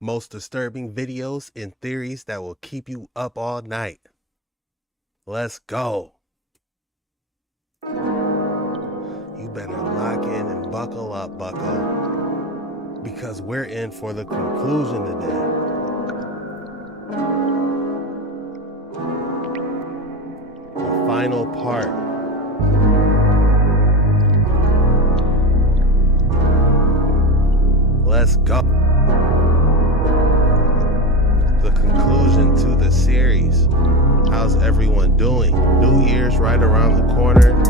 most disturbing videos and theories that will keep you up all night. Let's go. You better lock in and buckle up, bucko, because we're in for the conclusion today. The final part. Let's go. The conclusion to the series. How's everyone doing? New Year's right around the corner.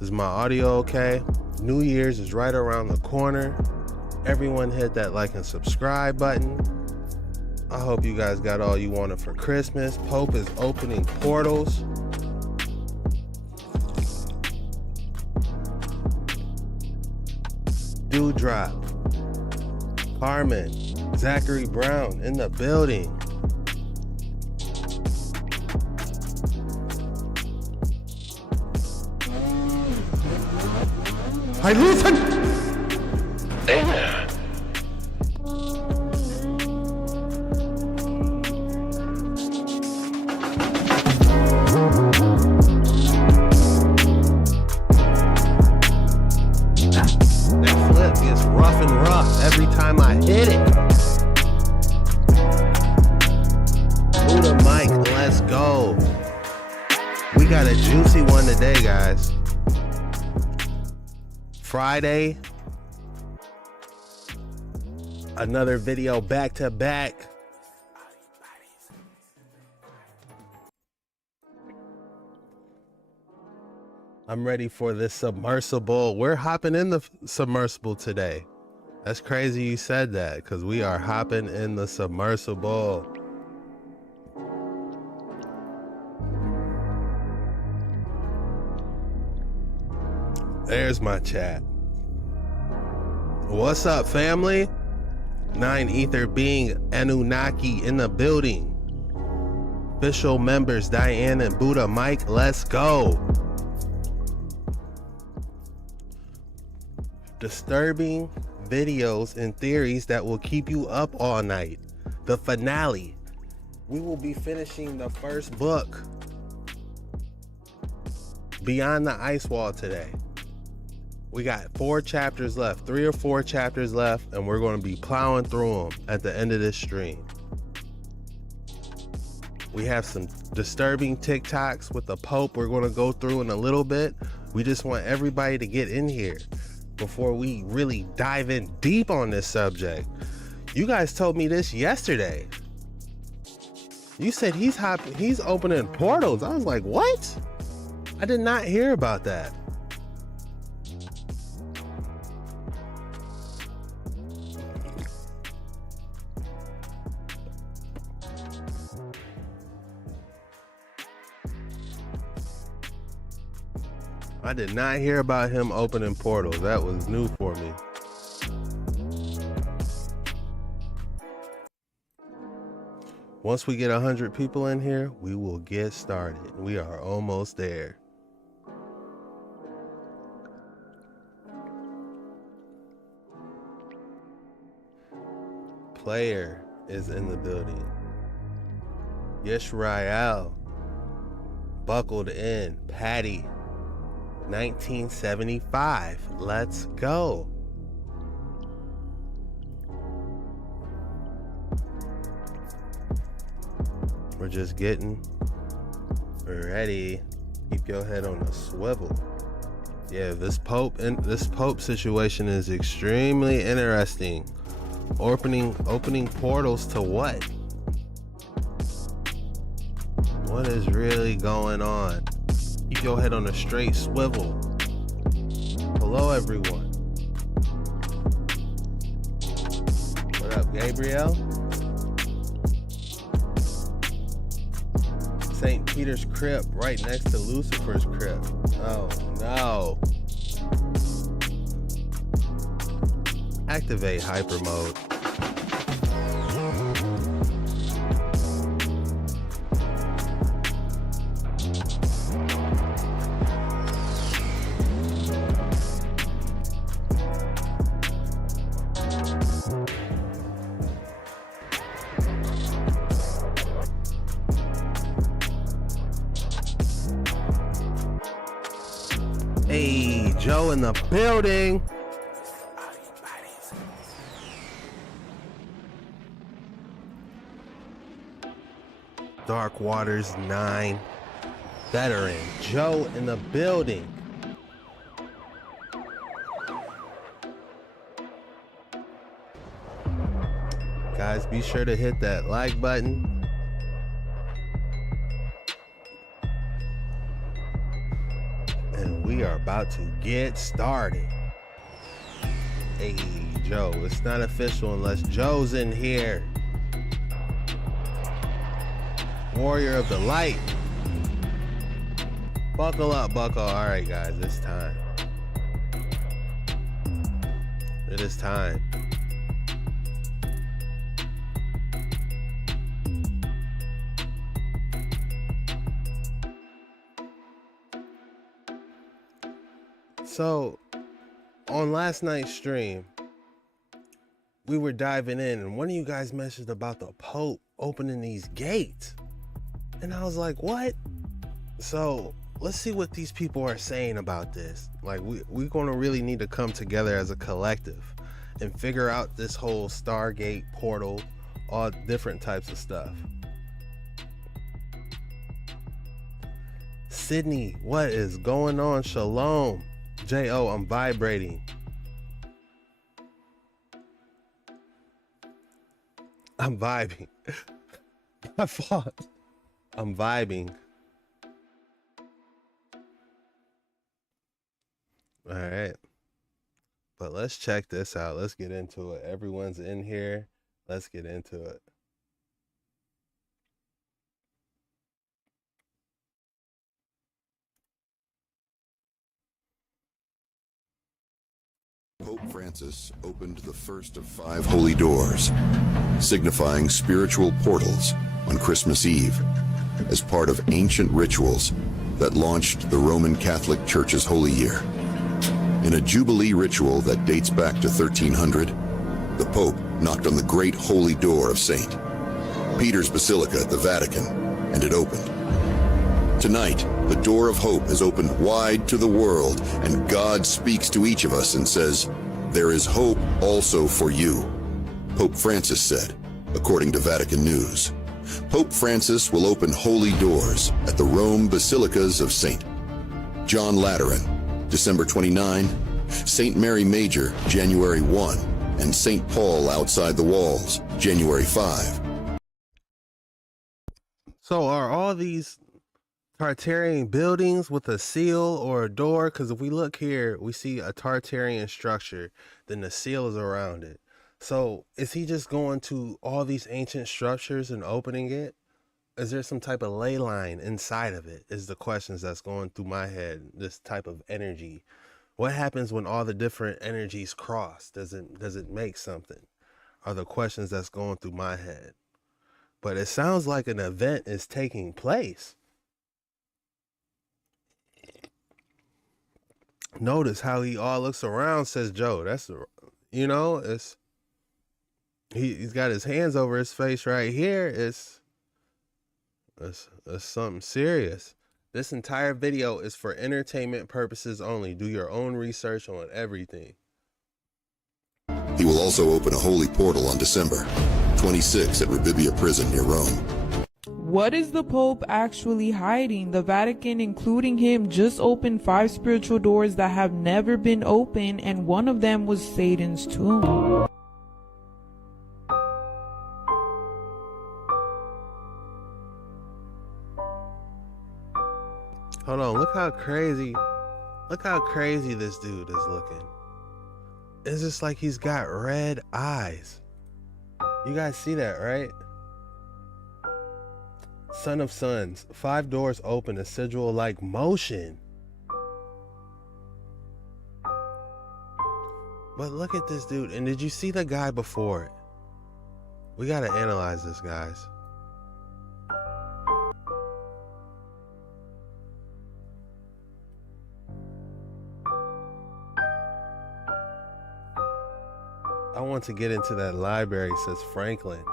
Is my audio okay? New Year's is right around the corner. Everyone hit that like and subscribe button. I hope you guys got all you wanted for Christmas. Pope is opening portals. Dewdrop, Carmen, Zachary Brown in the building. I listen. Yeah. That flip gets rough and rough every time I hit it. Buddha Mike, let's go. We got a juicy one today, guys. Friday, another video back to back. I'm ready for this submersible. We're hopping in the submersible today. That's crazy you said that, because we are hopping in the submersible. There's my chat. What's up, family? 9 Ether being Anunnaki in the building. Official members Diane and Buddha Mike, let's go. Disturbing videos and theories that will keep you up all night. The finale. We will be finishing the first book, Beyond the Ice Wall, today. We got 4 chapters left, 3 or 4 chapters left, and we're going to be plowing through them at the end of this stream. We have some disturbing TikToks with the Pope we're going to go through in a little bit. We just want everybody to get in here before we really dive in deep on this subject. You guys told me this yesterday. You said he's opening portals. I was like, what? I did not hear about that. I did not hear about him opening portals. That was new for me. Once we get 100 people in here, we will get started. We are almost there. Player is in the building. Yeshrael, buckled in. Patty, 1975. Let's go. We're just getting ready. Keep your head on a swivel. Yeah, this Pope situation is extremely interesting. Opening portals to what? What is really going on? Keep your head on a straight swivel. Hello, everyone. What up, Gabriel? St. Peter's Crypt right next to Lucifer's Crypt. Oh no. Activate hyper mode. Joe in the building. Dark Waters 9 veteran Joe in the building. Guys, be sure to hit that like button. And we are about to get started. Hey, Joe, it's not official unless Joe's in here. Warrior of the light. Buckle up, buckle. All right, guys, it's time. It is time. So, on last night's stream, we were diving in, and one of you guys mentioned about the Pope opening these gates. And I was like, what? So, let's see what these people are saying about this. Like, we're going to really need to come together as a collective and figure out this whole Stargate portal, all different types of stuff. Sydney, what is going on? Shalom. J.O., I'm vibrating. I'm vibing. My fault. I'm vibing. All right. But let's check this out. Let's get into it. Everyone's in here. Let's get into it. Pope Francis opened the first of 5 holy doors, signifying spiritual portals on Christmas Eve as part of ancient rituals that launched the Roman Catholic Church's Holy Year. In a Jubilee ritual that dates back to 1300, the Pope knocked on the great holy door of St. Peter's Basilica at the Vatican, and it opened. Tonight, the door of hope has opened wide to the world, and God speaks to each of us and says, "There is hope also for you," Pope Francis said, according to Vatican News. Pope Francis will open holy doors at the Rome Basilicas of St. John Lateran, December 29, St. Mary Major, January 1, and St. Paul outside the walls, January 5. So are all these Tartarian buildings with a seal or a door? Because if we look here, we see a Tartarian structure, then the seal is around it. So is he just going to all these ancient structures and opening it? Is there some type of ley line inside of it? Is the questions that's going through my head, this type of energy. What happens when all the different energies cross? Does it make something? Are the questions that's going through my head. But it sounds like an event is taking place. Notice how he all looks around, says Joe. That's, you know, it's he's got his hands over his face right here. It's something serious. This entire video is for entertainment purposes only. Do your own research on everything. He will also open a holy portal on December 26 at Rebibbia Prison near Rome. What is the Pope actually hiding? The Vatican, including him, just opened 5 spiritual doors that have never been opened, and one of them was Satan's tomb. Hold on, look how crazy this dude is looking. It's just like he's got red eyes. You guys see that, right? Son of Suns, 5 doors open, a sigil-like motion. But look at this dude, and did you see the guy before it? We gotta analyze this, guys. I want to get into that library, says Franklin.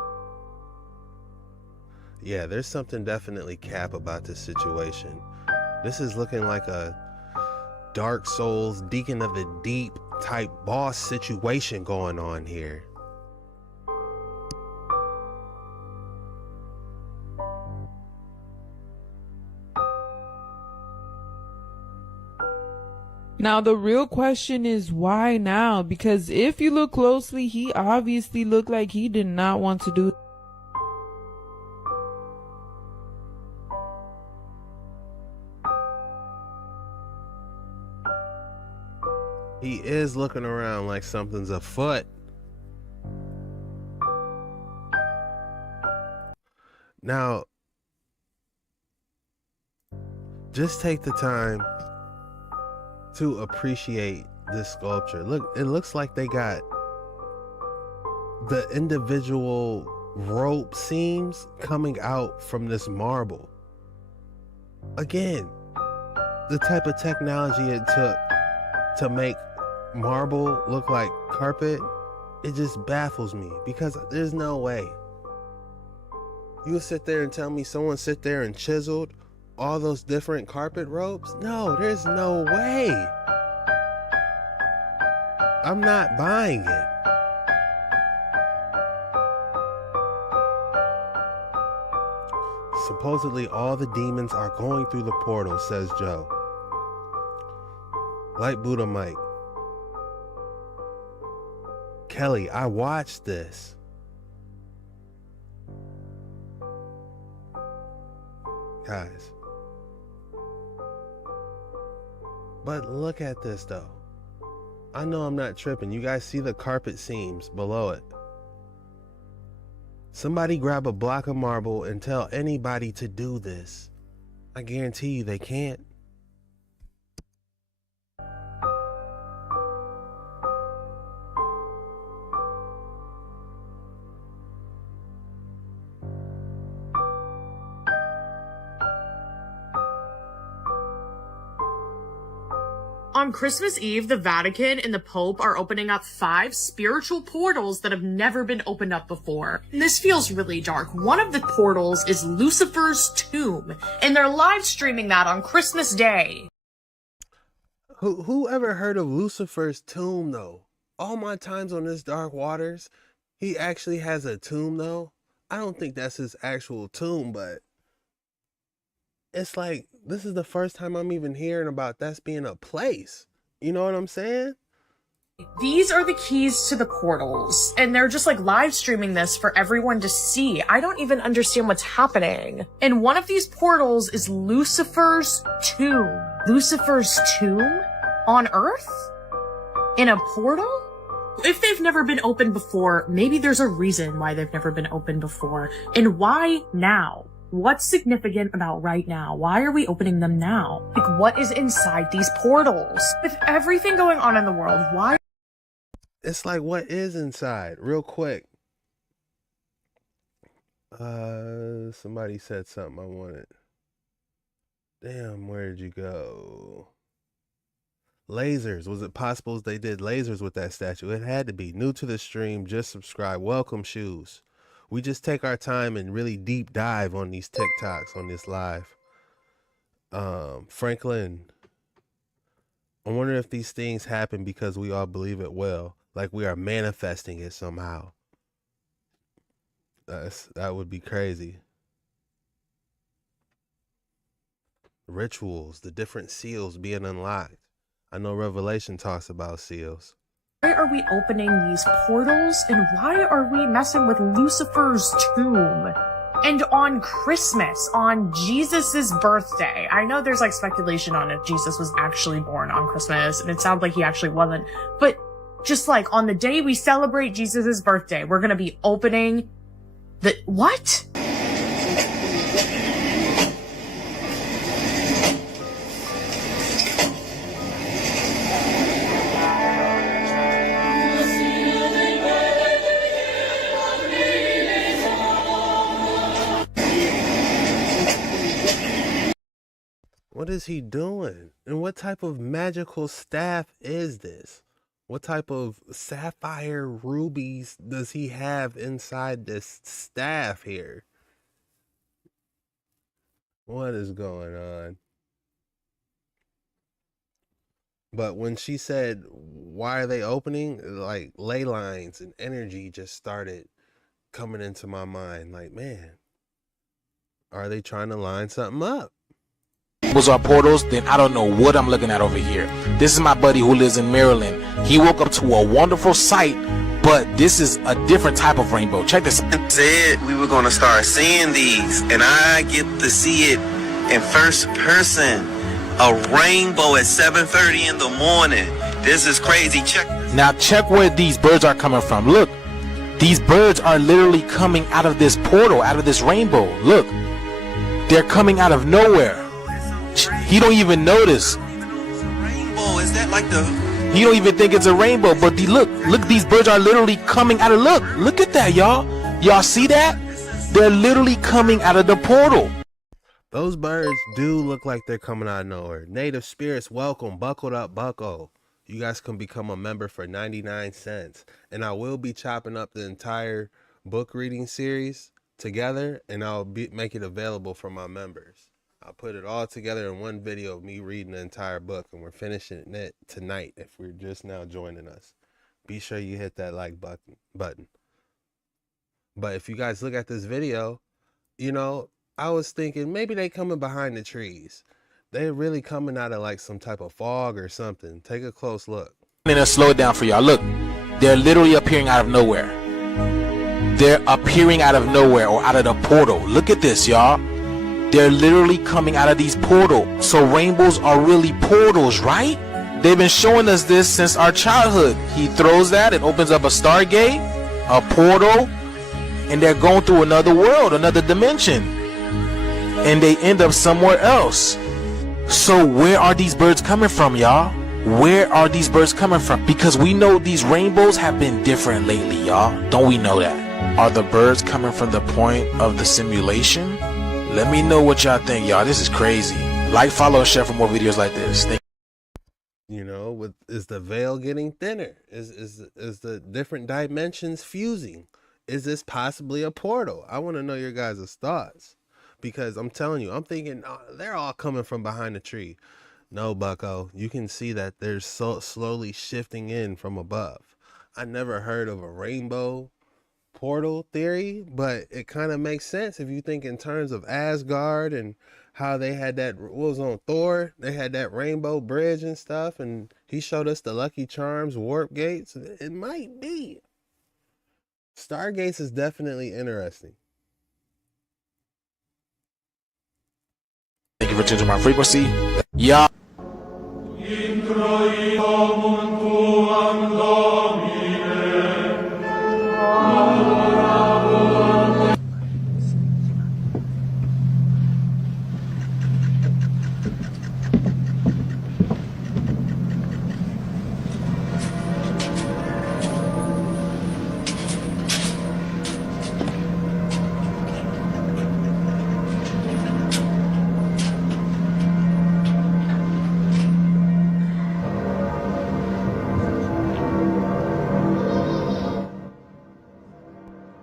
Yeah, there's something definitely cap about this situation. This is looking like a Dark Souls, Deacon of the Deep type boss situation going on here. Now, the real question is why now? Because if you look closely, he obviously looked like he did not want to do. He is looking around like something's afoot. Now, just take the time to appreciate this sculpture. Look, it looks like they got the individual rope seams coming out from this marble. Again, the type of technology it took to make marble look like carpet, it just baffles me, because there's no way you would sit there and tell me someone sit there and chiseled all those different carpet ropes. No, there's no way. I'm not buying it. Supposedly all the demons are going through the portal, says Joe. Light Buddha Mike. Kelly, I watched this. Guys. But look at this though. I know I'm not tripping. You guys see the carpet seams below it. Somebody grab a block of marble and tell anybody to do this. I guarantee you they can't. On Christmas Eve, the Vatican and the Pope are opening up 5 spiritual portals that have never been opened up before. And this feels really dark. One of the portals is Lucifer's tomb, and they're live streaming that on Christmas Day. Who ever heard of Lucifer's tomb though? All my times on this Dark Waters, he actually has a tomb though. I don't think that's his actual tomb, but it's like, this is the first time I'm even hearing about that's being a place. You know what I'm saying? These are the keys to the portals, and they're just like live streaming this for everyone to see. I don't even understand what's happening. And one of these portals is Lucifer's tomb. Lucifer's tomb? On Earth? In a portal? If they've never been opened before, maybe there's a reason why they've never been opened before. And why now? What's significant about right now? Why are we opening them now? Like, what is inside these portals? With everything going on in the world, why? It's like, what is inside? Real quick. Somebody said something I wanted. Damn, where did you go? Lasers. Was it possible they did lasers with that statue? It had to be. New to the stream, just subscribe. Welcome, Shoes. We just take our time and really deep dive on these TikToks on this live. Franklin, I wonder if these things happen because we all believe it will, like we are manifesting it somehow. That would be crazy. Rituals, the different seals being unlocked. I know Revelation talks about seals. Why are we opening these portals, and why are we messing with Lucifer's tomb? And on Christmas, on Jesus's birthday. I know there's like speculation on if Jesus was actually born on Christmas, and it sounds like he actually wasn't. But just like on the day we celebrate Jesus's birthday, we're gonna be opening the what? What is he doing? And what type of magical staff is this? What type of sapphire rubies does he have inside this staff here? What is going on? But when she said, why are they opening? Like ley lines and energy just started coming into my mind. Like, man, are they trying to line something up? Was our portals, then I don't know what I'm looking at over here. This is my buddy who lives in Maryland. He woke up to a wonderful sight, but this is a different type of rainbow. Check this. Said we were gonna start seeing these, and I get to see it in first person. A rainbow at 7:30 in the morning. This is crazy. Now check where these birds are coming from. Look, these birds are literally coming out of this portal, out of this rainbow. Look, they're coming out of nowhere. He don't even notice. Rainbow, is that like the... He don't even think it's a rainbow, but look, these birds are literally coming out of, look at that, y'all. Y'all see that? They're literally coming out of the portal. Those birds do look like they're coming out of nowhere. Native spirits, welcome. Buckled up, bucko. You guys can become a member for 99 cents. And I will be chopping up the entire book reading series together, and I'll make it available for my members. I'll put it all together in one video of me reading the entire book, and we're finishing it tonight if we're just now joining us. Be sure you hit that like button. But if you guys look at this video, you know, I was thinking maybe they coming behind the trees. They're really coming out of like some type of fog or something. Take a close look. I'm gonna slow it down for y'all. Look, they're literally appearing out of nowhere. They're appearing out of nowhere or out of the portal. Look at this, y'all. They're literally coming out of these portals. So rainbows are really portals, right? They've been showing us this since our childhood. He throws that, it opens up a stargate, a portal, and they're going through another world, another dimension. And they end up somewhere else. So where are these birds coming from, y'all? Where are these birds coming from? Because we know these rainbows have been different lately, y'all. Don't we know that? Are the birds coming from the point of the simulation? Let me know what y'all think, y'all. This is crazy. Like, follow, and share for more videos like this. You know, is the veil getting thinner? Is the different dimensions fusing? Is this possibly a portal? I want to know your guys' thoughts. Because I'm telling you, I'm thinking they're all coming from behind the tree. No, bucko, you can see that they're so slowly shifting in from above. I never heard of a rainbow portal theory, but it kind of makes sense if you think in terms of Asgard and how they had that, what was on Thor, they had that rainbow bridge and stuff, and he showed us the Lucky Charms warp gates. It might be. Stargates is definitely interesting. Thank you for changing my frequency. Yeah.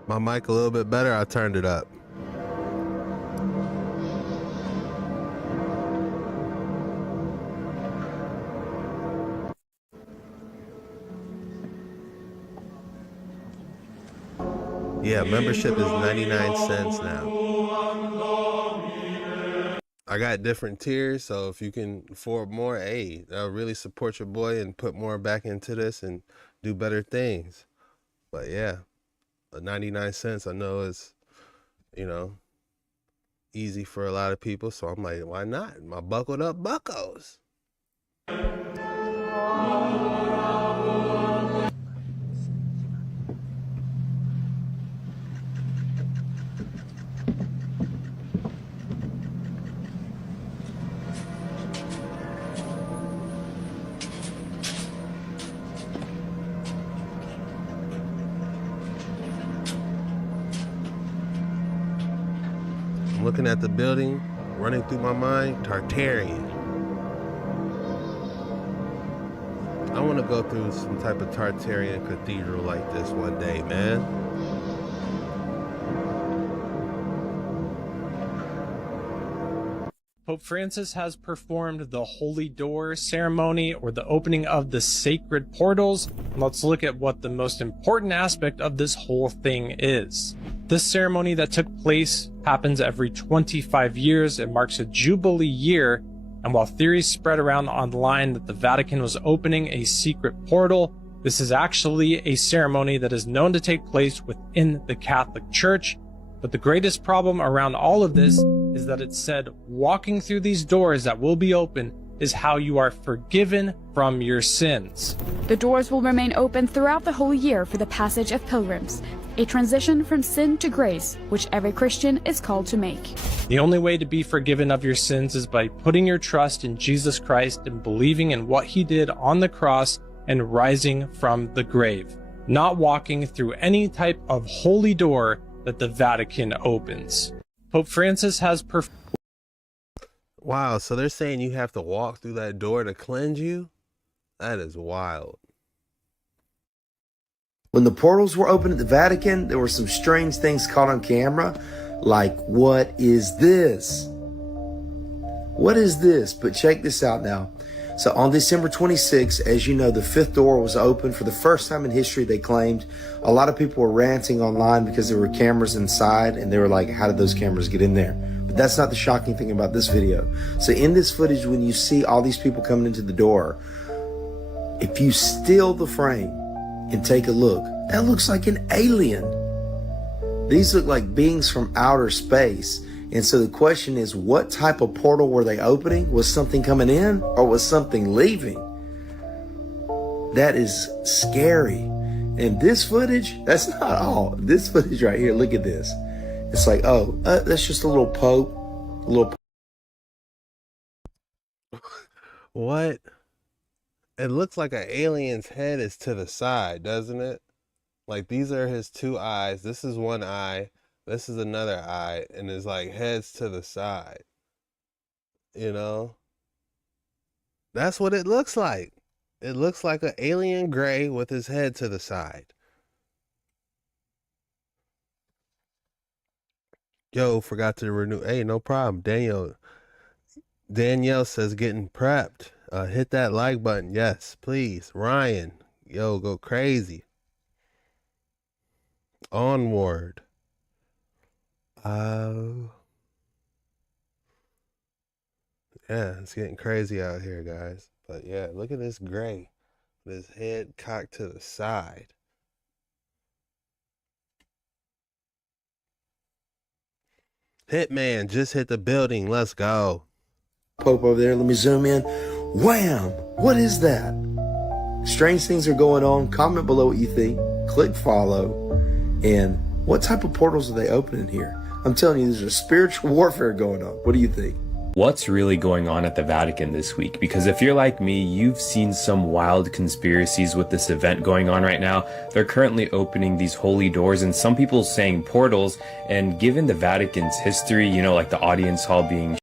My mic a little bit better, I turned it up. Yeah, membership is 99 cents now. I got different tiers, so if you can afford more, hey, that'll really support your boy and put more back into this and do better things. But yeah. 99 cents I know is, you know, easy for a lot of people, so I'm like, why not? My buckled up buckos. Looking at the building, running through my mind, Tartarian. I want to go through some type of Tartarian cathedral like this one day, man. Pope Francis has performed the Holy Door ceremony, or the opening of the sacred portals. Let's look at what the most important aspect of this whole thing is. This ceremony that took place happens every 25 years. It marks a Jubilee year, and while theories spread around online that the Vatican was opening a secret portal, this is actually a ceremony that is known to take place within the Catholic Church. But the greatest problem around all of this is that it said walking through these doors that will be open is how you are forgiven from your sins. The doors will remain open throughout the whole year for the passage of pilgrims, a transition from sin to grace, which every Christian is called to make. The only way to be forgiven of your sins is by putting your trust in Jesus Christ and believing in what he did on the cross and rising from the grave, not walking through any type of holy door that the Vatican opens. Pope Francis has Wow, so they're saying you have to walk through that door to cleanse you? That is wild. When the portals were open at the Vatican, there were some strange things caught on camera, like, what is this? What is this? But check this out now. So on December 26th, as you know, the fifth door was open for the first time in history, they claimed. A lot of people were ranting online because there were cameras inside, and they were like, how did those cameras get in there? But that's not the shocking thing about this video. So in this footage, when you see all these people coming into the door, if you still the frame and take a look, that looks like an alien. These look like beings from outer space. And so the question is, what type of portal were they opening? Was something coming in or was something leaving? That is scary. And this footage, that's not all. This footage right here, look at this. It's like, oh, that's just a little pope. What? It looks like an alien's head is to the side, doesn't it? Like these are his two eyes. This is one eye. This is another eye, and it's like heads to the side. You know? That's what it looks like. It looks like an alien gray with his head to the side. Yo, forgot to renew. Hey, no problem. Danielle says getting prepped. Hit that like button. Yes, please. Ryan, yo, go crazy. Onward. Yeah, it's getting crazy out here, guys. But yeah, look at this gray. With his head cocked to the side. Hitman just hit the building. Let's go. Pope over there. Let me zoom in. Wham! What is that? Strange things are going on. Comment below what you think. Click follow. And what type of portals are they opening here? I'm telling you, there's a spiritual warfare going on. What do you think? What's really going on at the Vatican this week? Because if you're like me, you've seen some wild conspiracies with this event going on right now. They're currently opening these holy doors, and some people saying portals. And given the Vatican's history, you know, like the audience hall being...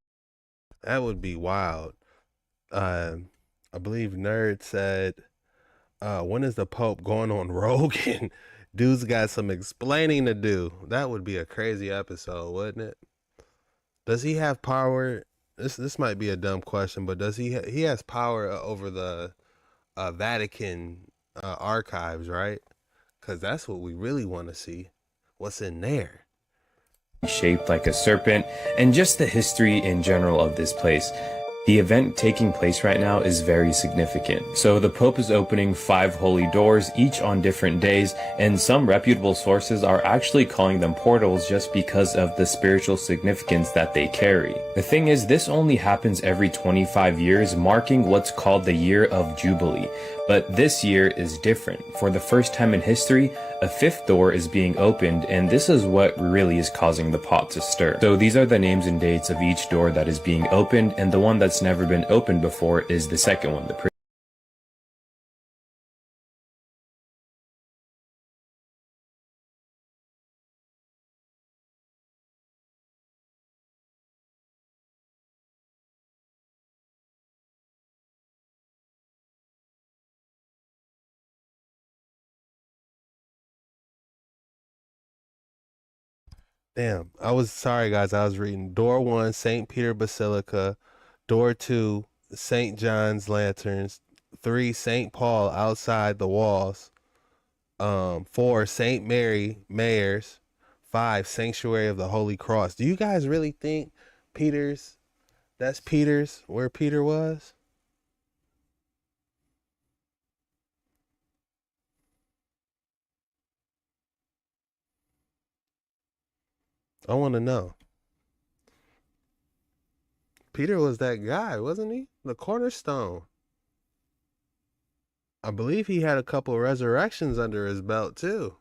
That would be wild. I believe Nerd said, when is the Pope going on Rogan? Dude's got some explaining to do. That would be a crazy episode, wouldn't it? Does he have power? This might be a dumb question, but does he has power over the Vatican archives, right? Because that's what we really want to see. What's in there? Shaped like a serpent, and just the history in general of this place. The event taking place right now is very significant. So the Pope is opening 5 holy doors, each on different days, and some reputable sources are actually calling them portals just because of the spiritual significance that they carry. The thing is, this only happens every 25 years, marking what's called the Year of Jubilee. But this year is different. For the first time in history, a 5th door is being opened, and this is what really is causing the pot to stir. So these are the names and dates of each door that is being opened, and the one that's never been opened before is the second one, the Damn, I was sorry, guys. I was reading door 1, St. Peter Basilica. Door 2, St. John's Lanterns. 3, St. Paul outside the walls. 4, St. Mary Mayors. 5, Sanctuary of the Holy Cross. Do you guys really think that's Peter's, where Peter was? I want to know. Peter was that guy, wasn't he? The cornerstone. I believe he had a couple resurrections under his belt too.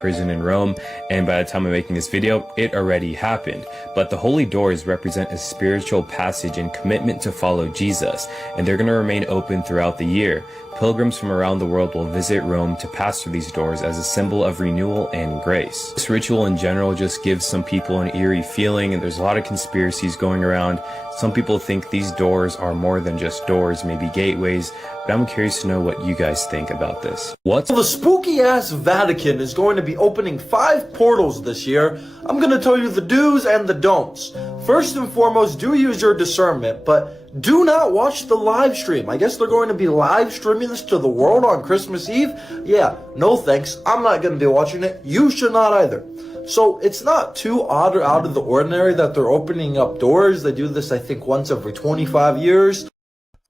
Prison in Rome, and by the time I'm making this video, it already happened. But the holy doors represent a spiritual passage and commitment to follow Jesus, and they're going to remain open throughout the year. Pilgrims from around the world will visit Rome to pass through these doors as a symbol of renewal and grace. This ritual in general just gives some people an eerie feeling, and there's a lot of conspiracies going around. Some people think these doors are more than just doors, maybe gateways, but I'm curious to know what you guys think about this. The spooky ass Vatican is going to be opening 5 portals this year. I'm going to tell you the do's and the don'ts. First and foremost, do use your discernment, but do not watch the live stream. I guess they're going to be live streaming this to the world on Christmas Eve. Yeah, no thanks. I'm not going to be watching it. You should not either. So it's not too odd or out of the ordinary that they're opening up doors. They do this, I think, once every 25 years.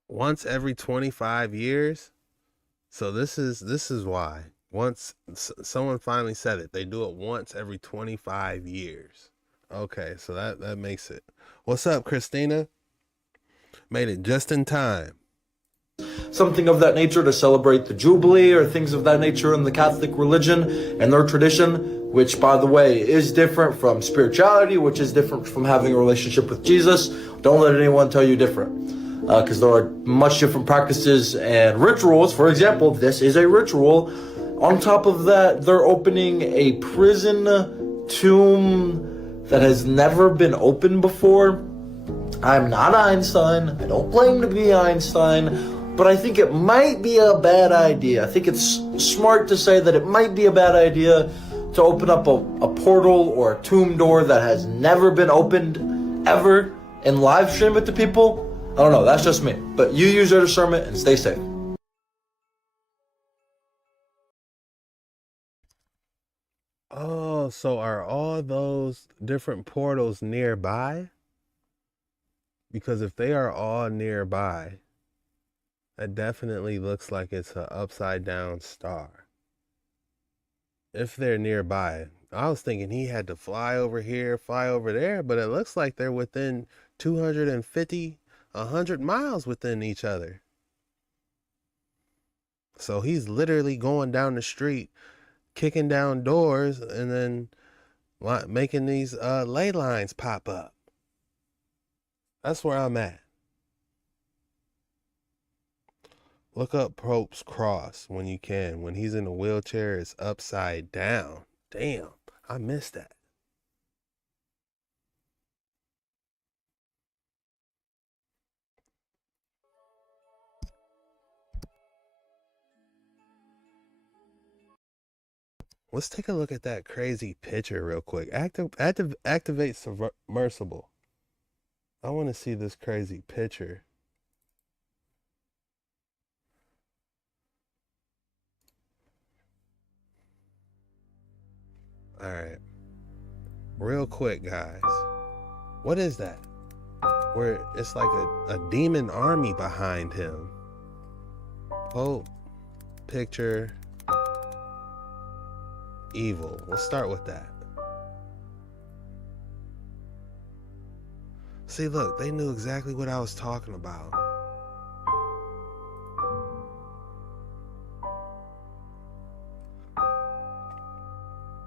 Once every 25 years? So this is why. Once someone finally said it, they do it once every 25 years. Okay, so that makes it. What's up, Christina? Made it just in time. Something of that nature to celebrate the Jubilee or things of that nature in the Catholic religion and their tradition, which, by the way, is different from spirituality, which is different from having a relationship with Jesus. Don't let anyone tell you different, because there are much different practices and rituals. For example, this is a ritual. On top of that, they're opening a prison tomb that has never been opened before. I'm not Einstein. I don't claim to be Einstein, but I think it might be a bad idea. I think it's smart to say that it might be a bad idea to open up a portal or a tomb door that has never been opened ever and live stream it to people. I don't know, that's just me. But you use your discernment and stay safe. Oh, so are all those different portals nearby? Because if they are all nearby, that definitely looks like it's an upside down star. If they're nearby. I was thinking he had to fly over here, fly over there, but it looks like they're within 250, 100 miles within each other. So he's literally going down the street, kicking down doors, and then making these ley lines pop up. That's where I'm at. Look up Pope's cross when you can. When he's in a wheelchair, it's upside down. Damn, I missed that. Let's take a look at that crazy picture real quick. Activate submersible. I want to see this crazy picture. All right. Real quick, guys. What is that? Where it's like a demon army behind him. Pope, picture, evil. Let's start with that. See, look, they knew exactly what I was talking about.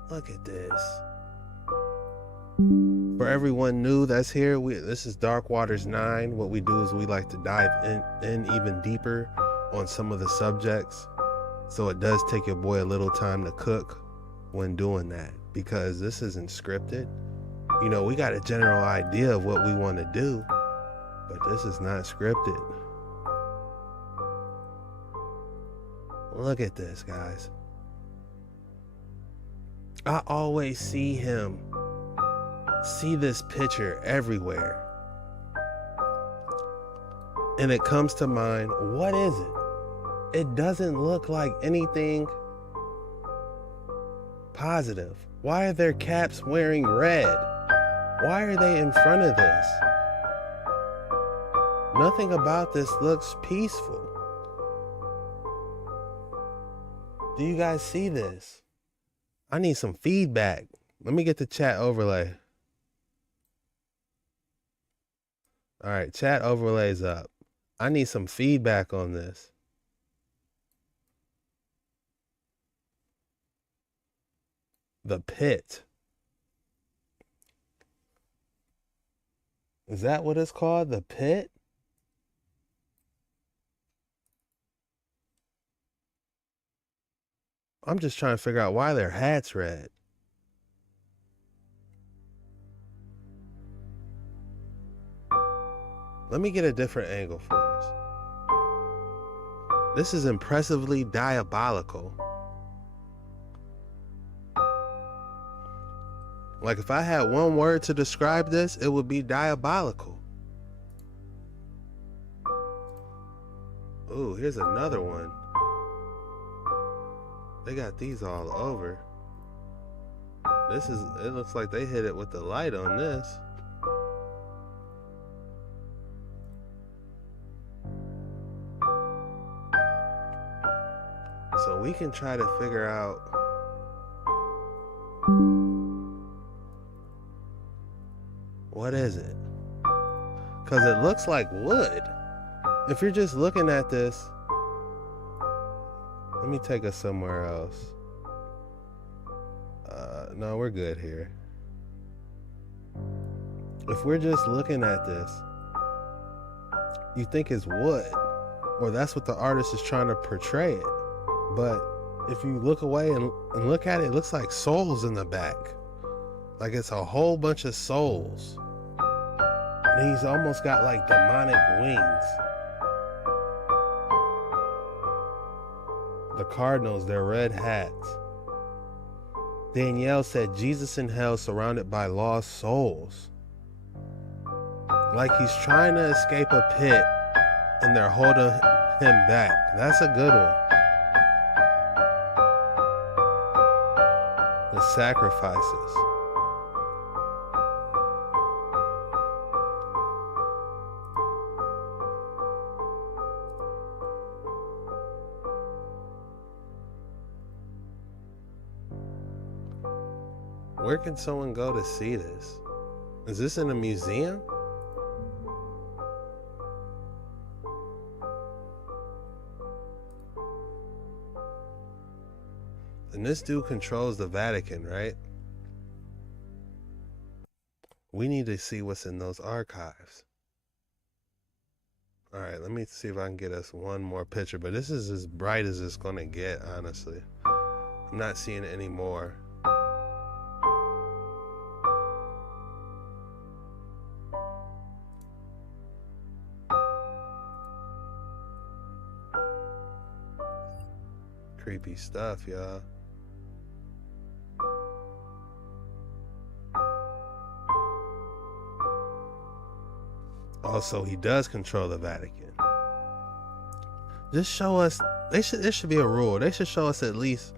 Look at this. For everyone new that's here, this is Dark Waters 9. What we do is we like to dive in even deeper on some of the subjects. So it does take your boy a little time to cook when doing that, because this isn't scripted. You know, we got a general idea of what we want to do, but this is not scripted. Look at this, guys. I always see this picture everywhere. And it comes to mind, what is it? It doesn't look like anything positive. Why are their caps wearing red? Why are they in front of this? Nothing about this looks peaceful. Do you guys see this? I need some feedback. Let me get the chat overlay. All right, chat overlay's up. I need some feedback on this. The pit. Is that what it's called? The pit? I'm just trying to figure out why their hat's red. Let me get a different angle for us. This is impressively diabolical. Like if I had one word to describe this, it would be diabolical. Ooh, here's another one. They got these all over. It looks like they hit it with the light on this. So we can try to figure out what is it? Because it looks like wood. If you're just looking at this, let me take us somewhere else. No, we're good here. If we're just looking at this, you think it's wood, or that's what the artist is trying to portray it. But if you look away and look at it, it looks like souls in the back. Like it's a whole bunch of souls. And he's almost got like demonic wings. The cardinals, their red hats. Danielle said Jesus in hell surrounded by lost souls. Like he's trying to escape a pit and they're holding him back. That's a good one. The sacrifices. Where can someone go to see this? Is this in a museum? And this dude controls the Vatican, right? We need to see what's in those archives. All right, let me see if I can get us one more picture, but this is as bright as it's gonna get, honestly. I'm not seeing it anymore. Creepy stuff, y'all. Also, he does control the Vatican. Just show us, there should be a rule. They should show us at least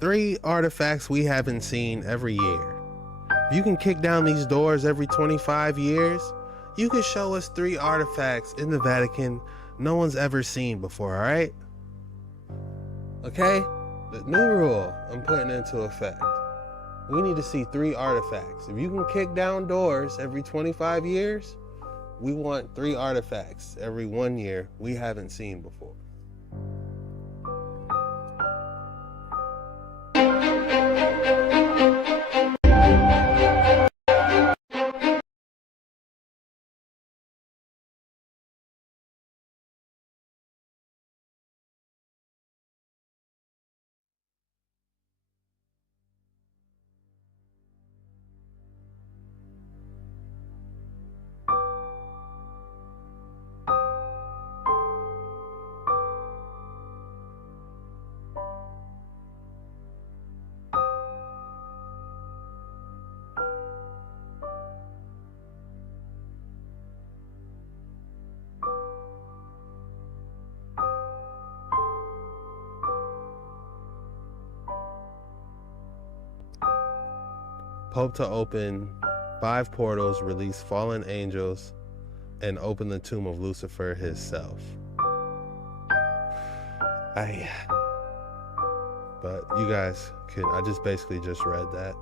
3 artifacts we haven't seen every year. If you can kick down these doors every 25 years, you can show us 3 artifacts in the Vatican no one's ever seen before, all right? Okay? The new rule I'm putting into effect. We need to see 3 artifacts. If you can kick down doors every 25 years, we want 3 artifacts every 1 year we haven't seen before. Pope to open 5 portals, release fallen angels, and open the tomb of Lucifer himself. But you guys can, I just basically just read that.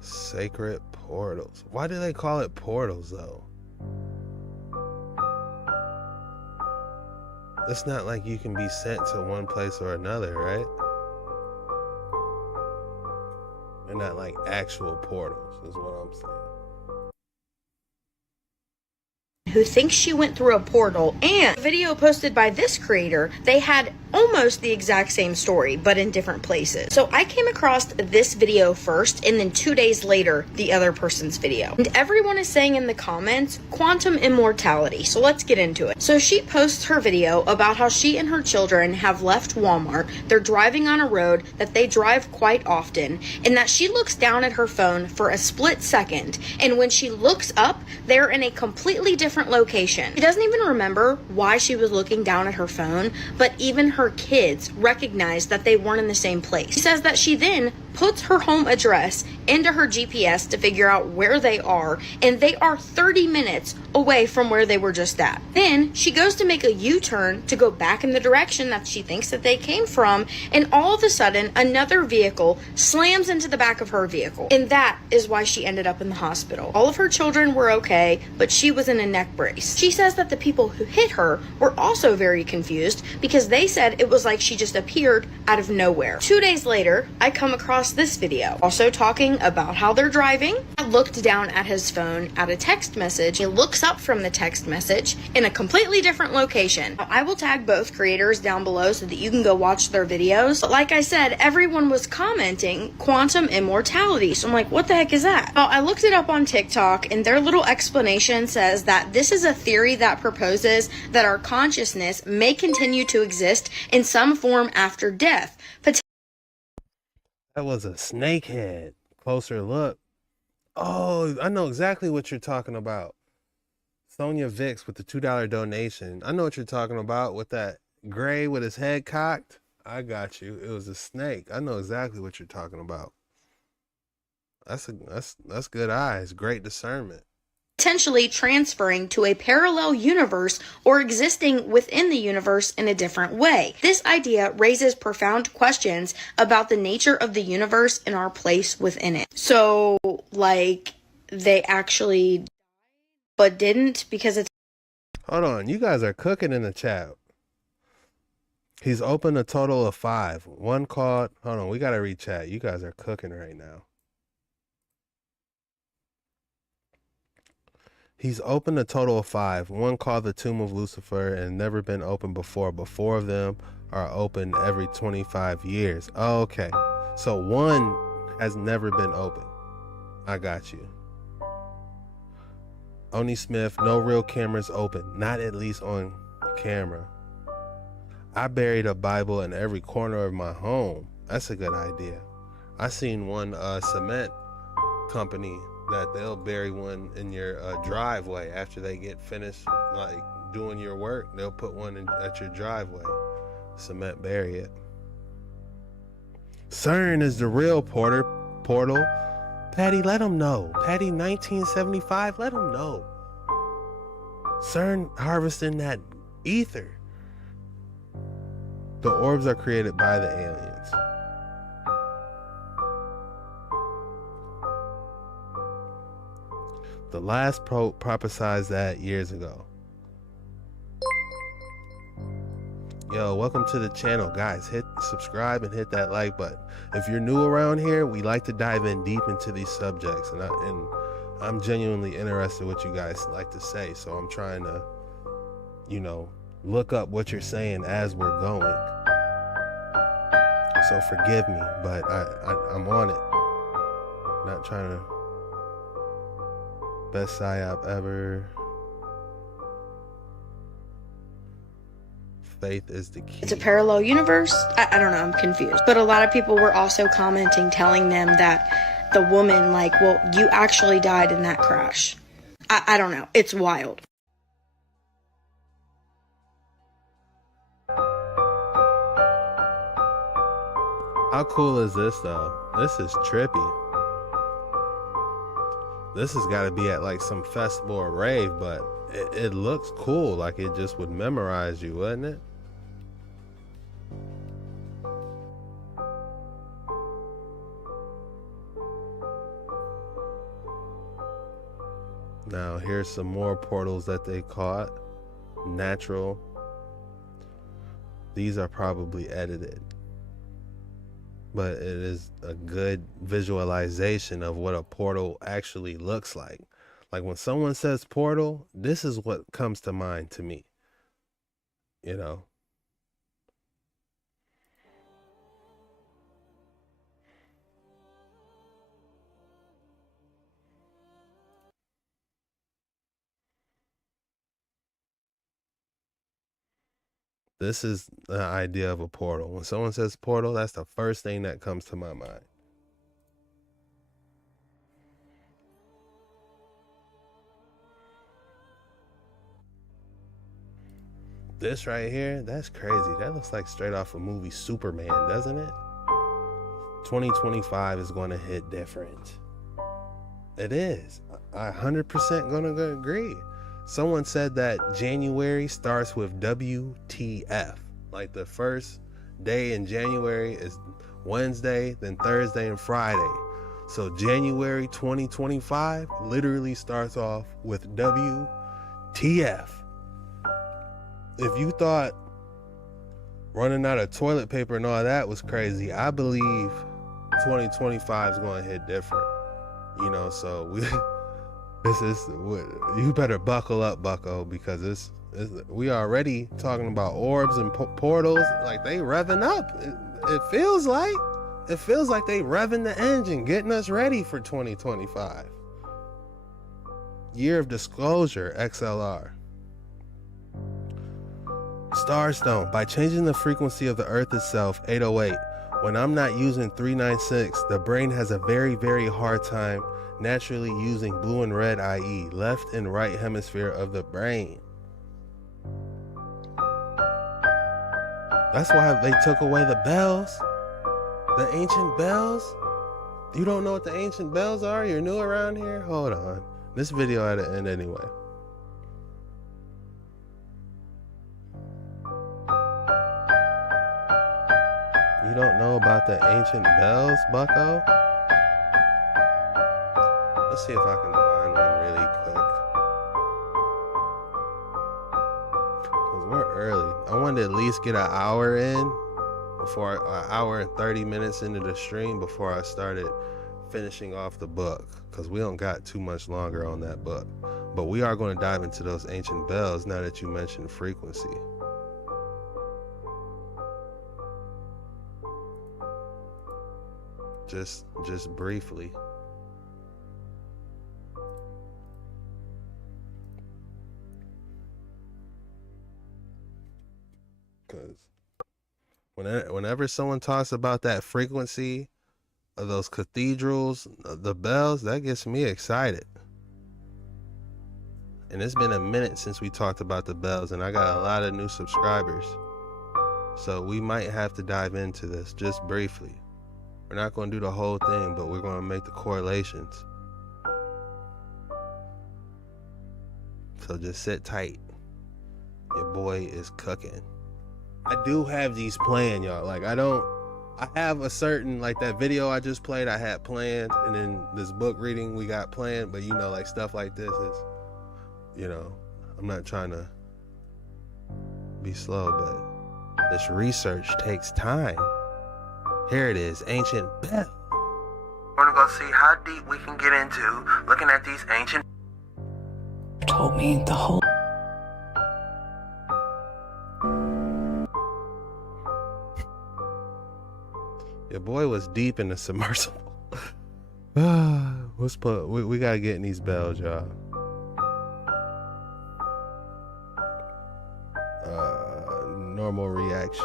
Sacred portals. Why do they call it portals though? It's not like you can be sent to one place or another, right? They're not like actual portals, is what I'm saying. Who thinks she went through a portal, and a video posted by this creator, they had almost the exact same story, but in different places. So I came across this video first, and then 2 days later, the other person's video. And everyone is saying in the comments, quantum immortality. So let's get into it. So she posts her video about how she and her children have left Walmart. They're driving on a road that they drive quite often, and that she looks down at her phone for a split second. And when she looks up, they're in a completely different location. She doesn't even remember why she was looking down at her phone, but even her kids recognized that they weren't in the same place. She says that she then puts her home address into her GPS to figure out where they are, and they are 30 minutes away from where they were just at. Then she goes to make a U-turn to go back in the direction that she thinks that they came from, and all of a sudden another vehicle slams into the back of her vehicle, and that is why she ended up in the hospital. All of her children were okay, but she was in a neck brace. She says that the people who hit her were also very confused because they said it was like she just appeared out of nowhere. 2 days later, I come across this video, also talking about how they're driving. I looked down at his phone at a text message. He looks up from the text message in a completely different location. Now, I will tag both creators down below so that you can go watch their videos. But like I said, everyone was commenting quantum immortality. So I'm like, what the heck is that? Well, I looked it up on TikTok, and their little explanation says that this is a theory that proposes that our consciousness may continue to exist in some form after death. That was a snakehead. Closer look. Oh, I know exactly what you're talking about. Sonia Vicks with the $2 donation. I know what you're talking about with that gray with his head cocked. I got you. It was a snake. I know exactly what you're talking about. That's good eyes. Great discernment. Potentially transferring to a parallel universe or existing within the universe in a different way. This idea raises profound questions about the nature of the universe and our place within it. So, like, they actually but didn't because it's... Hold on, you guys are cooking in the chat. He's opened a total of 5. One called... Hold on, we gotta read chat. You guys are cooking right now. He's opened a total of 5. One called the Tomb of Lucifer and never been opened before, but 4 of them are open every 25 years. Oh, okay. So 1 has never been opened. I got you. Oni Smith, no real cameras open. Not at least on camera. I buried a Bible in every corner of my home. That's a good idea. I seen one cement company that they'll bury one in your driveway after they get finished like doing your work. They'll put one at your driveway. Cement bury it. CERN is the real portal. Patty, let them know. Patty 1975, let them know. CERN harvesting that ether. The orbs are created by the aliens. The last pope prophesied that years ago. Yo, welcome to the channel, guys. Hit subscribe and hit that like button. If you're new around here, we like to dive in deep into these subjects, and I'm genuinely interested in what you guys like to say. So I'm trying to, look up what you're saying as we're going. So forgive me, but I'm on it. Not trying to. Best psyop ever. Faith is the key. It's a parallel universe? I don't know, I'm confused. But a lot of people were also commenting, telling them that the woman, well, you actually died in that crash. I don't know. It's wild. How cool is this though? This is trippy. This has got to be at like some festival or rave, but it looks cool. Like it just would memorize you, wouldn't it? Now here's some more portals that they caught. Natural. These are probably edited, but it is a good visualization of what a portal actually looks like. Like when someone says portal, this is what comes to mind to me, you know. This is the idea of a portal. When someone says portal, that's the first thing that comes to my mind. This right here, that's crazy. That looks like straight off a movie Superman, doesn't it? 2025 is going to hit different. It is. I 100% going to agree. Someone said that January starts with WTF. Like the first day in January is Wednesday, then Thursday and Friday. So January 2025 literally starts off with WTF. If you thought running out of toilet paper and all that was crazy, I believe 2025 is going to hit different. You know, so you better buckle up, bucko, because we already talking about orbs and portals. Like they revving up. It feels like they revving the engine, getting us ready for 2025. Year of Disclosure, XLR. Starstone. By changing the frequency of the Earth itself, 808, when I'm not using 396, the brain has a very, very hard time naturally using blue and red, i.e. left and right hemisphere of the brain. That's why they took away the bells, the ancient bells. You don't know what the ancient bells are? You're new around here? Hold on. This video had to end anyway. You don't know about the ancient bells, bucko? Let's see if I can find one really quick. Because we're early. I wanted to at least get an hour in before an hour and 30 minutes into the stream before I started finishing off the book, because we don't got too much longer on that book. But we are going to dive into those ancient bells now that you mentioned frequency. Just briefly. Because whenever someone talks about that frequency of those cathedrals, the bells, that gets me excited. And it's been a minute since we talked about the bells, and I got a lot of new subscribers. So we might have to dive into this just briefly. We're not going to do the whole thing, but we're going to make the correlations. So just sit tight. Your boy is cooking. I do have these planned, y'all. Like I have a certain, like that video I just played, I had planned, and then this book reading we got planned, but you know, like stuff like this is, you know, I'm not trying to be slow, but this research takes time. Here it is, ancient bell. We're gonna go see how deep we can get into looking at these ancient. Told me the whole. Your boy was deep in the submersible. We gotta get in these bells, y'all. Normal reaction.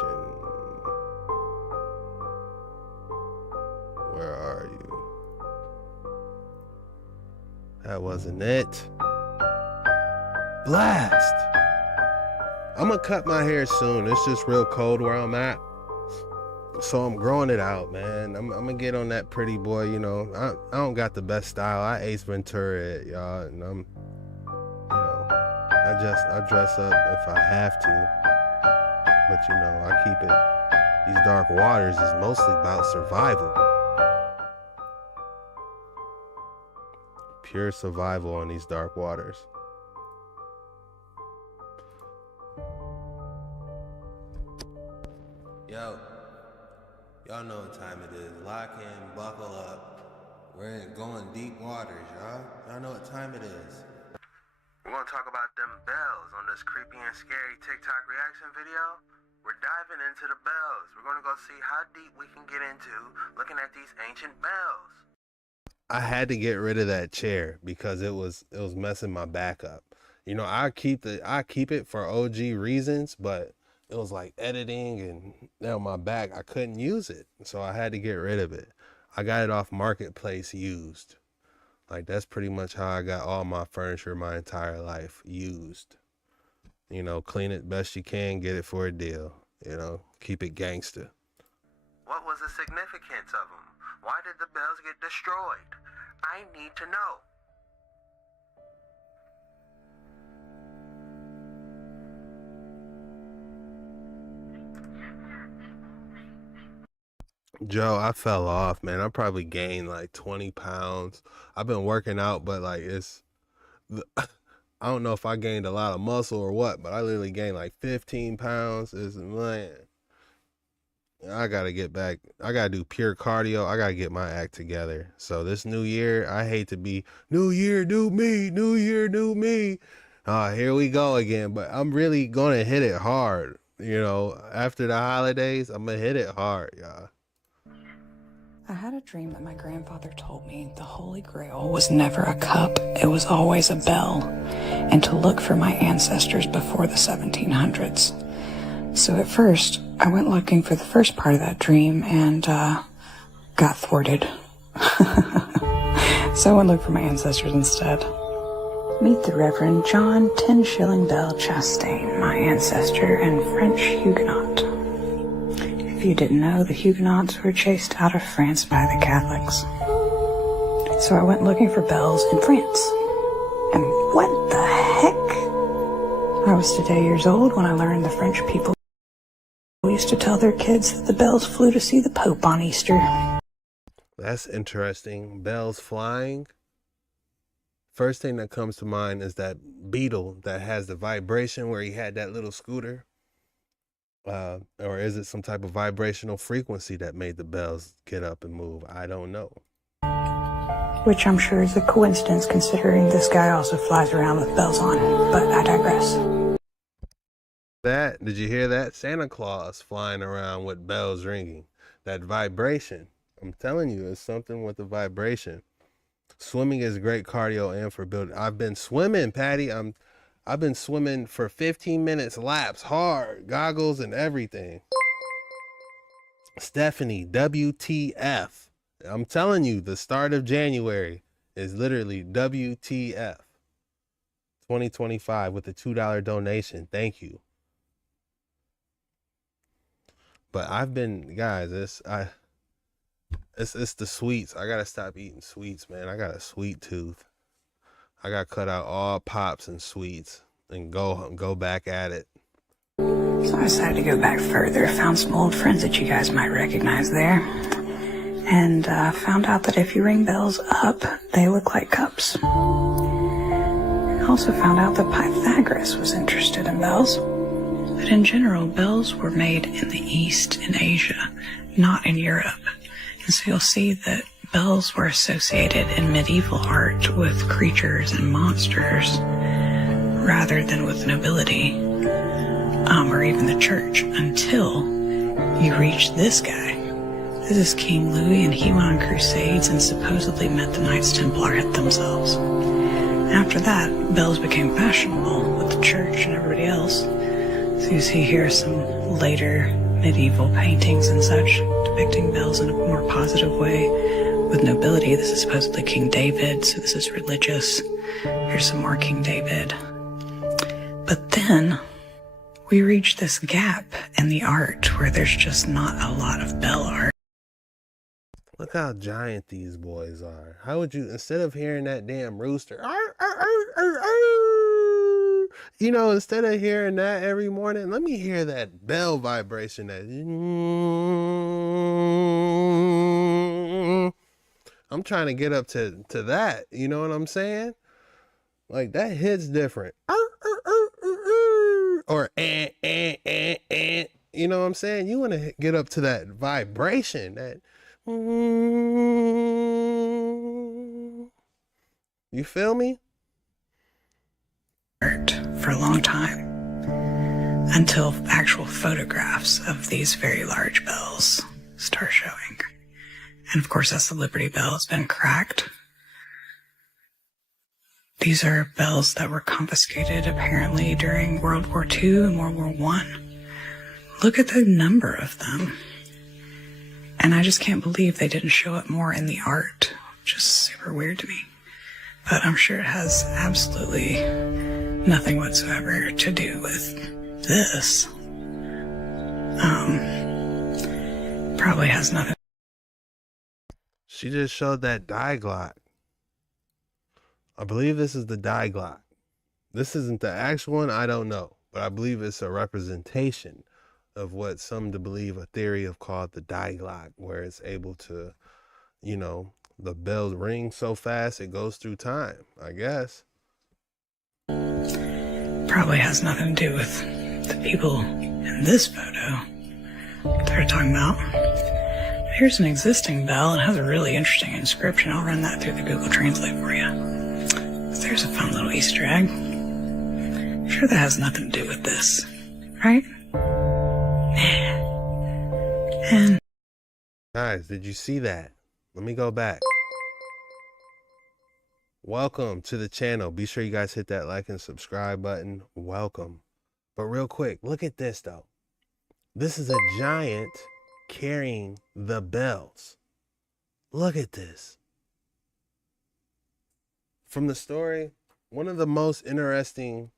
Where are you? That wasn't it. blast. I'm gonna cut my hair soon. It's just real cold where I'm at. So I'm growing it out, man. I'm gonna get on that pretty boy, you know. I don't got the best style. I Ace Ventura it, y'all. And I'm, you know, I dress up if I have to. But you know, I keep it. These dark waters is mostly about survival. Pure survival on these dark waters. Yo, y'all know what time it is. Lock in, buckle up. We're going deep waters, y'all. Y'all know what time it is. We're gonna talk about them bells on this creepy and scary TikTok reaction video. We're diving into the bells. We're gonna go see how deep we can get into looking at these ancient bells. I had to get rid of that chair because it was messing my back up. You know, I keep it for OG reasons, but it was like editing and now my back, I couldn't use it. So I had to get rid of it. I got it off Marketplace used. Like that's pretty much how I got all my furniture my entire life, used. You know, clean it best you can, get it for a deal. You know, keep it gangster. What was the significance of them? Why did the bells get destroyed? I need to know. Joe, I fell off, man. I probably gained like 20 pounds. I've been working out, but like I don't know if I gained a lot of muscle or what, but I literally gained like 15 pounds. Man, I gotta get back. I gotta do pure cardio. I gotta get my act together. So this new year, I hate to be new year, new me, new year, new me. Here we go again, but I'm really gonna hit it hard. You know, after the holidays, I'm gonna hit it hard, y'all. I had a dream that my grandfather told me the Holy Grail was never a cup, it was always a bell, and to look for my ancestors before the 1700s. So at first, I went looking for the first part of that dream and got thwarted. So I went looking for my ancestors instead. Meet the Reverend John 10-shilling Bell Chastain, my ancestor and French Huguenot. If you didn't know, the Huguenots were chased out of France by the Catholics. So I went looking for bells in France. And what the heck? I was today years old when I learned the French people used to tell their kids that the bells flew to see the Pope on Easter. That's interesting. Bells flying. First thing that comes to mind is that beetle that has the vibration where he had that little scooter. Or is it some type of vibrational frequency that made the bells get up and move? I don't know. Which I'm sure is a coincidence considering this guy also flies around with bells on, but I digress. Did you hear that? Santa Claus flying around with bells ringing. That vibration. I'm telling you, it's something with the vibration. Swimming is great cardio and for building. I've been swimming, Patty. I've been swimming for 15 minutes laps, hard, goggles and everything. Stephanie, WTF. I'm telling you, the start of January is literally WTF. 2025 with a $2 donation. Thank you. But I've been, guys, it's the sweets. I gotta stop eating sweets, man. I got a sweet tooth. I got to cut out all pops and sweets and go back at it. So I decided to go back further, found some old friends that you guys might recognize there, and found out that if you ring bells up, they look like cups. And also found out that Pythagoras was interested in bells. But in general, bells were made in the East, in Asia, not in Europe. And so you'll see that bells were associated in medieval art with creatures and monsters rather than with nobility, or even the church, until you reach this guy. This is King Louis, and he went on crusades and supposedly met the Knights Templar themselves. After that, bells became fashionable with the church and everybody else. So you see here some later medieval paintings and such depicting bells in a more positive way with nobility. This is supposedly King David, so this is religious. Here's some more King David. But then we reach this gap in the art where there's just not a lot of bell art. Look how giant these boys are. How would you, instead of hearing that damn rooster, you know, instead of hearing that every morning, let me hear that bell vibration. That I'm trying to get up to that. You know what I'm saying? Like, that hits different. Or you know what I'm saying? You want to get up to that vibration, that you feel me? For a long time, until actual photographs of these very large bells start showing. And of course, as the Liberty Bell has been cracked, these are bells that were confiscated apparently during World War II and World War I. Look at the number of them. And I just can't believe they didn't show it more in the art. Just super weird to me. But I'm sure it has absolutely nothing whatsoever to do with this. Probably has nothing. She just showed that die Glock. I believe this is the die Glock. This isn't the actual one, I don't know. But I believe it's a representation of what some to believe a theory of called the die Glock, where it's able to, you know, the bells ring so fast it goes through time, I guess. Probably has nothing to do with the people in this photo they're talking about. Here's an existing bell and it has a really interesting inscription. I'll run that through the Google Translate for you. There's a fun little Easter egg. I'm sure that has nothing to do with this, right? And guys, did you see that? Let me go back. Welcome to the channel. Be sure you guys hit that like and subscribe button. Welcome. But real quick, look at this though. This is a giant carrying the bells. Look at this. From the story, one of the most interesting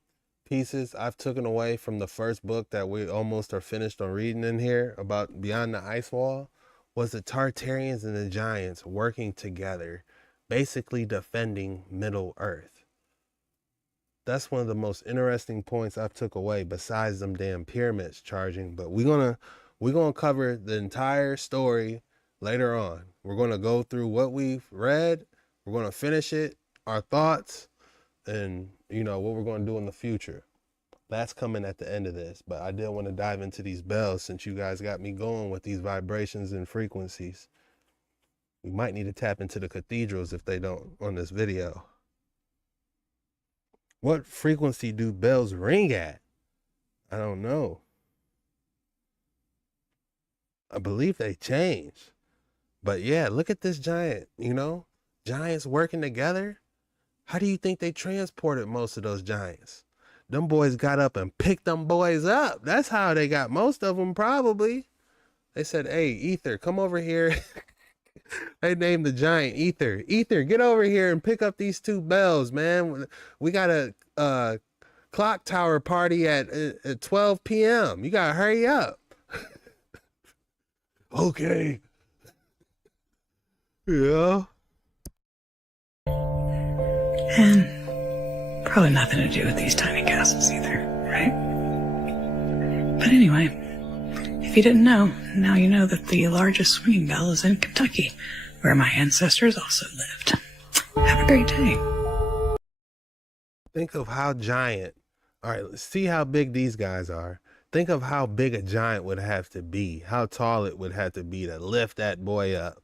pieces I've taken away from the first book that we almost are finished on reading in here about Beyond the Ice Wall was the Tartarians and the Giants working together, basically defending Middle Earth. That's one of the most interesting points I've took away besides them damn pyramids charging. But we're gonna cover the entire story later on. We're gonna go through what we've read. We're gonna finish it, our thoughts, and you know what we're gonna do in the future. That's coming at the end of this. But I did want to dive into these bells since you guys got me going with these vibrations and frequencies. We might need to tap into the cathedrals if they don't on this video. What frequency do bells ring at? I don't know. I believe they change. But yeah, look at this giant, you know, giants working together. How do you think they transported most of those giants? Them boys got up and picked them boys up. That's how they got most of them probably. They said, hey, Ether, come over here. They named the giant Ether. Ether, get over here and pick up these two bells, man. We got a clock tower party at 12 p.m. You got to hurry up. Okay. Yeah. And probably nothing to do with these tiny castles either, right? But anyway, if you didn't know, now you know that the largest swinging bell is in Kentucky, where my ancestors also lived. Have a great day. Think of how giant. All right, let's see how big these guys are. Think of how big a giant would have to be, how tall it would have to be to lift that boy up.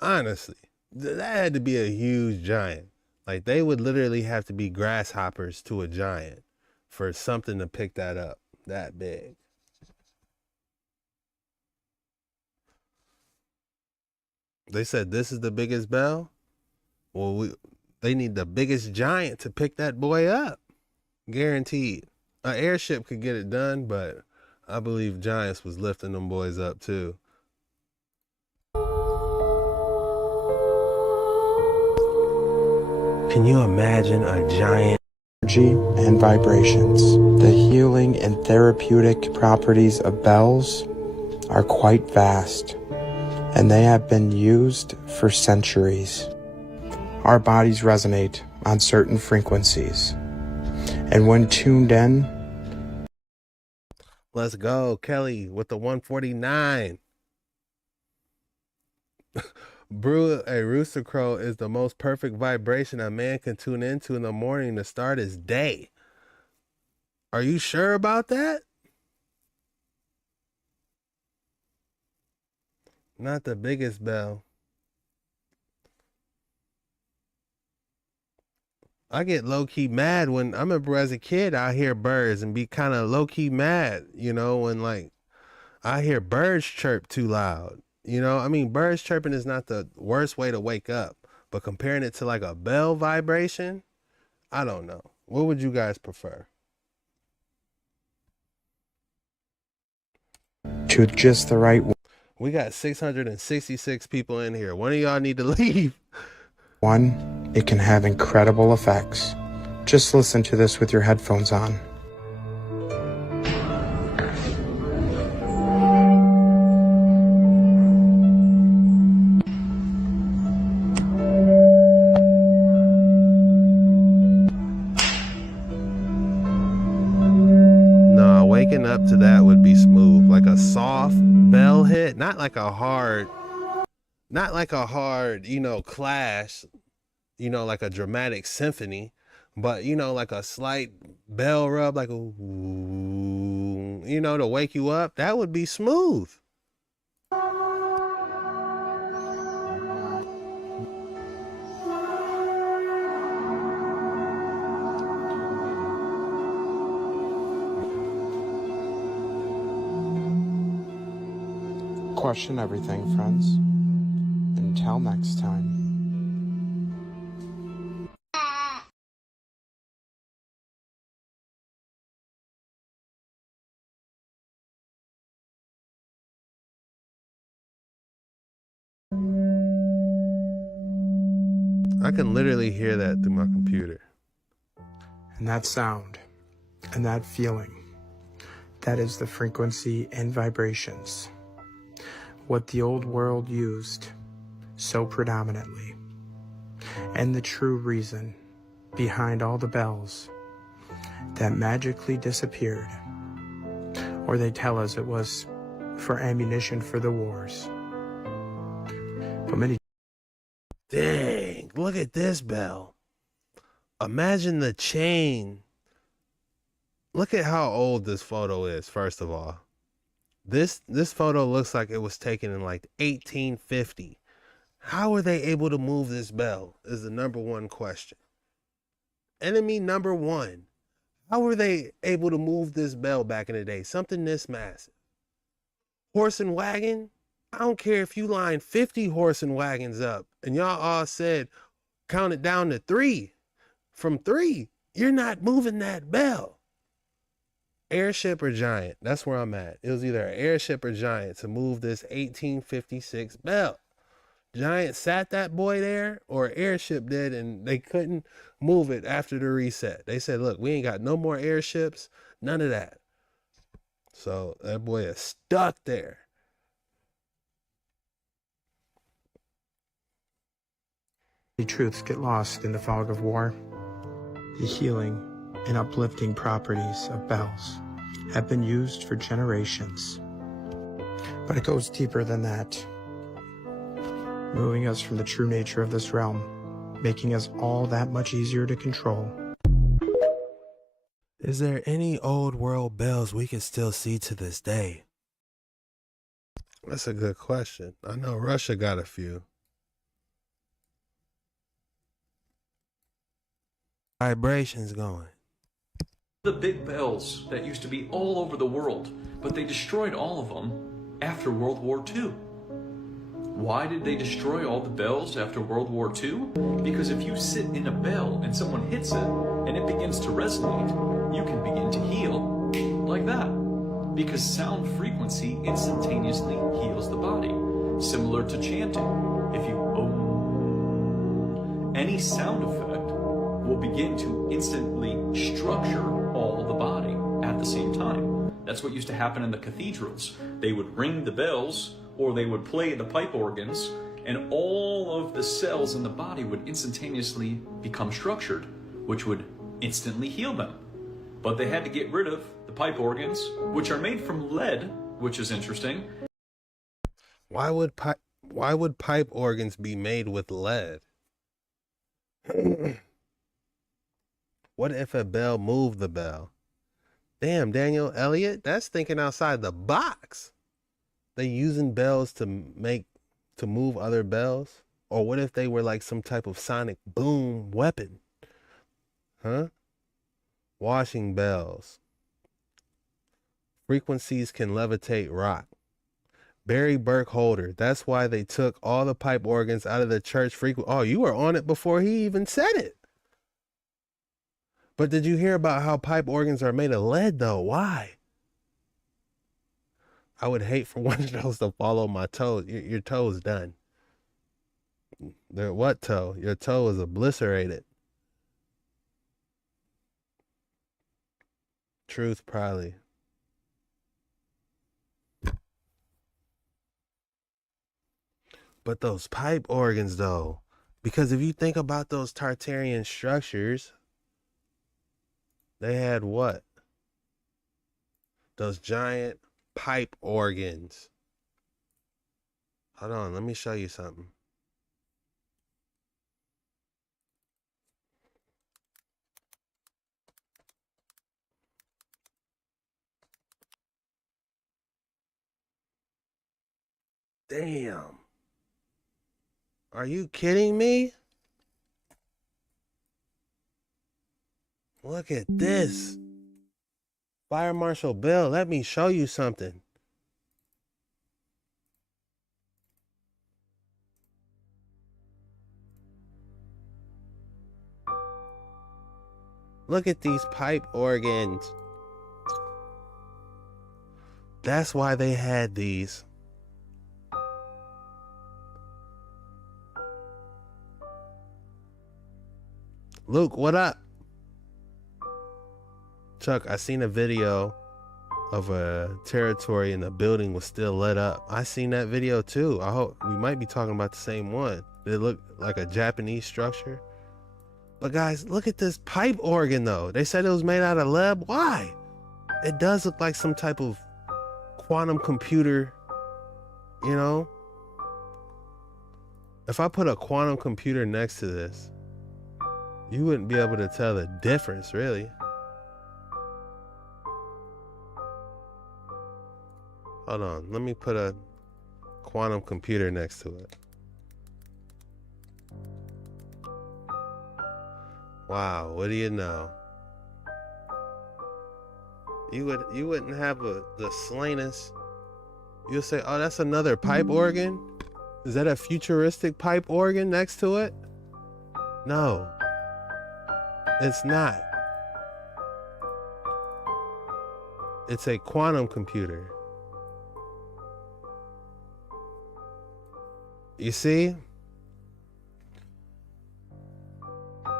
Honestly, that had to be a huge giant. Like, they would literally have to be grasshoppers to a giant for something to pick that up that big. They said this is the biggest bell. Well, they need the biggest giant to pick that boy up. Guaranteed. An airship could get it done, but I believe giants was lifting them boys up too. Can you imagine a giant and vibrations. The healing and therapeutic properties of bells are quite vast, and they have been used for centuries. Our bodies resonate on certain frequencies, and when tuned in, Let's go, Kelly, with the 149. Brew a rooster crow is the most perfect vibration a man can tune into in the morning to start his day. Are you sure about that? Not the biggest bell. I get low-key mad when I remember as a kid I hear birds and be kind of low-key mad, you know, when like I hear birds chirp too loud. You know, I mean, birds chirping is not the worst way to wake up, but comparing it to like a bell vibration, I don't know. What would you guys prefer? to just the right We got 666 people in here. One of y'all need to leave. one, it can have incredible effects. Just listen to this with your headphones on. No, waking up to that would be smooth. Like a soft bell hit, not like a hard, you know, clash, you know, like a dramatic symphony, but, you know, like a slight bell rub, like a, ooh, you know, to wake you up. That would be smooth. Question everything, friends. Until next time. I can literally hear that through my computer. And that sound and that feeling, that is the frequency and vibrations. What the old world used so predominantly, and the true reason behind all the bells that magically disappeared, or they tell us it was for ammunition for the wars. But many... Dang, look at this bell. Imagine the chain. Look at how old this photo is, first of all. This photo looks like it was taken in like 1850. How were they able to move this bell is the number one question. Enemy number one. How were they able to move this bell back in the day? Something this massive. Horse and wagon? I don't care if you line 50 horse and wagons up and y'all all said, count it down to 3. From 3, you're not moving that bell. Airship or giant? That's where I'm at. It was either an airship or giant to move this 1856 bell. Giant sat that boy there, or airship did, and they couldn't move it after the reset. They said, look, we ain't got no more airships, none of that. So that boy is stuck there. The truths get lost in the fog of war. The healing and uplifting properties of bells have been used for generations. But it goes deeper than that, moving us from the true nature of this realm, making us all that much easier to control. Is there any old world bells we can still see to this day? That's a good question. I know Russia got a few. Vibrations going. The big bells that used to be all over the world, but they destroyed all of them after World War II. Why did they destroy all the bells after World War II? Because if you sit in a bell and someone hits it and it begins to resonate, you can begin to heal like that. Because sound frequency instantaneously heals the body, similar to chanting. If you any sound effect will begin to instantly structure all the body at the same time. That's what used to happen in the cathedrals. They would ring the bells or they would play the pipe organs, and all of the cells in the body would instantaneously become structured, which would instantly heal them. But they had to get rid of the pipe organs, which are made from lead, which is interesting. Why would pipe organs be made with lead? What if a bell moved the bell? Damn, Daniel Elliott, that's thinking outside the box. They using bells to move other bells? Or what if they were like some type of sonic boom weapon? Huh? Washing bells. Frequencies can levitate rock. Barry Burkholder. That's why they took all the pipe organs out of the church frequency. Oh, you were on it before he even said it. But did you hear about how pipe organs are made of lead though? Why? I would hate for one of those to follow my toes. Your toe's done. What toe? Your toe is obliterated. Truth, probably. But those pipe organs, though, because if you think about those Tartarian structures, they had what? Those giant pipe organs. Hold on, let me show you something. Damn. Are you kidding me? Look at this. Fire Marshal Bill, let me show you something. Look at these pipe organs. That's why they had these. Luke, what up? Chuck, I seen a video of a territory and the building was still lit up. I seen that video too. I hope we might be talking about the same one. It looked like a Japanese structure. But guys, look at this pipe organ though. They said it was made out of lead. Why? It does look like some type of quantum computer, you know? If I put a quantum computer next to this, you wouldn't be able to tell the difference, really. Hold on, let me put a quantum computer next to it. Wow, what do you know? You wouldn't have the slightest. You'll say, oh, that's another pipe organ? Is that a futuristic pipe organ next to it? No. It's not. It's a quantum computer. You see?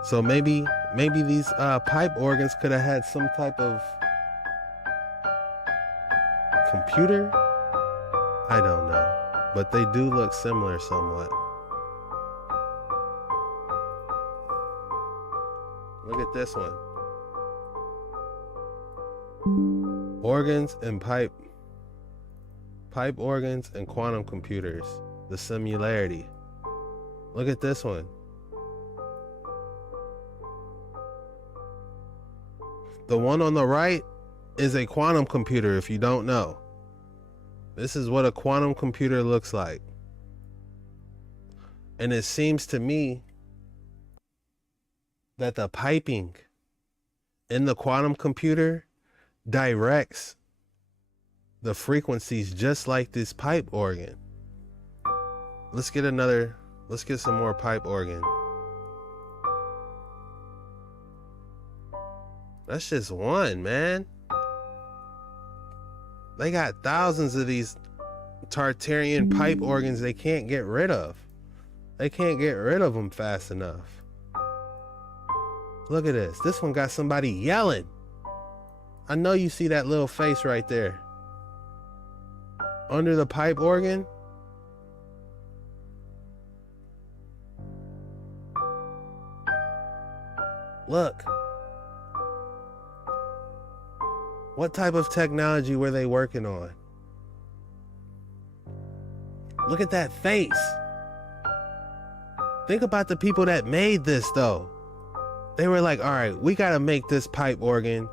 So maybe these pipe organs could have had some type of computer? I don't know. But they do look similar somewhat. Look at this one. Organs and pipe organs and quantum computers. The similarity. Look at this one. The one on the right is a quantum computer, if you don't know. This is what a quantum computer looks like. And it seems to me that the piping in the quantum computer directs the frequencies just like this pipe organ. Let's get some more pipe organ. That's just one, man. They got thousands of these Tartarian pipe organs they can't get rid of. They can't get rid of them fast enough. Look at this. This one got somebody yelling. I know you see that little face right there. Under the pipe organ. Look. What type of technology were they working on? Look at that face. Think about the people that made this though. They were like, all right, we gotta make this pipe organ.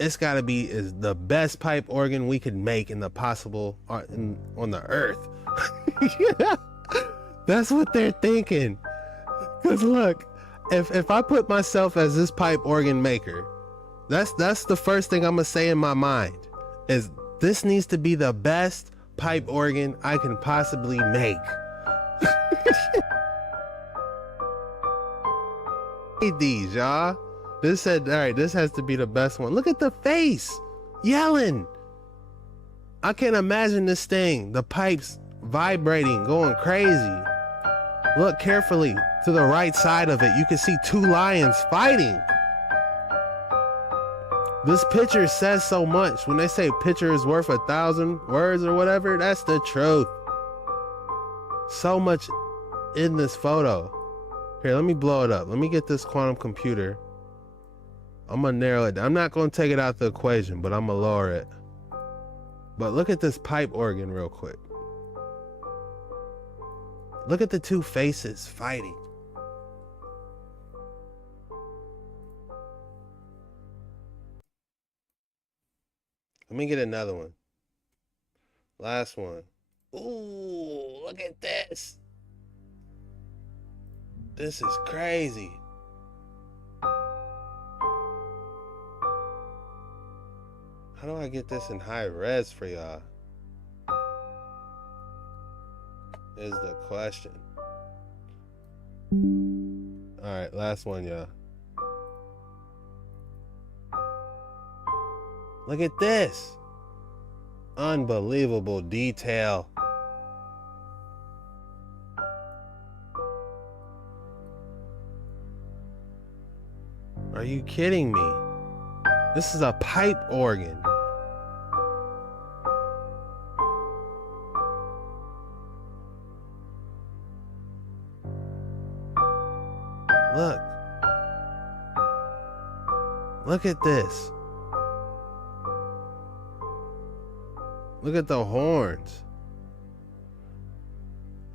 It's gotta be the best pipe organ we could make in the possible on the earth. Yeah. That's what they're thinking. Cause look, if I put myself as this pipe organ maker, that's the first thing I'm gonna say in my mind is this needs to be the best pipe organ I can possibly make. These, y'all. This said, all right, this has to be the best one. Look at the face yelling. I can't imagine this thing, the pipes vibrating, going crazy. Look carefully to the right side of it. You can see two lions fighting. This picture says so much. When they say picture is worth 1,000 words or whatever, that's the truth. So much in this photo. Here, let me blow it up. Let me get this quantum computer. I'm gonna narrow it down. I'm not gonna take it out the equation, but I'm gonna lower it. But look at this pipe organ real quick. Look at the two faces fighting. Let me get another one. Last one. Ooh, look at this. This is crazy. How do I get this in high res for y'all? Is the question. All right, last one, y'all. Look at this. Unbelievable detail. Are you kidding me? This is a pipe organ. Look. Look at this. Look at the horns.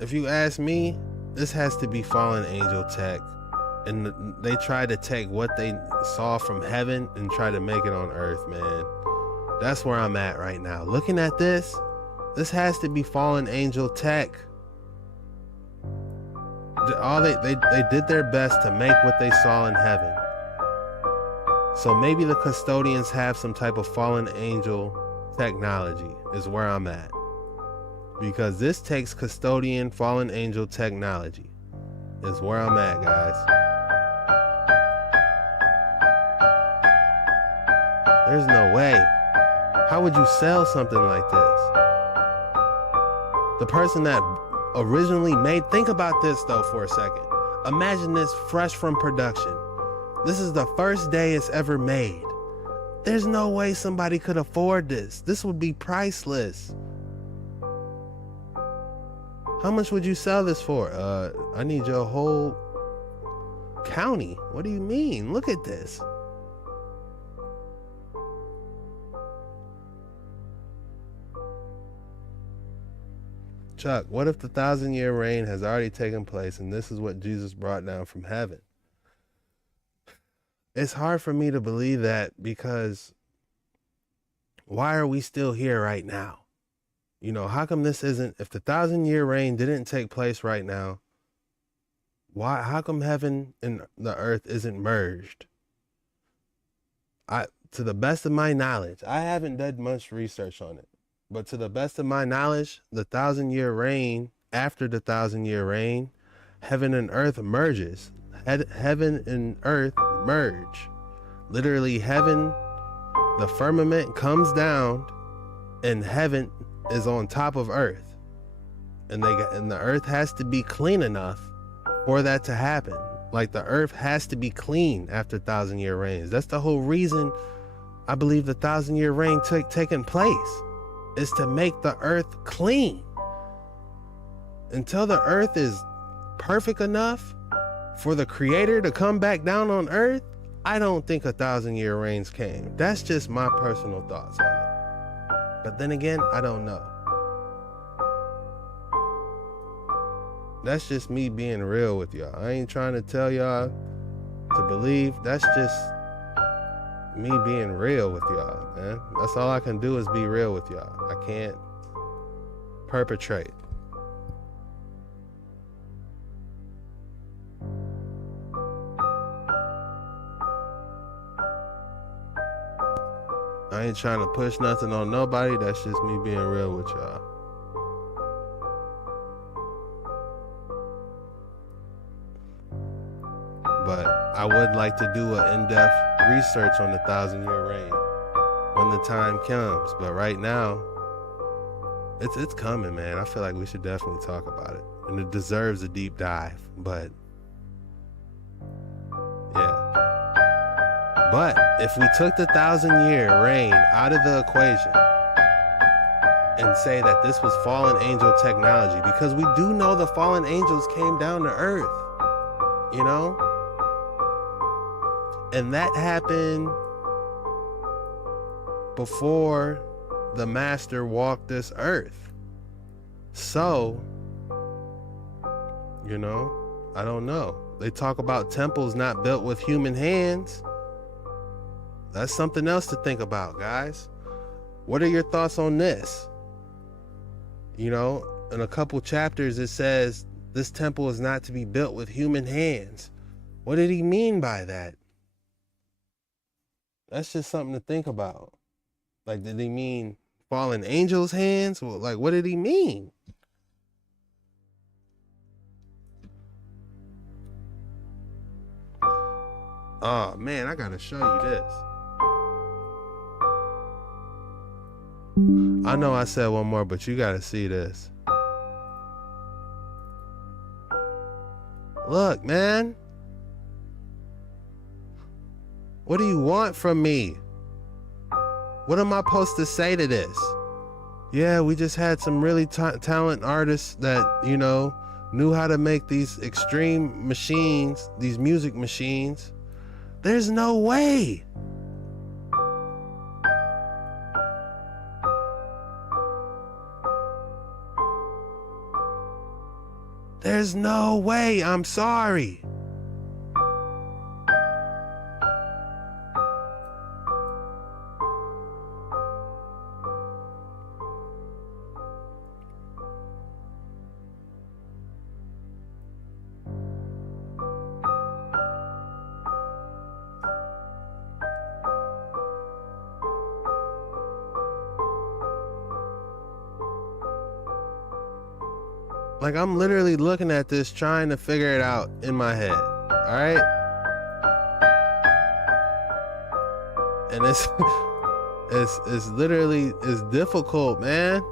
If you ask me, this has to be fallen angel tech. And they tried to take what they saw from heaven and try to make it on earth, man. That's where I'm at right now. Looking at this has to be fallen angel tech. They did their best to make what they saw in heaven. So maybe the custodians have some type of fallen angel technology is where I'm at. Because this takes custodian fallen angel technology is where I'm at, guys. There's no way. How would you sell something like this? The person that originally made, think about this though for a second. Imagine this fresh from production. This is the first day it's ever made. There's no way somebody could afford this. This would be priceless. How much would you sell this for? I need your whole county. What do you mean? Look at this. Chuck, what if the 1,000-year reign has already taken place and this is what Jesus brought down from heaven? It's hard for me to believe that because why are we still here right now? You know, how come this isn't, if the 1,000-year reign didn't take place right now, how come heaven and the earth isn't merged? To the best of my knowledge, I haven't done much research on it. But to the best of my knowledge, the 1,000-year reign, after the 1,000-year reign, heaven and earth merges. Heaven and earth merge. Literally, heaven, the firmament comes down, and heaven is on top of earth. And the earth has to be clean enough for that to happen. Like the earth has to be clean after 1,000-year reigns. That's the whole reason I believe the 1,000-year reign taking place, is to make the earth clean. Until the earth is perfect enough for the creator to come back down on earth, I don't think 1,000-year reigns came. That's just my personal thoughts on it. But then again, I don't know. That's just me being real with y'all. I ain't trying to tell y'all to believe. That's just me being real with y'all, man. That's all I can do is be real with y'all. I can't perpetrate. I ain't trying to push nothing on nobody. That's just me being real with y'all. But I would like to do an in-depth research on the 1,000-year reign when the time comes. But right now, it's coming, man. I feel like we should definitely talk about it. And it deserves a deep dive. But yeah. But if we took the 1,000-year reign out of the equation and say that this was fallen angel technology, because we do know the fallen angels came down to earth, you know? And that happened before the master walked this earth. So, you know, I don't know. They talk about temples not built with human hands. That's something else to think about, guys. What are your thoughts on this? You know, in a couple chapters it says this temple is not to be built with human hands. What did he mean by that? That's just something to think about. Like, did he mean fallen angels' hands? Well, like, what did he mean? Oh, man, I gotta show you this. I know I said one more, but you gotta see this. Look, man. What do you want from me? What am I supposed to say to this? Yeah, we just had some really talented artists that, you know, knew how to make these extreme machines, these music machines. There's no way. There's no way. I'm sorry. Like, I'm literally looking at this trying to figure it out in my head. All right? And it's literally, it's difficult, man.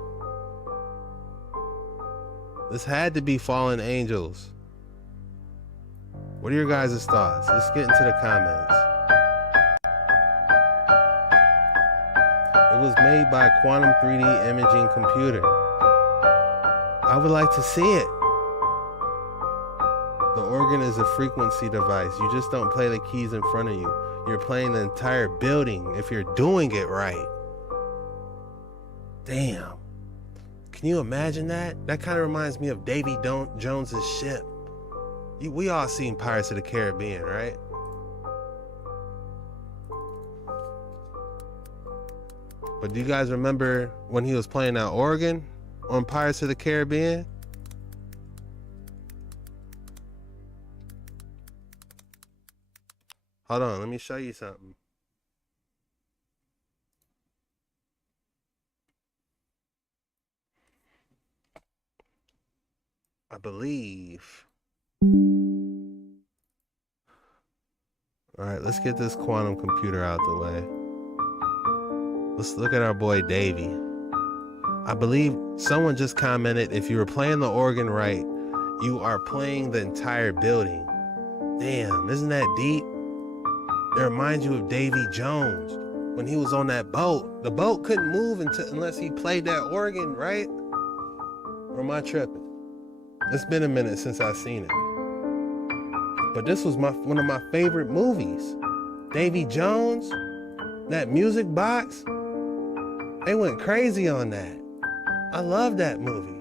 This had to be fallen angels. What are your guys' thoughts? Let's get into the comments. It was made by a quantum 3D imaging computer. I would like to see it. The organ is a frequency device. You just don't play the keys in front of you. You're playing the entire building if you're doing it right. Damn. Can you imagine that? That kind of reminds me of Davy Jones's ship. We all seen Pirates of the Caribbean, right? But do you guys remember when he was playing that organ on Pirates of the Caribbean? Hold on, let me show you something. I believe. All right, let's get this quantum computer out the way. Let's look at our boy Davy. I believe someone just commented, if you were playing the organ right, you are playing the entire building. Damn, isn't that deep? It reminds you of Davy Jones when he was on that boat. The boat couldn't move unless he played that organ, right? Or am I tripping? It's been a minute since I've seen it. But this was one of my favorite movies. Davy Jones, that music box, they went crazy on that. I love that movie.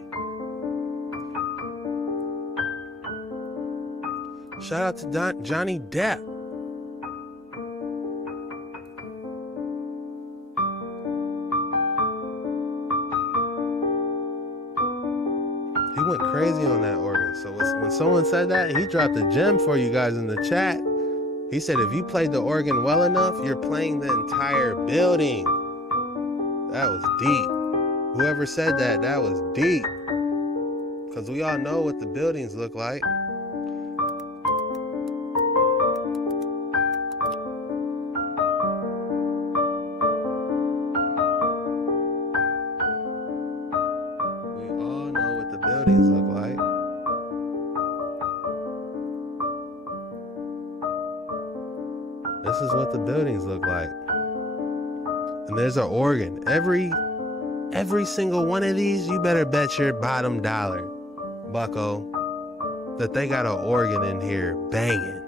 Shout out to Johnny Depp. He went crazy on that organ. So when someone said that, he dropped a gem for you guys in the chat. He said, if you played the organ well enough, you're playing the entire building. That was deep. Whoever said that, that was deep. Because we all know what the buildings look like. This is what the buildings look like. And there's an organ. Every single one of these, you better bet your bottom dollar, bucko, that they got an organ in here banging.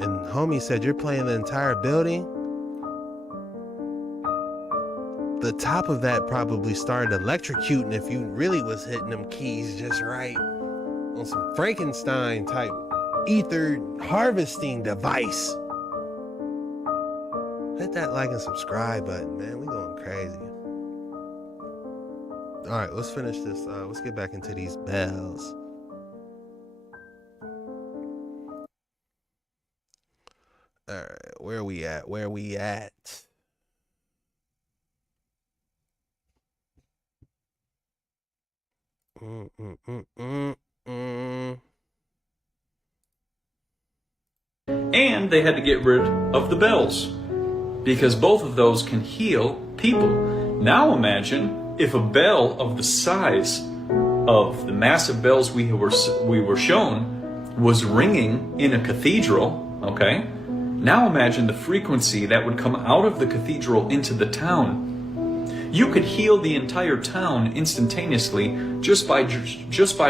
And homie said, you're playing the entire building? The top of that probably started electrocuting if you really was hitting them keys just right on some Frankenstein type ether harvesting device. Hit that like and subscribe button, man. We going crazy. All right, let's finish this. Let's get back into these bells. All right, where we at? Where we at? And they had to get rid of the bells, because both of those can heal people. Now imagine if a bell of the size of the massive bells we were shown was ringing in a cathedral, okay? Now imagine the frequency that would come out of the cathedral into the town. You could heal the entire town instantaneously just by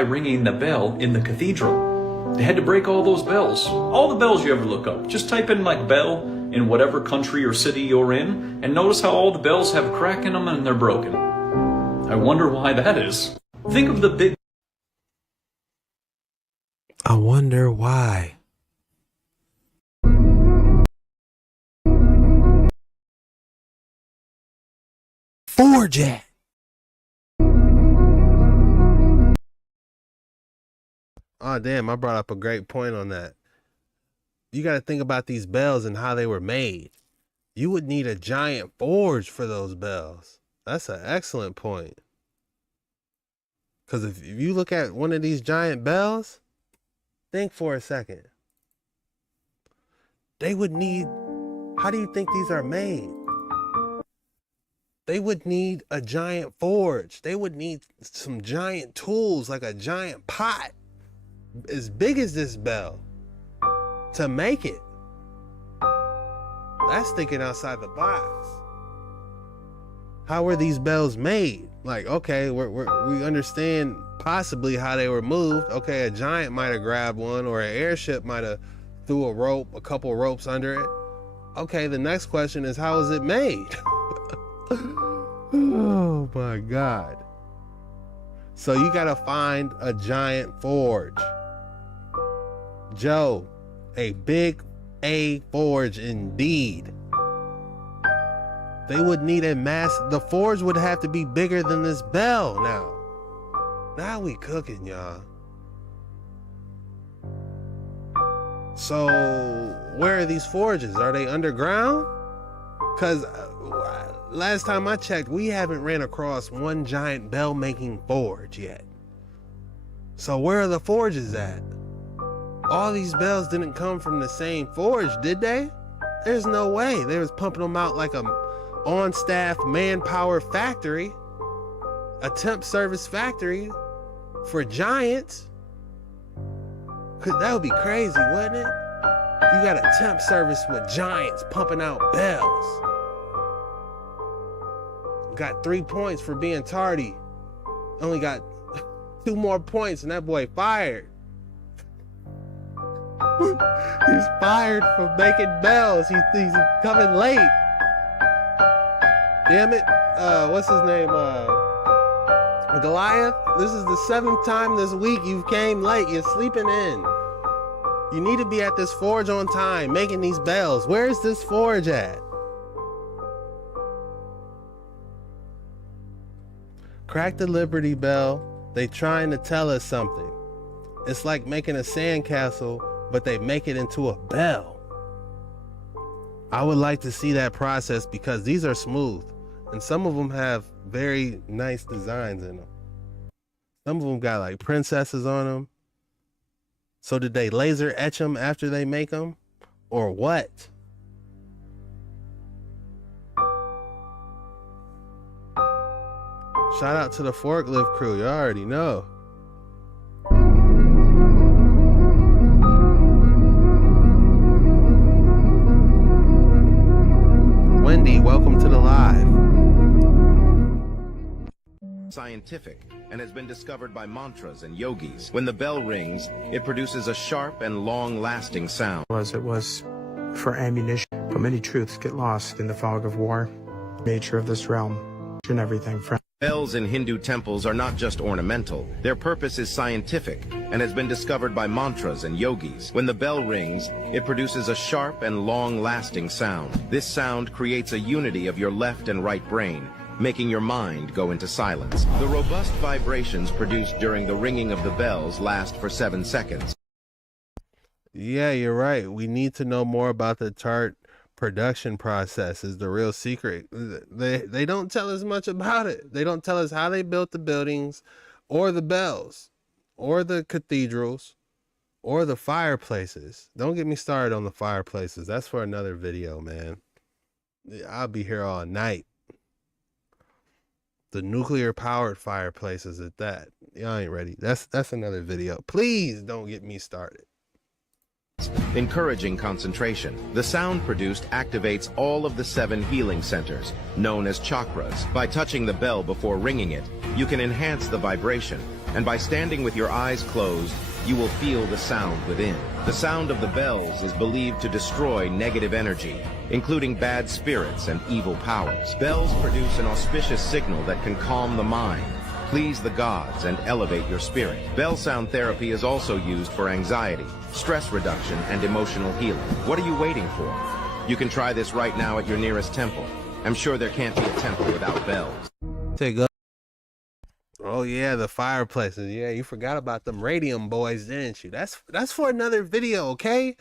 ringing the bell in the cathedral. They had to break all those bells. All the bells you ever look up. Just type in like bell in whatever country or city you're in, and notice how all the bells have a crack in them and they're broken. I wonder why that is. Think of the big... I wonder why. Forge it. Oh, damn, I brought up a great point on that. You got to think about these bells and how they were made. You would need a giant forge for those bells. That's an excellent point. Because if you look at one of these giant bells, think for a second. They would need, how do you think these are made? They would need a giant forge. They would need some giant tools, like a giant pot as big as this bell to make it. That's thinking outside the box. How were these bells made? Like, okay, we understand possibly how they were moved. Okay, a giant might have grabbed one, or an airship might have threw a couple ropes under it. Okay, the next question is, how is it made? Oh my God. So you gotta find a giant forge. Joe, a big A forge indeed. They would need the forge would have to be bigger than this bell now. Now we cooking, y'all. So where are these forges? Are they underground? Because last time I checked, we haven't ran across one giant bell making forge yet. So where are the forges at? All these bells didn't come from the same forge, did they? There's no way. They was pumping them out like a on-staff manpower factory, a temp service factory for giants. That would be crazy, wouldn't it? You got a temp service with giants pumping out bells. Got 3 points for being tardy. Only got 2 more points and that boy fired. He's fired for making bells. He's coming late. Damn it. What's his name? Goliath. This is the 7th time this week you came late. You're sleeping in. You need to be at this forge on time, making these bells. Where's this forge at? Crack the Liberty Bell. They trying to tell us something. It's like making a sandcastle, but they make it into a bell. I would like to see that process because these are smooth and some of them have very nice designs in them. Some of them got like princesses on them. So did they laser etch them after they make them or what? Shout out to the forklift crew. You already know. Wendy, welcome to the live. Scientific and has been discovered by mantras and yogis. When the bell rings, it produces a sharp and long-lasting sound. It was for ammunition, but many truths get lost in the fog of war. Nature of this realm and everything from Bells in Hindu temples are not just ornamental. Their purpose is scientific and has been discovered by mantras and yogis. When the bell rings, it produces a sharp and long-lasting sound. This sound creates a unity of your left and right brain, making your mind go into silence. The robust vibrations produced during the ringing of the bells last for 7 seconds. Yeah, you're right. We need to know more about the tart production process is the real secret. They don't tell us much about it. They don't tell us how they built the buildings or the bells or the cathedrals or the fireplaces. Don't get me started on the fireplaces. That's for another video, man. I'll be here all night. The nuclear powered fireplaces at that. Y'all ain't ready. That's another video. Please don't get me started. Encouraging concentration. The sound produced activates all of the 7 healing centers, known as chakras. By touching the bell before ringing it, you can enhance the vibration, and by standing with your eyes closed, you will feel the sound within. The sound of the bells is believed to destroy negative energy, including bad spirits and evil powers. Bells produce an auspicious signal that can calm the mind, please the gods, and elevate your spirit. Bell sound therapy is also used for anxiety, stress reduction, and emotional healing. What are you waiting for? You can try this right now at your nearest temple. I'm sure there can't be a temple without bells. Take up. Oh yeah, the fireplaces. Yeah, you forgot about them radium boys, didn't you? That's for another video, okay?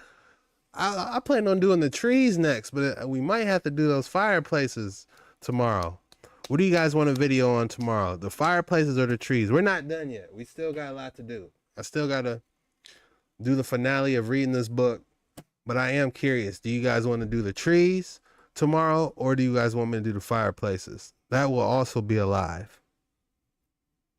I plan on doing the trees next, but we might have to do those fireplaces tomorrow. What do you guys want a video on tomorrow? The fireplaces or the trees? We're not done yet. We still got a lot to do. I still got to do the finale of reading this book, but I am curious. Do you guys want to do the trees tomorrow or do you guys want me to do the fireplaces? That will also be alive.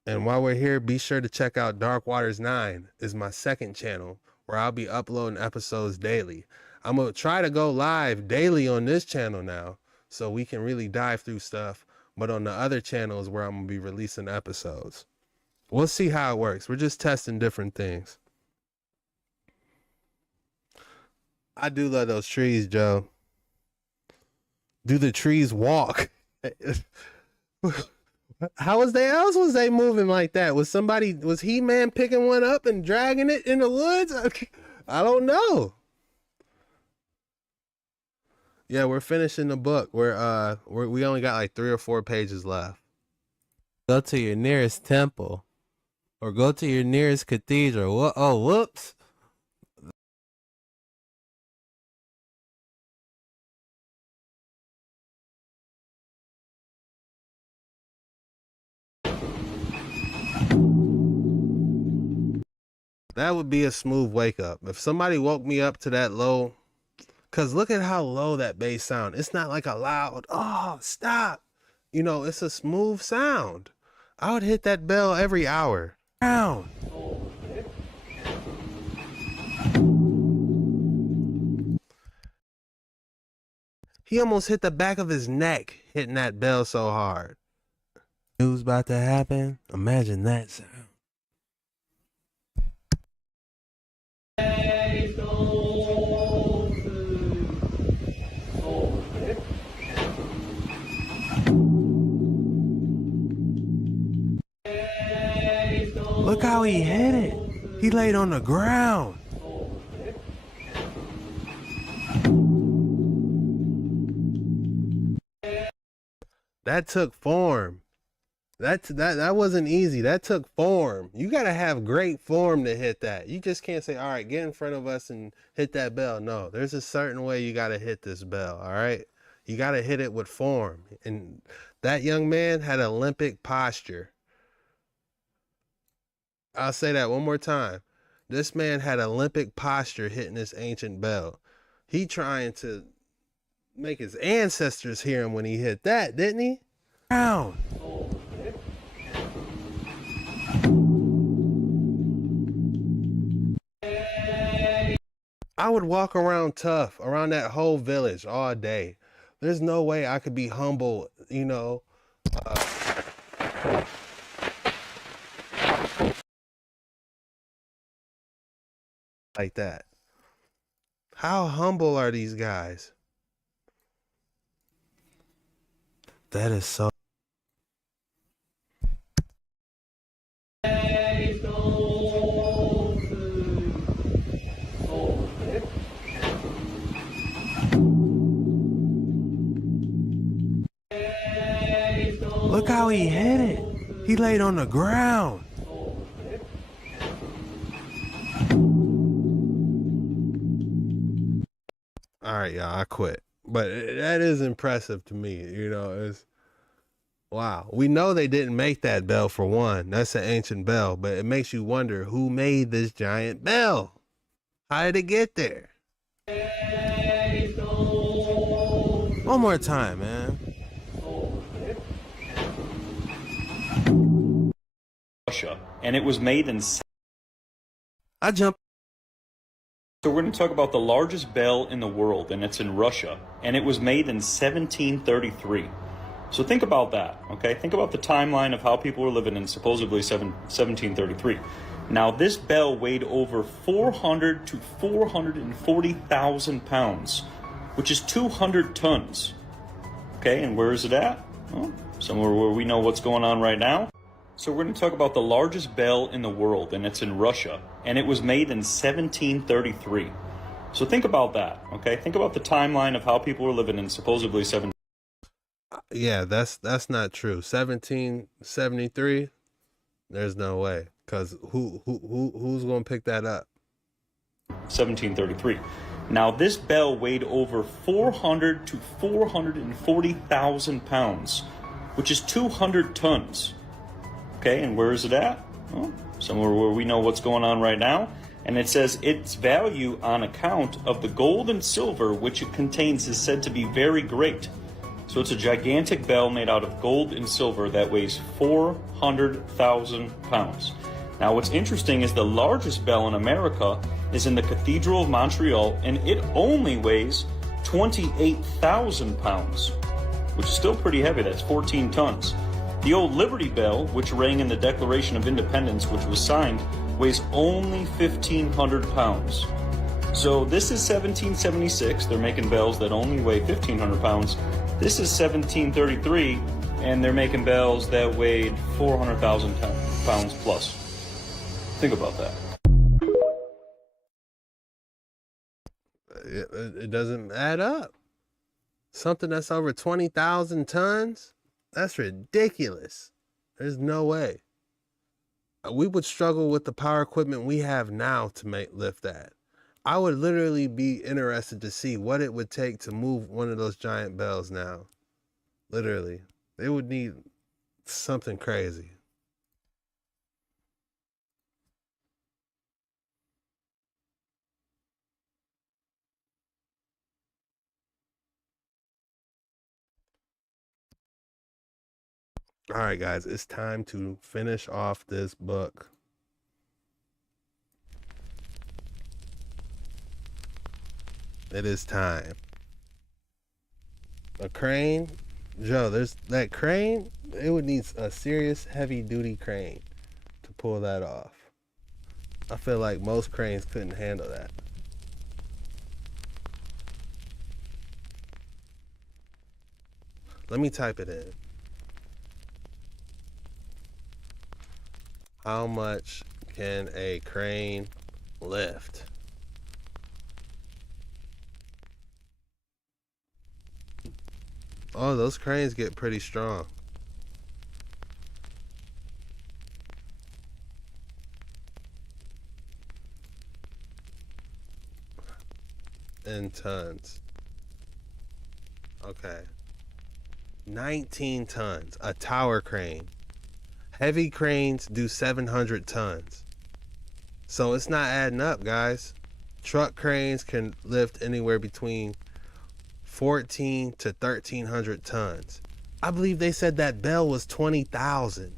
And while we're here, be sure to check out Dark Waters 9 is my second channel where I'll be uploading episodes daily. I'm going to try to go live daily on this channel now so we can really dive through stuff. But on the other channels where I'm going to be releasing episodes. We'll see how it works. We're just testing different things. I do love those trees, Joe. Do the trees walk? How else was they moving like that? Was He-Man picking one up and dragging it in the woods? I don't know. Yeah, we're finishing the book. We only got like 3 or 4 pages left. Go to your nearest temple or go to your nearest cathedral. Oh, whoops. That would be a smooth wake up. If somebody woke me up to that low, because look at how low that bass sound. It's not like a loud, oh, stop. You know, it's a smooth sound. I would hit that bell every hour. Down. He almost hit the back of his neck hitting that bell so hard. News about to happen. Imagine that sound. Look how he hit it. He laid on the ground. That took form. That wasn't easy. That took form. You gotta have great form to hit that. You just can't say, all right, get in front of us and hit that bell. No, there's a certain way you gotta hit this bell, all right? You gotta hit it with form. And that young man had Olympic posture. I'll say that one more time. This man had Olympic posture hitting this ancient bell. He trying to make his ancestors hear him when he hit that, didn't he? Down. I would walk around tough, around that whole village all day. There's no way I could be humble, you know. Like that. How humble are these guys? That is so. Look how he hit it. He laid on the ground. All right, y'all, I quit. But that is impressive to me. You know, it's wow. We know they didn't make that bell for one. That's an ancient bell, but it makes you wonder who made this giant bell. How did it get there? One more time, man. Russia, and it was made in. I jumped. So we're going to talk about the largest bell in the world, and it's in Russia, and it was made in 1733. So think about that, okay? Think about the timeline of how people were living in supposedly 1733. Now, this bell weighed over 400 to 440,000 pounds, which is 200 tons. Okay, and where is it at? Well, somewhere where we know what's going on right now. So we're going to talk about the largest bell in the world, and it's in Russia, and it was made in 1733. So think about that, okay? Think about the timeline of how people were living in supposedly Yeah, that's not true. 1773. There's no way, cause who's gonna pick that up? 1733. Now this bell weighed over 400 to 440,000 pounds, which is 200 tons. Okay, and where is it at? Well, somewhere where we know what's going on right now. And it says its value on account of the gold and silver which it contains is said to be very great. So it's a gigantic bell made out of gold and silver that weighs 400,000 pounds. Now what's interesting is the largest bell in America is in the Cathedral of Montreal, and it only weighs 28,000 pounds, which is still pretty heavy. That's 14 tons. The old Liberty Bell, which rang in the Declaration of Independence, which was signed, weighs only 1,500 pounds. So this is 1776. They're making bells that only weigh 1,500 pounds. This is 1733, and they're making bells that weighed 400,000 pounds plus. Think about that. It doesn't add up. Something that's over 20,000 tons? That's ridiculous. There's no way. We would struggle with the power equipment we have now to lift that. I would literally be interested to see what it would take to move one of those giant bells now. Literally. They would need something crazy. All right, guys, it's time to finish off this book. It is time. A crane, Joe, there's that crane. It would need a serious heavy duty crane to pull that off. I feel like most cranes couldn't handle that. Let me type it in. How much can a crane lift? Oh, those cranes get pretty strong. In tons. Okay. 19 tons. A tower crane. Heavy cranes do 700 tons. So it's not adding up, guys. Truck cranes can lift anywhere between 14 to 1,300 tons. I believe they said that bell was 20,000.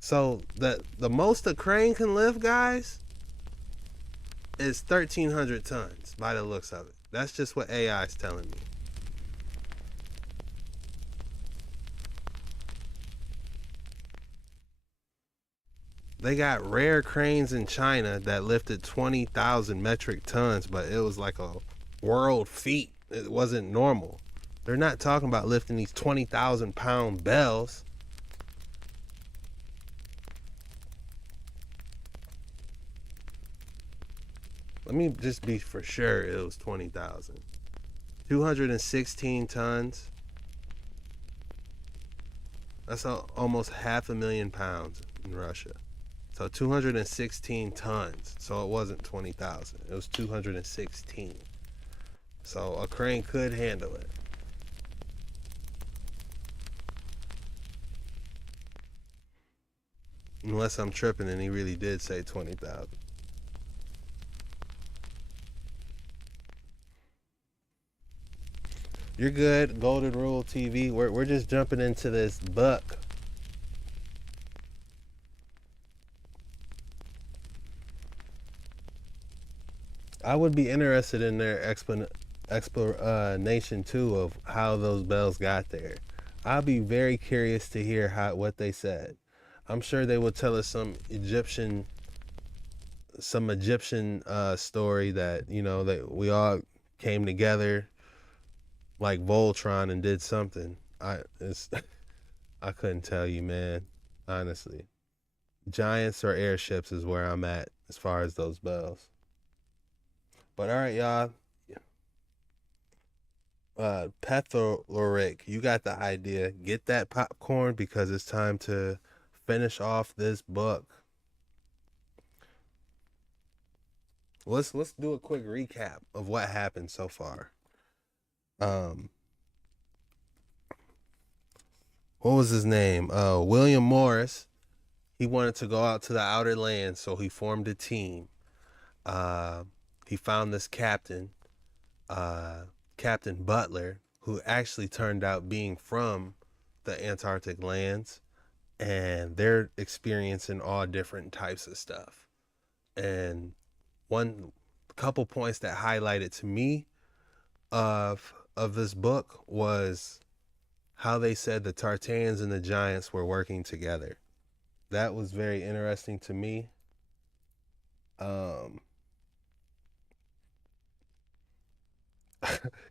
So the most a crane can lift, guys, is 1,300 tons by the looks of it. That's just what AI is telling me. They got rare cranes in China that lifted 20,000 metric tons, but it was like a world feat. It wasn't normal. They're not talking about lifting these 20,000 pound bells. Let me just be for sure it was 20,000. 216 tons. That's almost 500,000 pounds in Russia. So 216 tons. So it wasn't 20,000. It was 216. So a crane could handle it. Unless I'm tripping and he really did say 20,000. You're good, Golden Rule TV. We're just jumping into this book. I would be interested in their explanation too of how those bells got there. I'll be very curious to hear what they said. I'm sure they will tell us some Egyptian story that, you know, that we all came together like Voltron and did something. I couldn't tell you, man. Honestly, giants or airships is where I'm at as far as those bells. But all right, y'all. Pethoric, you got the idea. Get that popcorn because it's time to finish off this book. Let's do a quick recap of what happened so far. What was his name? William Morris. He wanted to go out to the outer lands, so he formed a team. He found this captain, Captain Butler, who actually turned out being from the Antarctic lands, and they're experiencing all different types of stuff. And one couple points that highlighted to me of this book was how they said the Tartarians and the giants were working together. That was very interesting to me.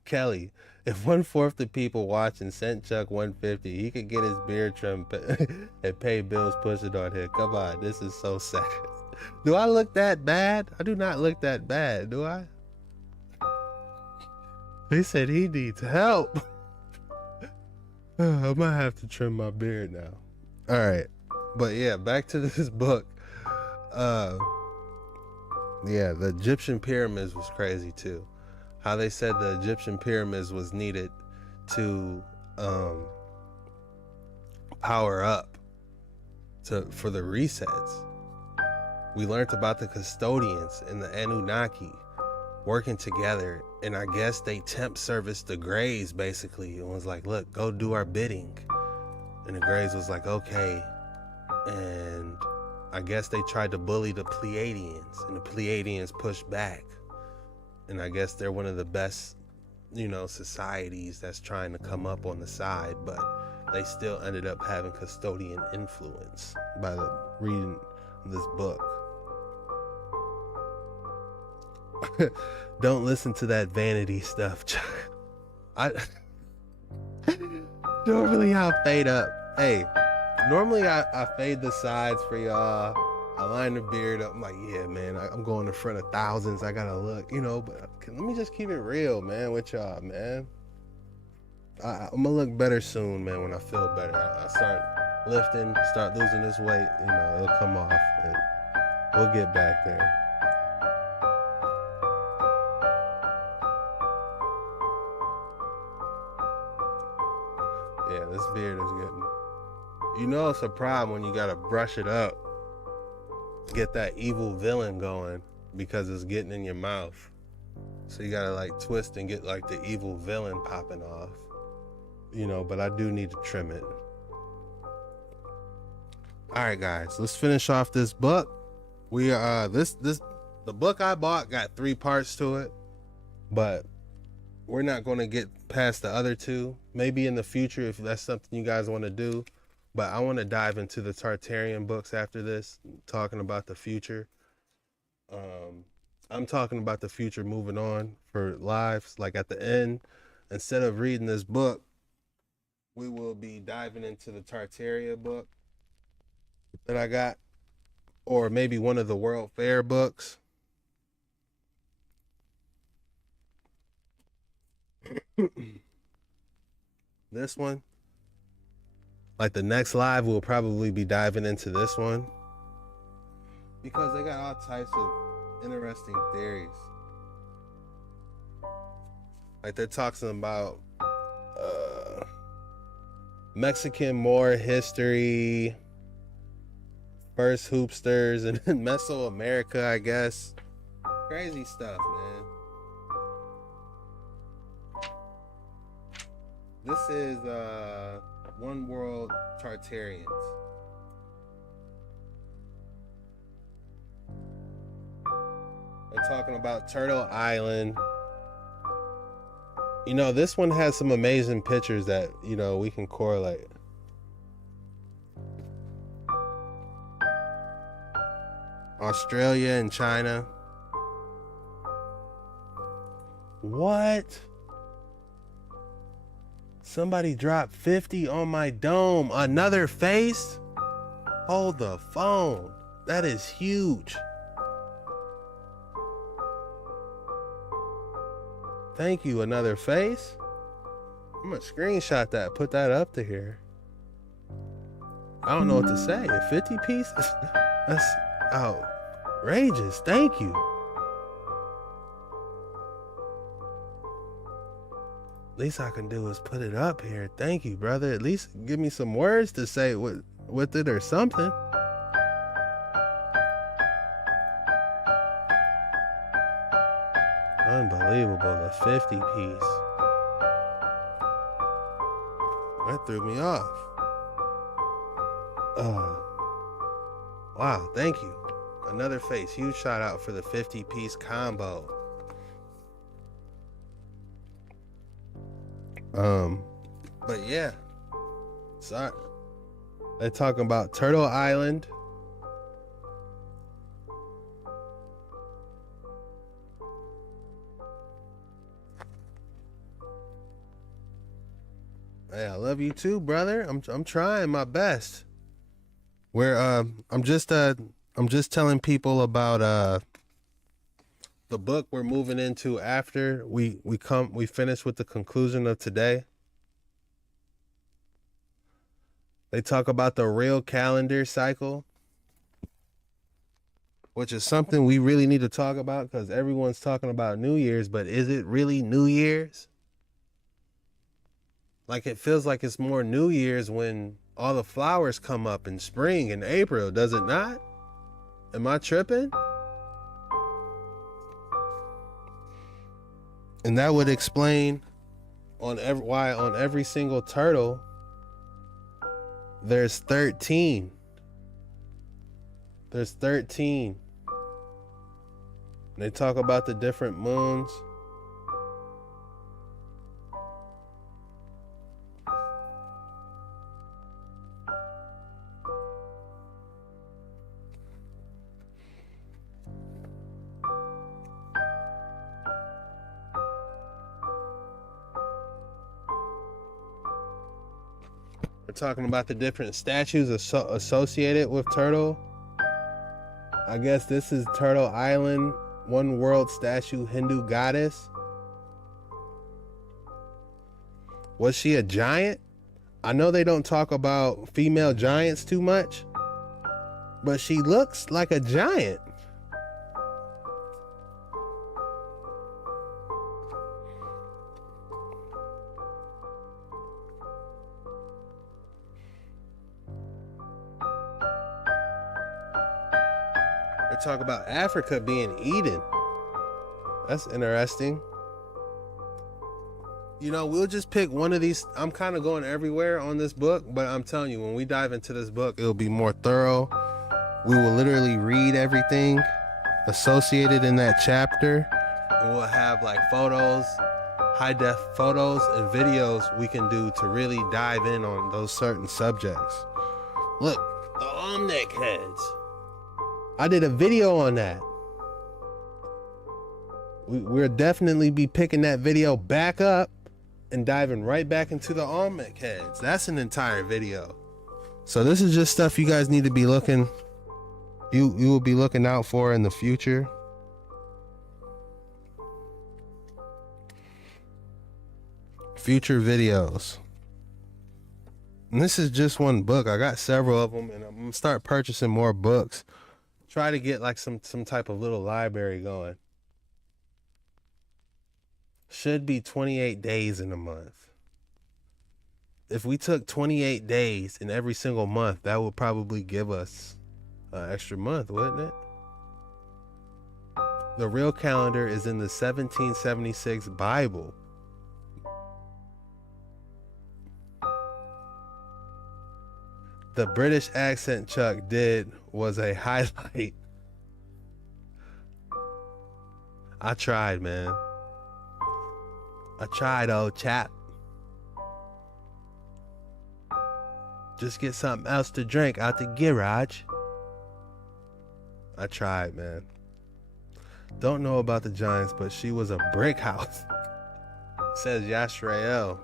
Kelly, if 1/4 the people watching sent Chuck 150, he could get his beard trimmed and pay bills pushing on him. Come on, this is so sad. Do I look that bad? I do not look that bad, do I? He said he needs help. I might have to trim my beard now. All right, but yeah, back to this book. Yeah, the Egyptian pyramids was crazy too. How they said the Egyptian pyramids was needed to power up for the resets. We learned about the custodians and the Anunnaki working together, and I guess they temp serviced the Greys basically and was like, look, go do our bidding. And the Greys was like, okay. And I guess they tried to bully the Pleiadians, and the Pleiadians pushed back. And I guess they're one of the best, you know, societies that's trying to come up on the side, but they still ended up having custodian influence by reading this book. Don't listen to that vanity stuff. Normally I fade up. Hey, normally I fade the sides for y'all. I line the beard up. I'm like, yeah, man, I'm going in front of thousands. I gotta look, you know, but let me just keep it real, man, with y'all, man. I'm gonna look better soon, man, when I feel better. I start lifting, start losing this weight, you know, it'll come off and we'll get back there. Yeah, this beard is getting, you know, it's a problem when you gotta brush it up. Get that evil villain going because it's getting in your mouth. So you gotta like twist and get like the evil villain popping off. You know, but I do need to trim it. Alright guys, let's finish off this book. We the book I bought got 3 parts to it, but we're not gonna get past the other 2. Maybe in the future if that's something you guys want to do. But I want to dive into the Tartarian books after this, talking about the future. I'm talking about the future moving on for lives. Like at the end, instead of reading this book, we will be diving into the Tartarian book that I got, or maybe one of the World Fair books. This one. Like the next live, we'll probably be diving into this one because they got all types of interesting theories. Like they're talking about Mexican Moor history, first hoopsters, and then Mesoamerica, I guess. Crazy stuff, man. This is One World Tartarians. They're talking about Turtle Island. You know, this one has some amazing pictures that, you know, we can correlate. Australia and China. What? Somebody dropped 50 on my dome. Another face? Hold the phone. That is huge. Thank you, another face. I'm gonna screenshot that, put that up to here. I don't know what to say. 50 pieces? That's outrageous. Thank you. Least I can do is put it up here. Thank you, brother. At least give me some words to say with it or something. Unbelievable, the 50 piece. That threw me off. Oh, wow, thank you. Another face. Huge shout out for the 50 piece combo. But yeah, sorry. They're talking about Turtle Island. Hey, I love you too, brother. I'm trying my best. I'm just telling people about the book we're moving into after we finish with the conclusion of today. They talk about the real calendar cycle, which is something we really need to talk about because everyone's talking about New Year's, but is it really New Year's? Like it feels like it's more New Year's when all the flowers come up in spring and April, does it not? Am I tripping? And that would explain why on every single turtle there's 13. There's 13 They talk about the different moons. We're talking about the different statues associated with Turtle. I guess this is Turtle Island, one world statue, Hindu goddess. Was she a giant? I know they don't talk about female giants too much, but she looks like a giant. Talk about Africa being Eden. That's interesting. You know, we'll just pick one of these. I'm kind of going everywhere on this book, but I'm telling you, when we dive into this book, it'll be more thorough. We will literally read everything associated in that chapter, and we'll have like photos, high def photos and videos we can do to really dive in on those certain subjects. Look, the Omnic heads. I did a video on that. We'll definitely be picking that video back up and diving right back into the Olmec heads. That's an entire video. So this is just stuff you guys need to be looking. You will be looking out for in the future. Future videos. And this is just one book. I got several of them, and I'm gonna start purchasing more books. Try to get like some type of little library going. Should be 28 days in a month. If we took 28 days in every single month, that would probably give us an extra month, wouldn't it? The real calendar is in the 1776 Bible. The British accent Chuck did was a highlight. I tried, man. I tried, old chap. Just get something else to drink out the garage. I tried, man. Don't know about the Giants, but she was a brick house. Says Yashrael.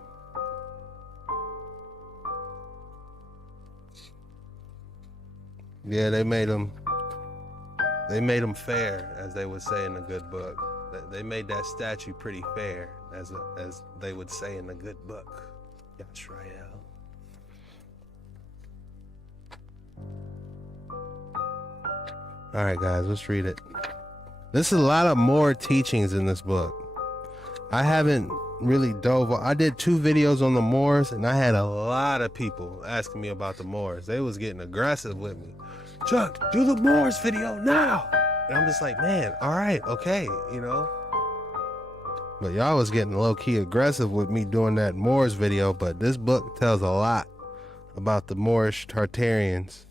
Yeah, they made them fair, as they would say in the good book. They made that statue pretty fair, as they would say in the good book. Yashrael. All right, guys, let's read it. This is a lot of more teachings in this book. I haven't really dove. I did 2 videos on the Moors, and I had a lot of people asking me about the Moors. They was getting aggressive with me. Chuck, do the Moors video now. And I'm just like, man, all right, okay, you know. But y'all was getting low-key aggressive with me doing that Moors video, but this book tells a lot about the Moorish Tartarians.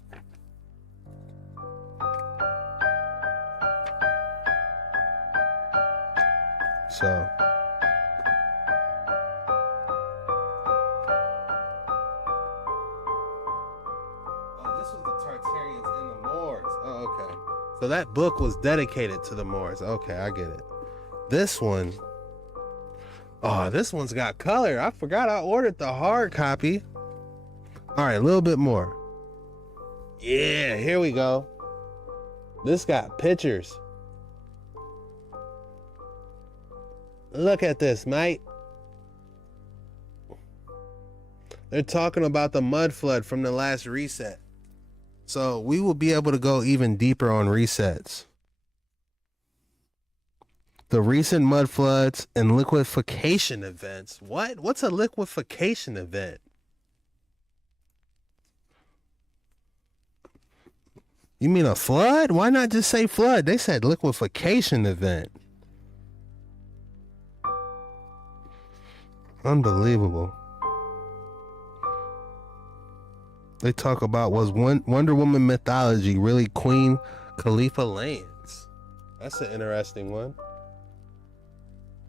So so that book was dedicated to the Moors. Okay, I get it. This one, oh, this one's got color. I forgot I ordered the hard copy. All right, a little bit more. Yeah, here we go. This got pictures. Look at this, mate. They're talking about the mud flood from the last reset. So we will be able to go even deeper on resets. The recent mud floods and liquefaction events. What? What's a liquefaction event? You mean a flood? Why not just say flood? They said liquefaction event. Unbelievable. They talk about, was Wonder Woman mythology really Queen Khalifa lands? That's an interesting one.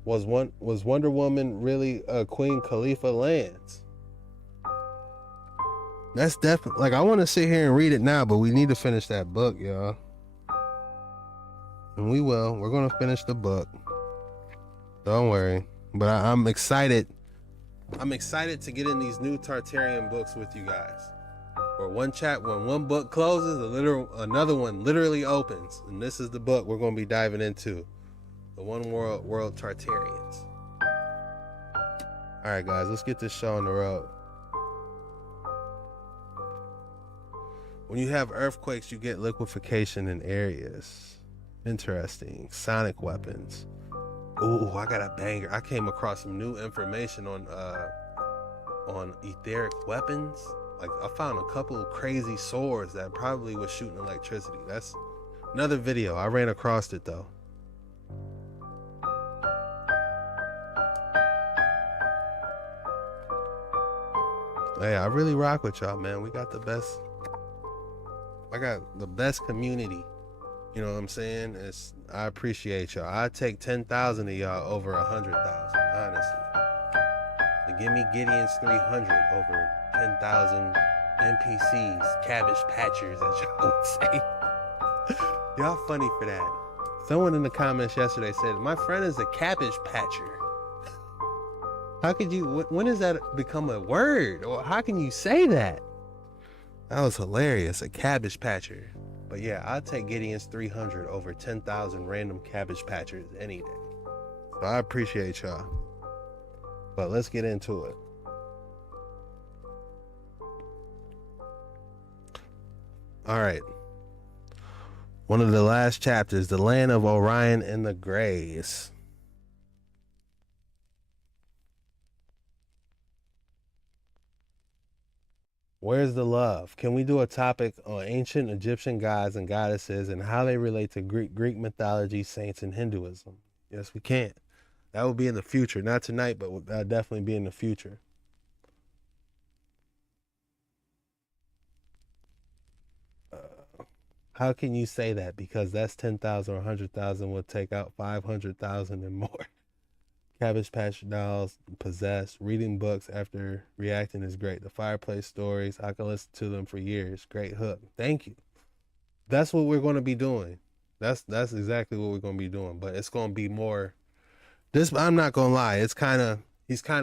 Was Wonder Woman really a Queen Khalifa lands? That's definitely, like, I want to sit here and read it now, but we need to finish that book, y'all. And we will. We're going to finish the book. Don't worry. But I'm excited. I'm excited to get in these new Tartarian books with you guys. Where when one book closes, another one literally opens. And this is the book we're going to be diving into. The One World Tartarians. All right, guys, let's get this show on the road. When you have earthquakes, you get liquefaction in areas. Interesting. Sonic weapons. Ooh, I got a banger. I came across some new information on etheric weapons. Like, I found a couple of crazy swords that probably was shooting electricity. That's another video. I ran across it though. Hey, I really rock with y'all, man. We got the best. I got the best community. You know what I'm saying? I appreciate y'all. I take 10,000 of y'all over 100,000, honestly. And give me Gideon's 300 over 10,000 NPCs, cabbage patchers, as y'all would say. Y'all funny for that. Someone in the comments yesterday said, my friend is a cabbage patcher. How could you, when does that become a word? Or how can you say that? That was hilarious, a cabbage patcher. But yeah, I'll take Gideon's 300 over 10,000 random cabbage patchers any day. So I appreciate y'all. But let's get into it. All right. One of the last chapters, the land of Orion and the Greys. Where's the love? Can we do a topic on ancient Egyptian gods and goddesses and how they relate to Greek mythology, saints, and Hinduism? Yes, we can. That will be in the future. Not tonight, but that'll definitely be in the future. How can you say that? Because that's 10,000 or 100,000 will take out 500,000 and more. Cabbage Patch dolls, possessed, reading books after reacting is great. The fireplace stories, I can listen to them for years. Great hook. Thank you. That's what we're going to be doing. That's exactly what we're going to be doing. But it's going to be more. I'm not going to lie. He's kind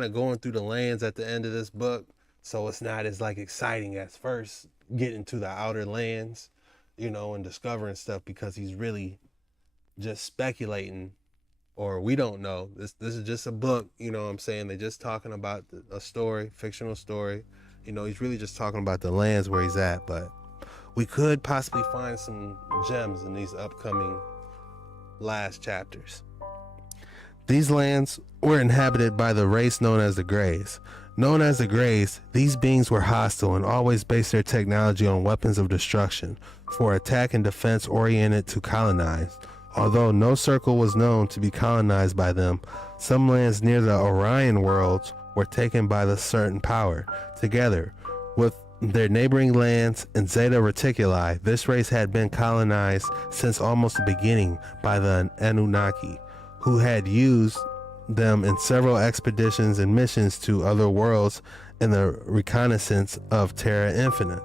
of going through the lands at the end of this book, so it's not as like exciting as first getting to the outer lands, you know, and discovering stuff, because he's really just speculating. Or we don't know. This is just a book, you know what I'm saying? They're just talking about a story, fictional story. You know, he's really just talking about the lands where he's at. But we could possibly find some gems in these upcoming last chapters. These lands were inhabited by the race known as the Greys. Known as the Greys, these beings were hostile and always based their technology on weapons of destruction for attack and defense oriented to colonize. Although no circle was known to be colonized by them, some lands near the Orion worlds were taken by the certain power. Together with their neighboring lands in Zeta Reticuli, this race had been colonized since almost the beginning by the Anunnaki, who had used them in several expeditions and missions to other worlds in the reconnaissance of Terra Infinite.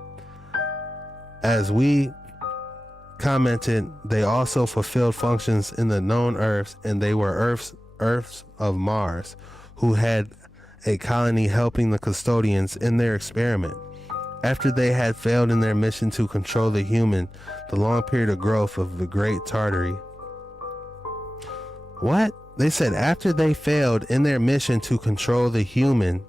As we commented, they also fulfilled functions in the known Earths, and they were Earths of Mars, who had a colony helping the custodians in their experiment. After they had failed in their mission to control the human, the long period of growth of the Great Tartary. What? They said after they failed in their mission to control the human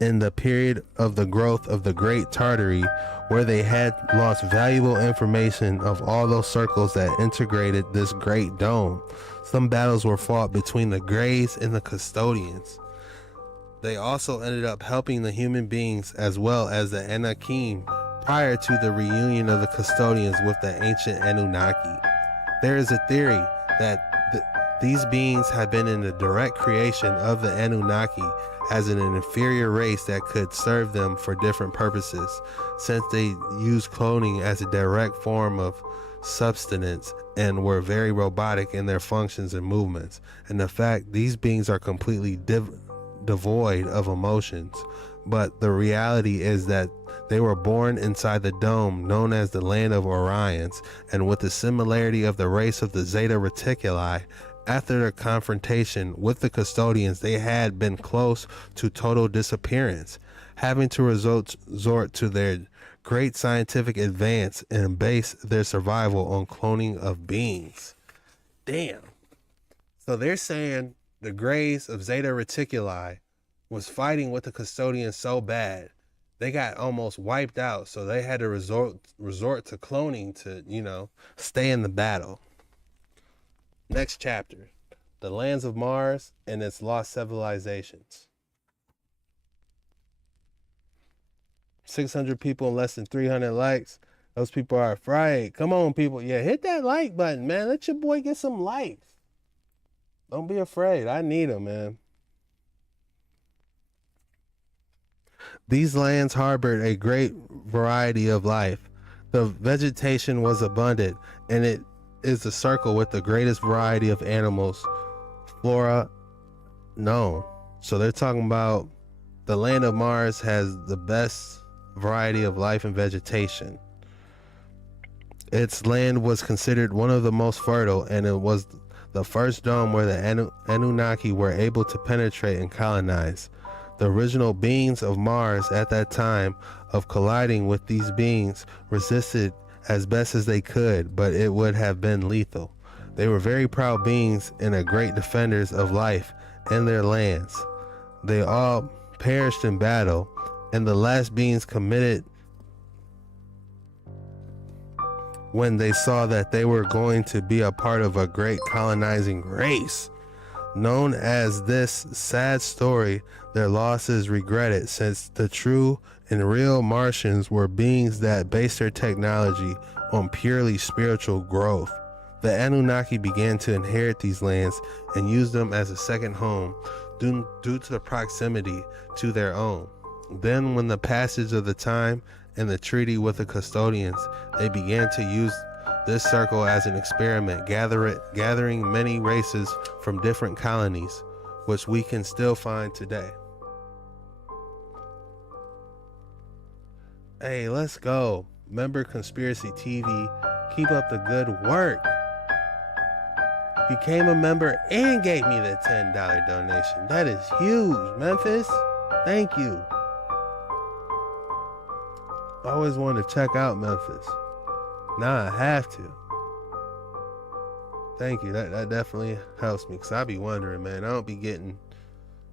in the period of the growth of the Great Tartary, where they had lost valuable information of all those circles that integrated this great dome. Some battles were fought between the Greys and the custodians. They also ended up helping the human beings as well as the Anunnaki prior to the reunion of the custodians with the ancient Anunnaki. There is a theory that these beings had been in the direct creation of the Anunnaki as an inferior race that could serve them for different purposes, since they used cloning as a direct form of substance and were very robotic in their functions and movements. And the fact these beings are completely devoid of emotions. But the reality is that they were born inside the dome known as the Land of Orions, and with the similarity of the race of the Zeta Reticuli, after their confrontation with the custodians, they had been close to total disappearance, having to resort to their great scientific advance and base their survival on cloning of beings. Damn. So they're saying the Greys of Zeta Reticuli was fighting with the custodians so bad they got almost wiped out, so they had to resort to cloning to, you know, stay in the battle. Next chapter, the lands of Mars and its lost civilizations. 600 people and less than 300 likes. Those people are afraid. Come on, people. Yeah, hit that like button, man. Let your boy get some likes. Don't be afraid. I need them, man. These lands harbored a great variety of life. The vegetation was abundant, and it is a circle with the greatest variety of animals, flora known. So they're talking about the land of Mars has the best variety of life and vegetation. Its land was considered one of the most fertile, and it was the first dome where the Anunnaki were able to penetrate and colonize. The original beings of Mars at that time of colliding with these beings resisted as best as they could, but it would have been lethal. They were very proud beings and a great defenders of life and their lands. They all perished in battle, and the last beings committed when they saw that they were going to be a part of a great colonizing race. Known as this sad story, their losses regretted, since the true and real Martians were beings that based their technology on purely spiritual growth. The Anunnaki began to inherit these lands and use them as a second home due to the proximity to their own. Then, when the passage of the time and the treaty with the custodians, they began to use this circle as an experiment, gathering many races from different colonies, which we can still find today. Hey, let's go. Member Conspiracy TV, keep up the good work. Became a member and gave me the $10 donation. That is huge, Memphis. Thank you. I always wanted to check out Memphis. Now I have to. Thank you. That definitely helps me, because I be wondering, man. I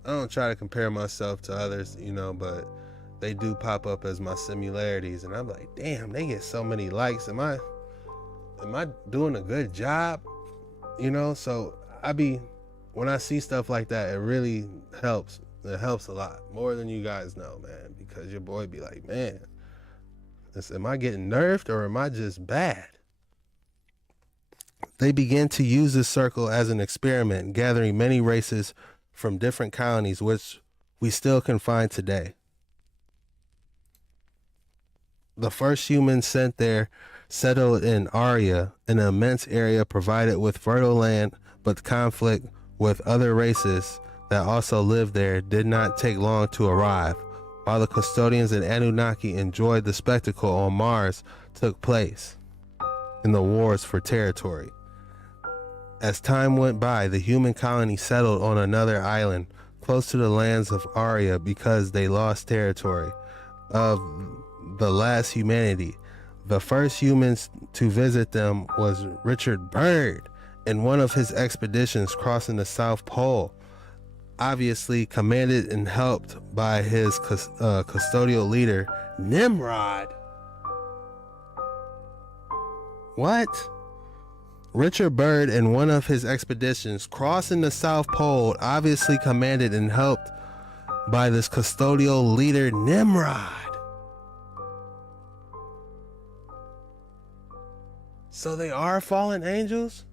don't try to compare myself to others, you know, but they do pop up as my similarities, and I'm like, damn, they get so many likes. Am I doing a good job? You know, so when I see stuff like that, it really helps. It helps a lot, more than you guys know, man, because your boy be like, man, am I getting nerfed or am I just bad? They began to use this circle as an experiment, gathering many races from different colonies, which we still can find today. The first humans sent there settled in Aria, an immense area provided with fertile land, but conflict with other races that also lived there did not take long to arrive. While the custodians and Anunnaki enjoyed the spectacle on Mars took place in the wars for territory. As time went by, the human colony settled on another island close to the lands of Aria because they lost territory of the last humanity. The first humans to visit them was Richard Byrd in one of his expeditions crossing the South Pole, obviously commanded and helped by his custodial leader, Nimrod. What? Richard Byrd in one of his expeditions crossing the South Pole, obviously commanded and helped by this custodial leader, Nimrod. So they are fallen angels?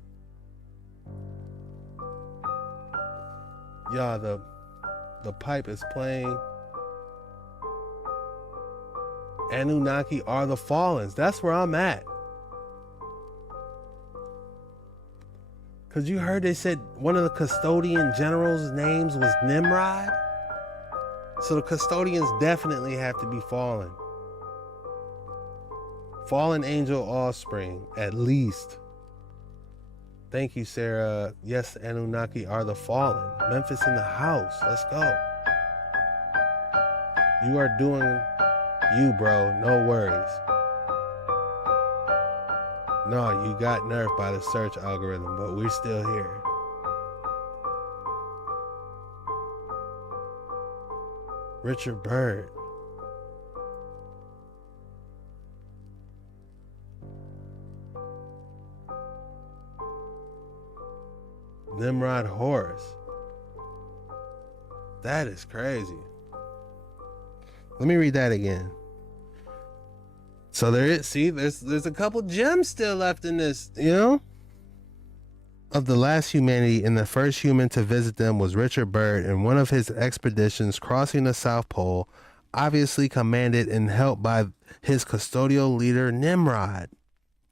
Yeah, the pipe is playing. Anunnaki are the fallens. That's where I'm at. Cause you heard they said one of the custodian generals' names was Nimrod. So the custodians definitely have to be fallen. Fallen angel offspring, at least. Thank you, Sarah. Yes, Anunnaki are the fallen. Memphis in the house. Let's go. You are doing you, bro. No worries. No, you got nerfed by the search algorithm, but we're still here. Richard Byrd. Nimrod Horus. That is crazy. Let me read that again. So there is, see, there's a couple gems still left in this, you know? Of the last humanity, and the first human to visit them was Richard Byrd in one of his expeditions crossing the South Pole, obviously commanded and helped by his custodial leader Nimrod.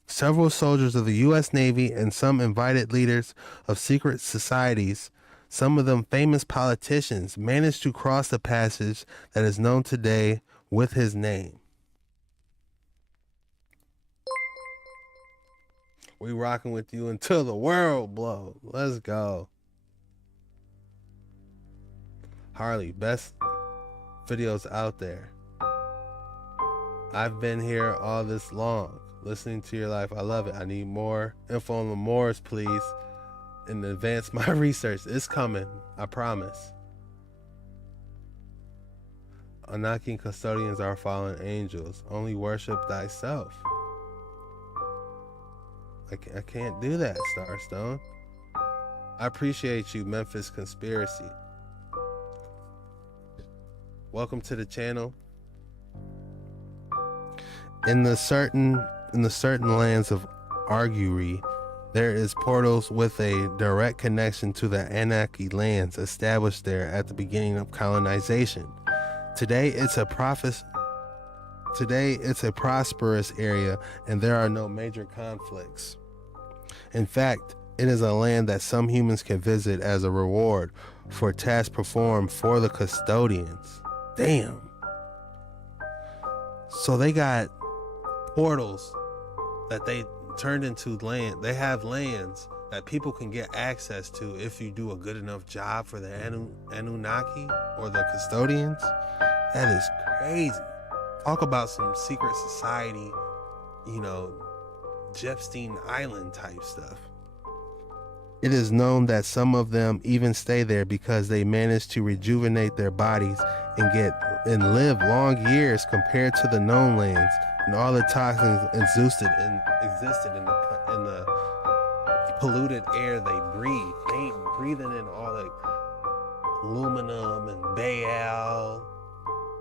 Several soldiers of the U.S. Navy and some invited leaders of secret societies, some of them famous politicians, managed to cross the passage that is known today with his name. We rocking with you until the world blow. Let's go. Harley, best videos out there. I've been here all this long, listening to your life. I love it. I need more info on the Moors, please, and advance my research. It's coming. I promise. Anunnaki custodians are fallen angels. Only worship thyself. I can't do that, Starstone. I appreciate you, Memphis Conspiracy. Welcome to the channel. In the certain lands of Arguri, there is portals with a direct connection to the Anunnaki lands established there at the beginning of colonization. Today it's a prosperous area and there are no major conflicts. In fact, it is a land that some humans can visit as a reward for tasks performed for the custodians. Damn. So they got portals that they turned into land. They have lands that people can get access to if you do a good enough job for the Anunnaki or the custodians. That is crazy. Talk about some secret society, you know, Jeffstein Island type stuff. It is known that some of them even stay there because they manage to rejuvenate their bodies and live long years compared to the known lands and all the toxins existed in the polluted air they breathe. They ain't breathing in all the aluminum and Baal,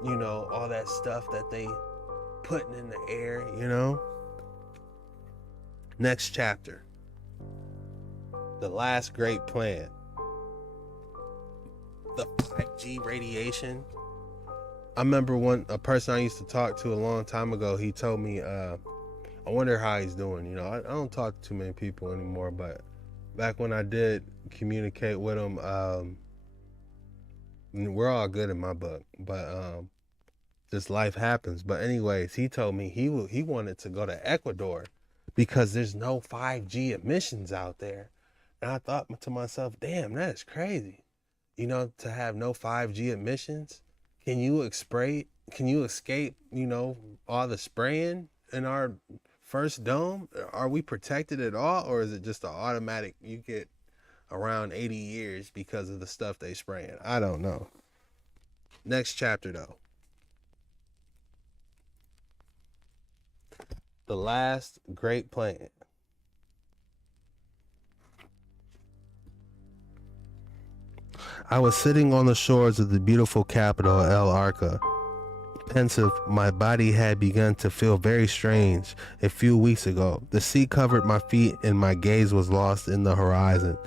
you know, all that stuff that they putting in the air, you know. Next chapter. The last great plan. The 5G radiation. I remember a person I used to talk to a long time ago, he told me, I wonder how he's doing. You know, I don't talk to too many people anymore, but back when I did communicate with him, we're all good in my book, but just life happens. But anyways, he told me he wanted to go to Ecuador because there's no 5G emissions out there. And I thought to myself, damn, that is crazy. You know, to have no 5G emissions. Can you escape, you know, all the spraying in our first dome? Are we protected at all? Or is it just an automatic, you get around 80 years because of the stuff they spraying? I don't know. Next chapter though. The last great plan. I was sitting on the shores of the beautiful capital, El Arca. Pensive, my body had begun to feel very strange a few weeks ago. The sea covered my feet and my gaze was lost in the horizon.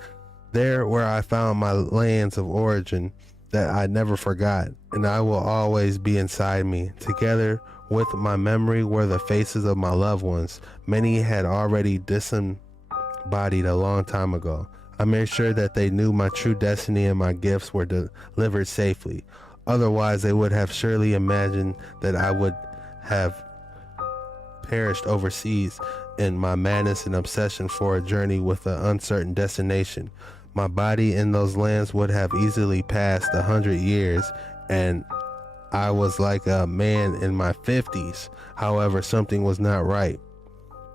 There where I found my lands of origin that I never forgot, and I will always be inside me. Together with my memory were the faces of my loved ones. Many had already disembodied a long time ago. I made sure that they knew my true destiny and my gifts were delivered safely. Otherwise, they would have surely imagined that I would have perished overseas in my madness and obsession for a journey with an uncertain destination. My body in those lands would have easily passed 100 years, and I was like a man in my 50s. However, something was not right.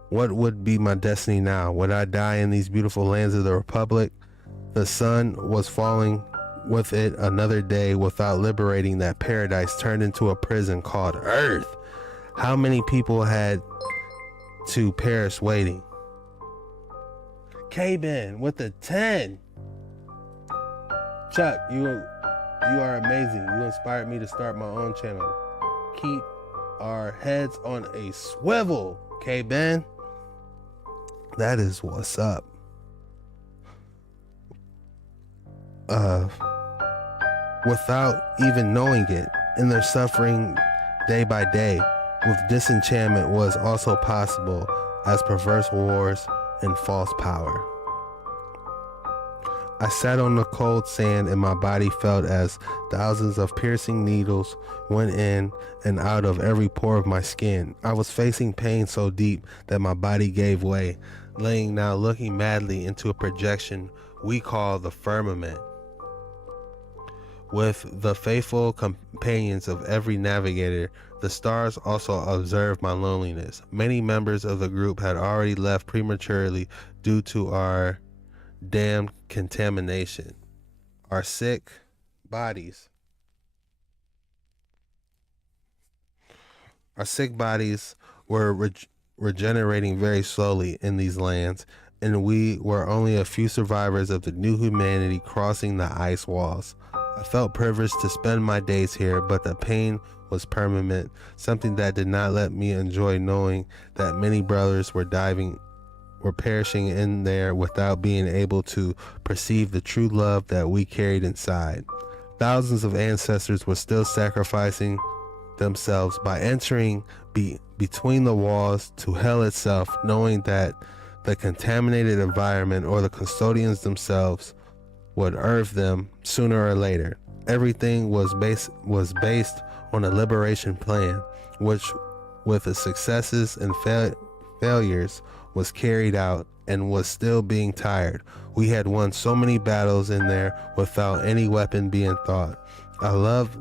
What would be my destiny now? Would I die in these beautiful lands of the Republic? The sun was falling with it another day without liberating that paradise turned into a prison called Earth. How many people had to perish waiting? K-Ben with the 10. Chuck, you are amazing. You inspired me to start my own channel. Keep our heads on a swivel, K-Ben. That is what's up. Without even knowing it, in their suffering day by day, with disenchantment was also possible as perverse wars and false power. I sat on the cold sand and my body felt as thousands of piercing needles went in and out of every pore of my skin. I was facing pain so deep that my body gave way, laying now looking madly into a projection we call the firmament. With the faithful companions of every navigator, the stars also observed my loneliness. Many members of the group had already left prematurely due to our damned contamination. Our sick bodies were regenerating very slowly in these lands, and we were only a few survivors of the new humanity crossing the ice walls. I felt privileged to spend my days here, but the pain was permanent, something that did not let me enjoy knowing that many brothers were perishing in there without being able to perceive the true love that we carried inside. Thousands of ancestors were still sacrificing themselves by entering between the walls to hell itself, knowing that the contaminated environment or the custodians themselves would earth them sooner or later. Everything was based on a liberation plan, which with the successes and failures was carried out and was still being tired. We had won so many battles in there without any weapon being thought. I love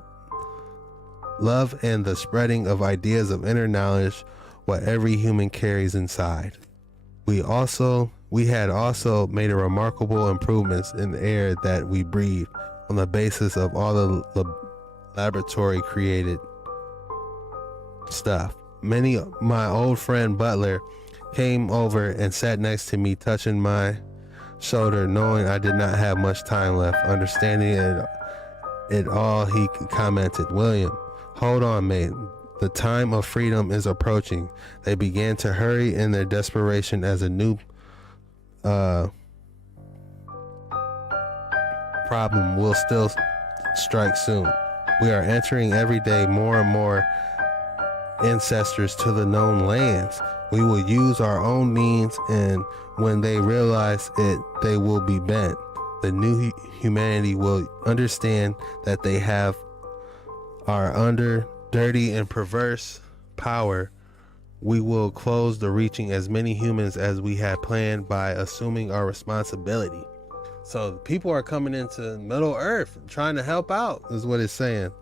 and the spreading of ideas of inner knowledge, what every human carries inside. We had also made a remarkable improvements in the air that we breathe on the basis of all the laboratory created stuff. My old friend Butler came over and sat next to me, touching my shoulder, knowing I did not have much time left. Understanding it all, he commented, "William, hold on, mate. The time of freedom is approaching." They began to hurry in their desperation as a new problem will still strike soon. We are entering every day more and more ancestors to the known lands. We will use our own means, and when they realize it, they will be bent. The new humanity will understand that they are under dirty and perverse power. We will close the reaching as many humans as we had planned by assuming our responsibility. So people are coming into Middle Earth trying to help out, is what it's saying.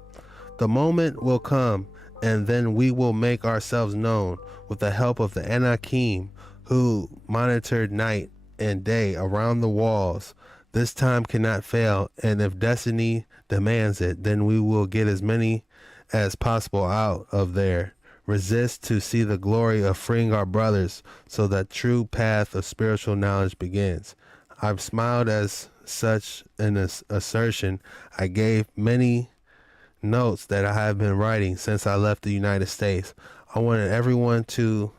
The moment will come, and then we will make ourselves known with the help of the Anunnaki, who monitored night and day around the walls. This time cannot fail, and if destiny demands it, then we will get as many as possible out of there. Resist to see the glory of freeing our brothers, so that true path of spiritual knowledge begins. I've smiled as such an assertion. I gave many notes that I have been writing since I left the United States. I wanted everyone to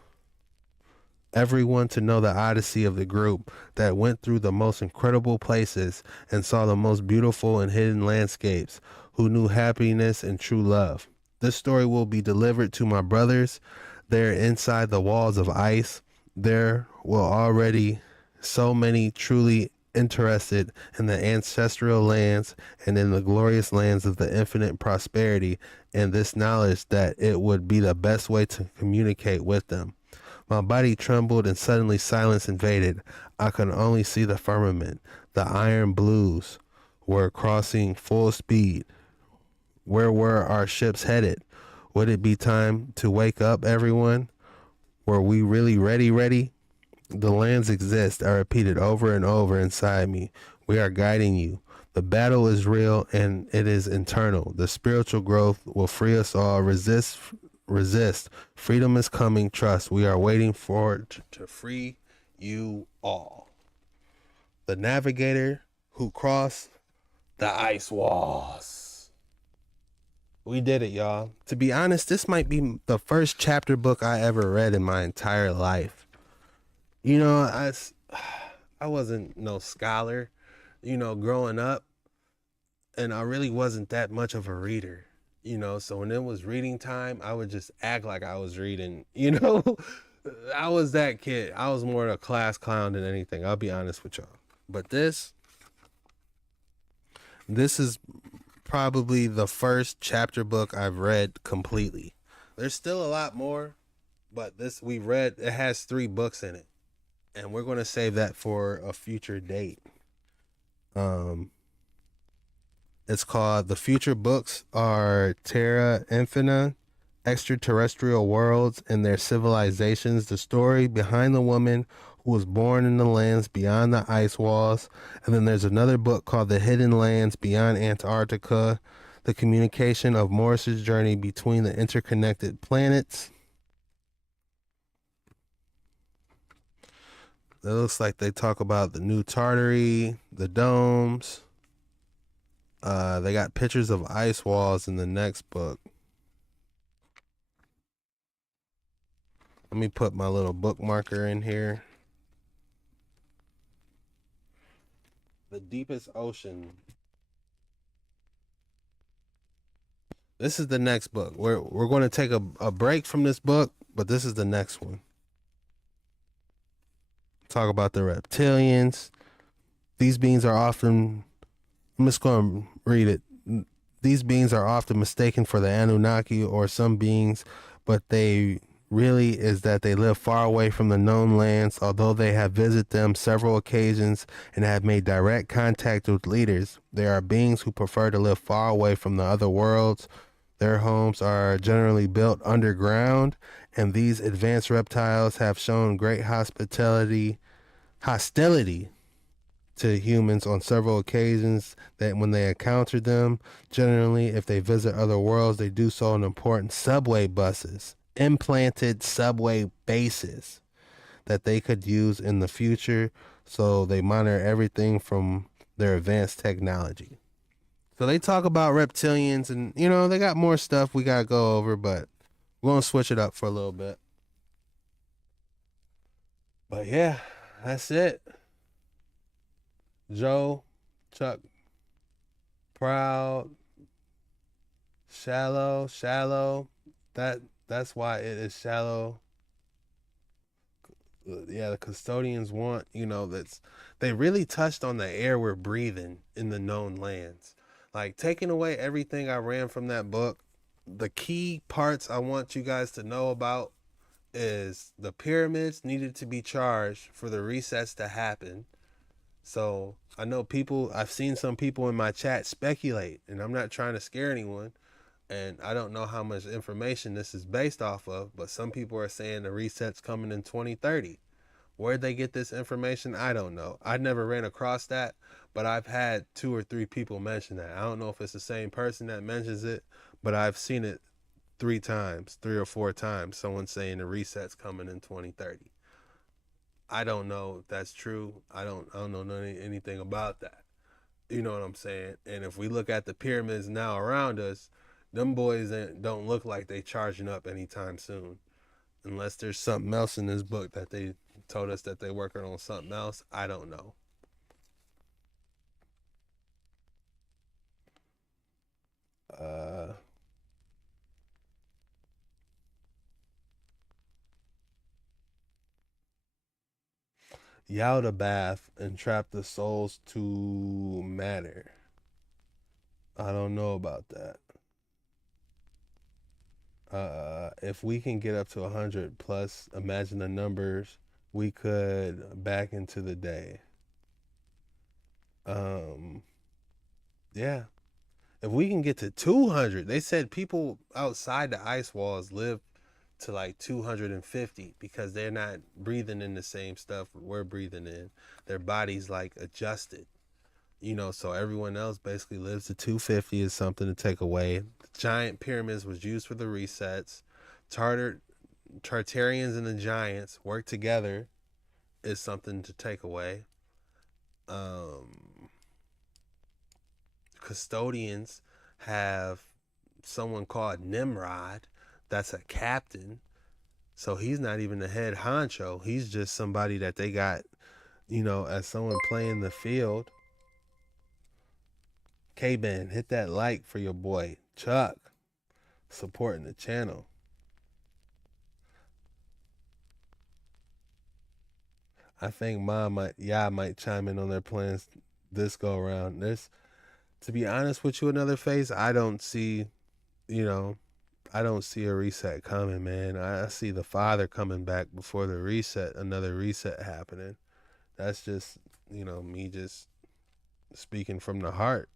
know the odyssey of the group that went through the most incredible places and saw the most beautiful and hidden landscapes, who knew happiness and true love. This story will be delivered to my brothers there inside the walls of ice. There will already so many truly interested in the ancestral lands and in the glorious lands of the infinite prosperity, and this knowledge that it would be the best way to communicate with them. My body trembled and suddenly silence invaded. I could only see the firmament. The iron blues were crossing full speed. Where were our ships headed? Would it be time to wake up, everyone? Were we really ready? The lands exist, I repeated over and over inside me. We are guiding you. The battle is real and it is internal. The spiritual growth will free us all. Resist. Freedom is coming. Trust. We are waiting for it to free you all. The navigator who crossed the ice walls. We did it, y'all. To be honest, this might be the first chapter book I ever read in my entire life. You know, I wasn't no scholar, you know, growing up, and I really wasn't that much of a reader, you know, so when it was reading time, I would just act like I was reading, you know. I was that kid. I was more a class clown than anything, I'll be honest with y'all. But this is probably the first chapter book I've read completely. There's still a lot more, but this we read, it has 3 books in it. And we're going to save that for a future date. It's called, the future books are Terra Infina, Extraterrestrial Worlds and Their Civilizations, the story behind the woman who was born in the lands beyond the ice walls. And then there's another book called The Hidden Lands Beyond Antarctica, the communication of Morris's journey between the interconnected planets. It looks like they talk about the new Tartary, the domes. They got pictures of ice walls in the next book. Let me put my little bookmarker in here. The deepest ocean. This is the next book. We're going to take a break from this book, but this is the next one. Talk about the reptilians. These beings are often, I'm just going to read it. These beings are often mistaken for the Anunnaki or some beings, but they really is that they live far away from the known lands, although they have visited them several occasions and have made direct contact with leaders. There are beings who prefer to live far away from the other worlds. Their homes are generally built underground, and these advanced reptiles have shown great hostility to humans on several occasions, that when they encounter them, generally if they visit other worlds, they do so on important subway buses, implanted subway bases that they could use in the future. So they monitor everything from their advanced technology. So they talk about reptilians, and you know, they got more stuff we gotta go over, but we're gonna switch it up for a little bit. But yeah, that's it. Joe, Chuck, proud, shallow. That's why it is shallow. Yeah, the custodians want, you know, they really touched on the air we're breathing in the known lands. Like, taking away everything I ran from that book, the key parts I want you guys to know about is the pyramids needed to be charged for the resets to happen. So I know I've seen some people in my chat speculate, and I'm not trying to scare anyone, and I don't know how much information this is based off of, but some people are saying the reset's coming in 2030. Where'd they get this information? I don't know. I never ran across that, but I've had 2 or 3 people mention that. I don't know if it's the same person that mentions it, but I've seen it 3 or 4 times. Someone saying the reset's coming in 2030. I don't know if that's true. I don't know anything about that. You know what I'm saying? And if we look at the pyramids now around us, them boys don't look like they charging up anytime soon. Unless there's something else in this book that they told us that they're working on something else. I don't know. Yalda bath and trap the souls to matter. I don't know about that. If we can get up to 100 plus, imagine the numbers we could back into the day. Yeah. If we can get to 200, they said people outside the ice walls live to like 250 because they're not breathing in the same stuff we're breathing in. Their body's like adjusted, you know, so everyone else basically lives to 250 is something to take away. The giant pyramids was used for the resets. Tartarians and the giants work together is something to take away. Custodians have someone called Nimrod that's a captain, so he's not even the head honcho. He's just somebody that they got, you know, as someone playing the field. K-Ben, hit that like for your boy Chuck supporting the channel. I think Mom might chime in on their plans this go around. To be honest with you, another phase, I don't see a reset coming, man. I see the Father coming back before the reset, another reset happening. That's just, me just speaking from the heart,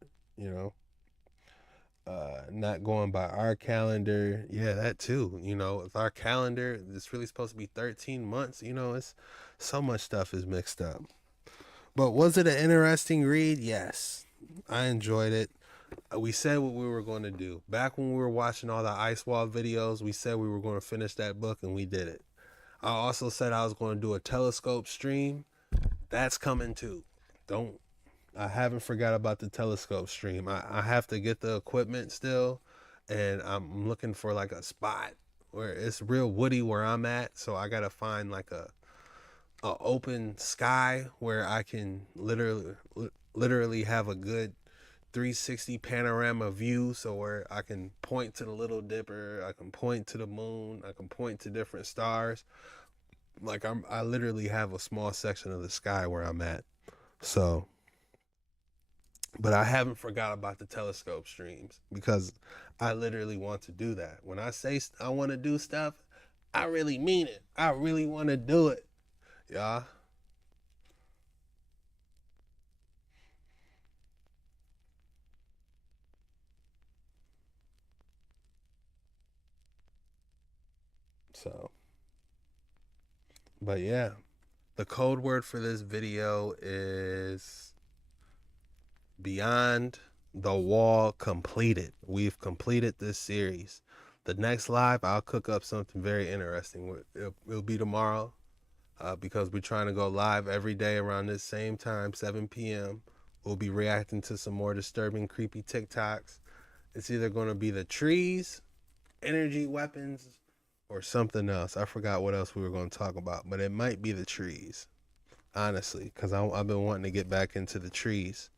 not going by our calendar. Yeah, that too. With our calendar, it's really supposed to be 13 months. It's so much stuff is mixed up. But was it an interesting read? Yes. I enjoyed it. We said what we were going to do. Back when we were watching all the Ice Wall videos, we said we were going to finish that book, and we did it. I also said I was going to do a telescope stream. That's coming too. I haven't forgot about the telescope stream. I have to get the equipment still, and I'm looking for like a spot where it's real woody where I'm at. So I got to find like a open sky where I can literally have a good 360 panorama view, so where I can point to the Little Dipper, I can point to the moon, I can point to different stars. Like I literally have a small section of the sky where I'm at. So, but I haven't forgot about the telescope streams because I literally want to do that. When I say I want to do stuff, I really mean it. I really want to do it. Yeah. So, but yeah, the code word for this video is Beyond the Wall completed. We've completed this series. The next live, I'll cook up something very interesting. It'll be tomorrow because we're trying to go live every day around this same time, 7 p.m. We'll be reacting to some more disturbing, creepy TikToks. It's either going to be the trees, energy weapons, or something else. I forgot what else we were going to talk about, but it might be the trees, honestly, because I've been wanting to get back into the trees.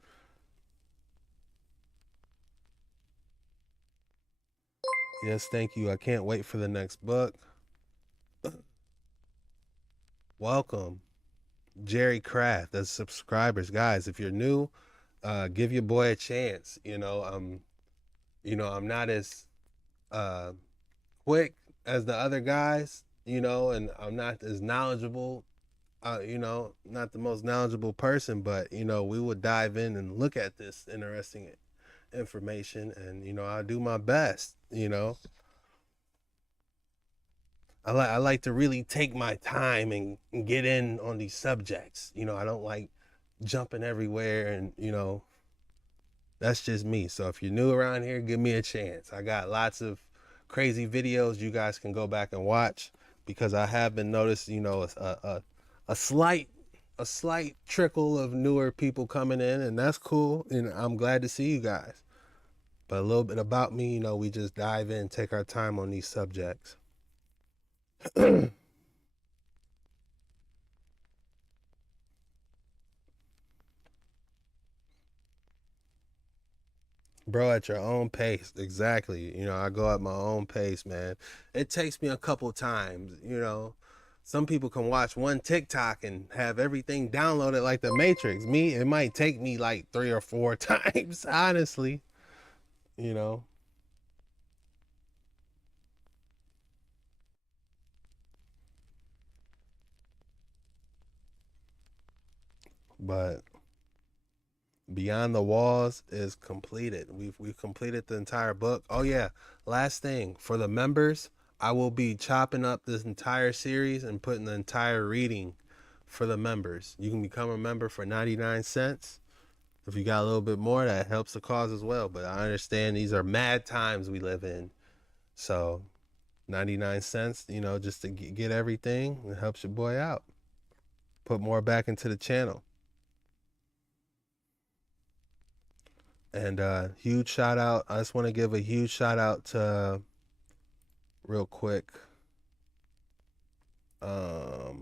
Yes, thank you. I can't wait for the next book. Welcome, Jerry Kraft, as subscribers. Guys, if you're new, give your boy a chance. I'm not as quick as the other guys, and I'm not as knowledgeable, not the most knowledgeable person, but, we would dive in and look at this interesting information, and, I'll do my best, I like to really take my time and get in on these subjects. I don't like jumping everywhere, and, that's just me. So if you're new around here, give me a chance. I got lots of crazy videos you guys can go back and watch, because I have been noticed, a slight trickle of newer people coming in, and that's cool. And I'm glad to see you guys. But a little bit about me, we just dive in, take our time on these subjects. Bro, at your own pace. Exactly. I go at my own pace, man. It takes me a couple times, Some people can watch one TikTok and have everything downloaded like the Matrix. Me, it might take me like 3 or 4 times, honestly. You know. But Beyond the Walls is completed. We've completed the entire book. Oh yeah, last thing, for the members, I will be chopping up this entire series and putting the entire reading for the members. You can become a member for 99 cents. If you got a little bit more, that helps the cause as well. But I understand these are mad times we live in. So 99 cents, you know, just to get everything, it helps your boy out. Put more back into the channel. And huge shout out. I just want to give a huge shout out to, real quick, how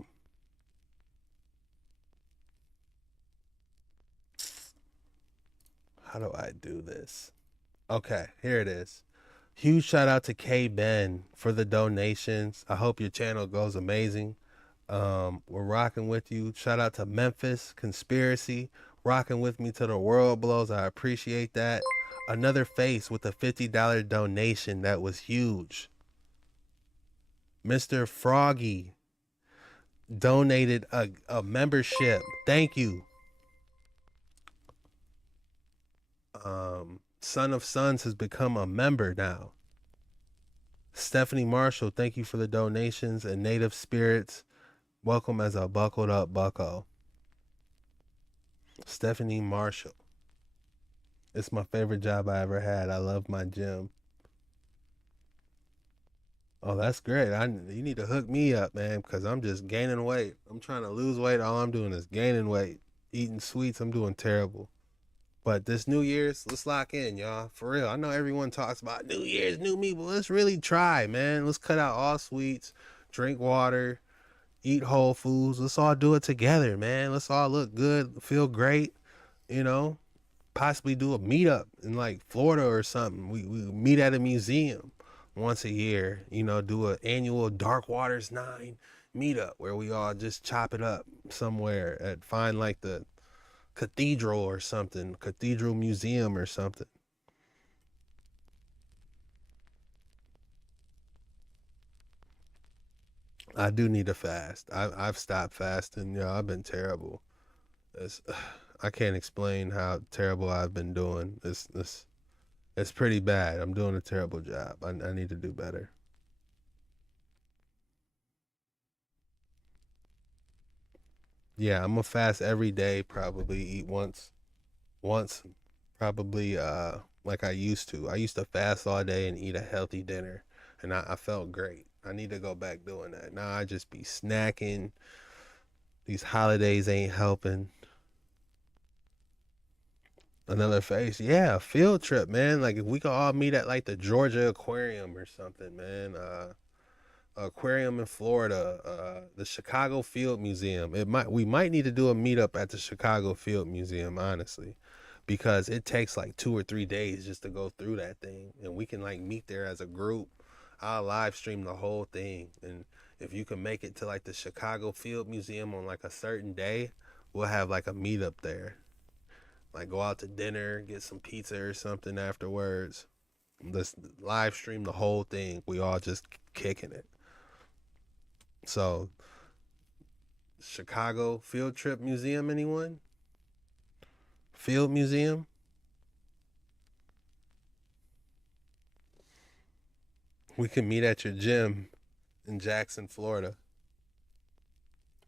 do I do this? Okay, here it is. Huge shout out to K Ben for the donations. I hope your channel goes amazing. We're rocking with you. Shout out to Memphis Conspiracy, rocking with me till the world blows. I appreciate that. Another face with a $50 donation. That was huge. Mr. Froggy donated a membership. Thank you. Son of Sons has become a member now. Stephanie Marshall, thank you for the donations. And Native Spirits, welcome as a buckled up bucko. Stephanie Marshall. It's my favorite job I ever had. I love my gym. Oh, that's great. You need to hook me up, man, because I'm just gaining weight. I'm trying to lose weight. All I'm doing is gaining weight. Eating sweets, I'm doing terrible. But this New Year's, let's lock in, y'all. For real. I know everyone talks about New Year's, new me, but let's really try, man. Let's cut out all sweets, drink water, eat whole foods. Let's all do it together, man. Let's all look good, feel great, you know. Possibly do a meetup in like Florida or something. We meet at a museum once a year, you know, do an annual Dark Waters 9 meetup where we all just chop it up somewhere at, find like the Cathedral or something, Cathedral Museum or something. I do need to fast. I've stopped fasting. Yeah, I've been terrible. I can't explain how terrible I've been doing. It's pretty bad. I'm doing a terrible job. I need to do better. Yeah, I'm gonna fast every day, probably eat once, probably like I used to. I used to fast all day and eat a healthy dinner, and I felt great. I need to go back doing that. Now I just be snacking. These holidays ain't helping. Another face, yeah, a field trip, man. Like if we could all meet at like the Georgia Aquarium or something, man. Aquarium in Florida, the Chicago Field Museum. We might need to do a meetup at the Chicago Field Museum, honestly, because it takes like 2 or 3 days just to go through that thing, and we can like meet there as a group. I'll live stream the whole thing, and if you can make it to like the Chicago Field Museum on like a certain day, we'll have like a meetup there. Like go out to dinner, get some pizza or something afterwards. Let's live stream the whole thing. We all just kicking it. So, Chicago Field Trip Museum, anyone? Field Museum? We can meet at your gym in Jackson, Florida.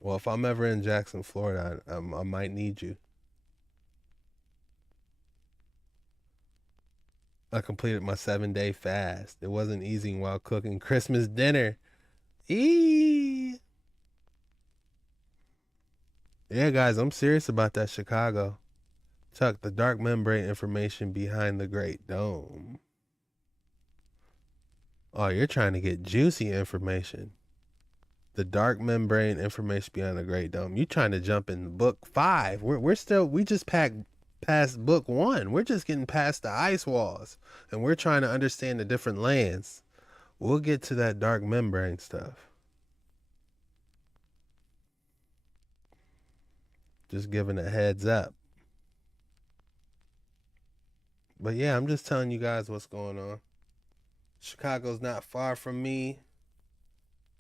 Well, if I'm ever in Jackson, Florida, I might need you. I completed my 7-day fast. It wasn't easy while cooking Christmas dinner. Yeah, guys, I'm serious about that Chicago. Tuck the dark membrane information behind the Great Dome. Oh, you're trying to get juicy information. The dark membrane information behind the Great Dome. You trying to jump in book 5. We just past book 1. We're just getting past the ice walls, and we're trying to understand the different lands. We'll get to that dark membrane stuff. Just giving a heads up. But yeah, I'm just telling you guys what's going on. Chicago's not far from me.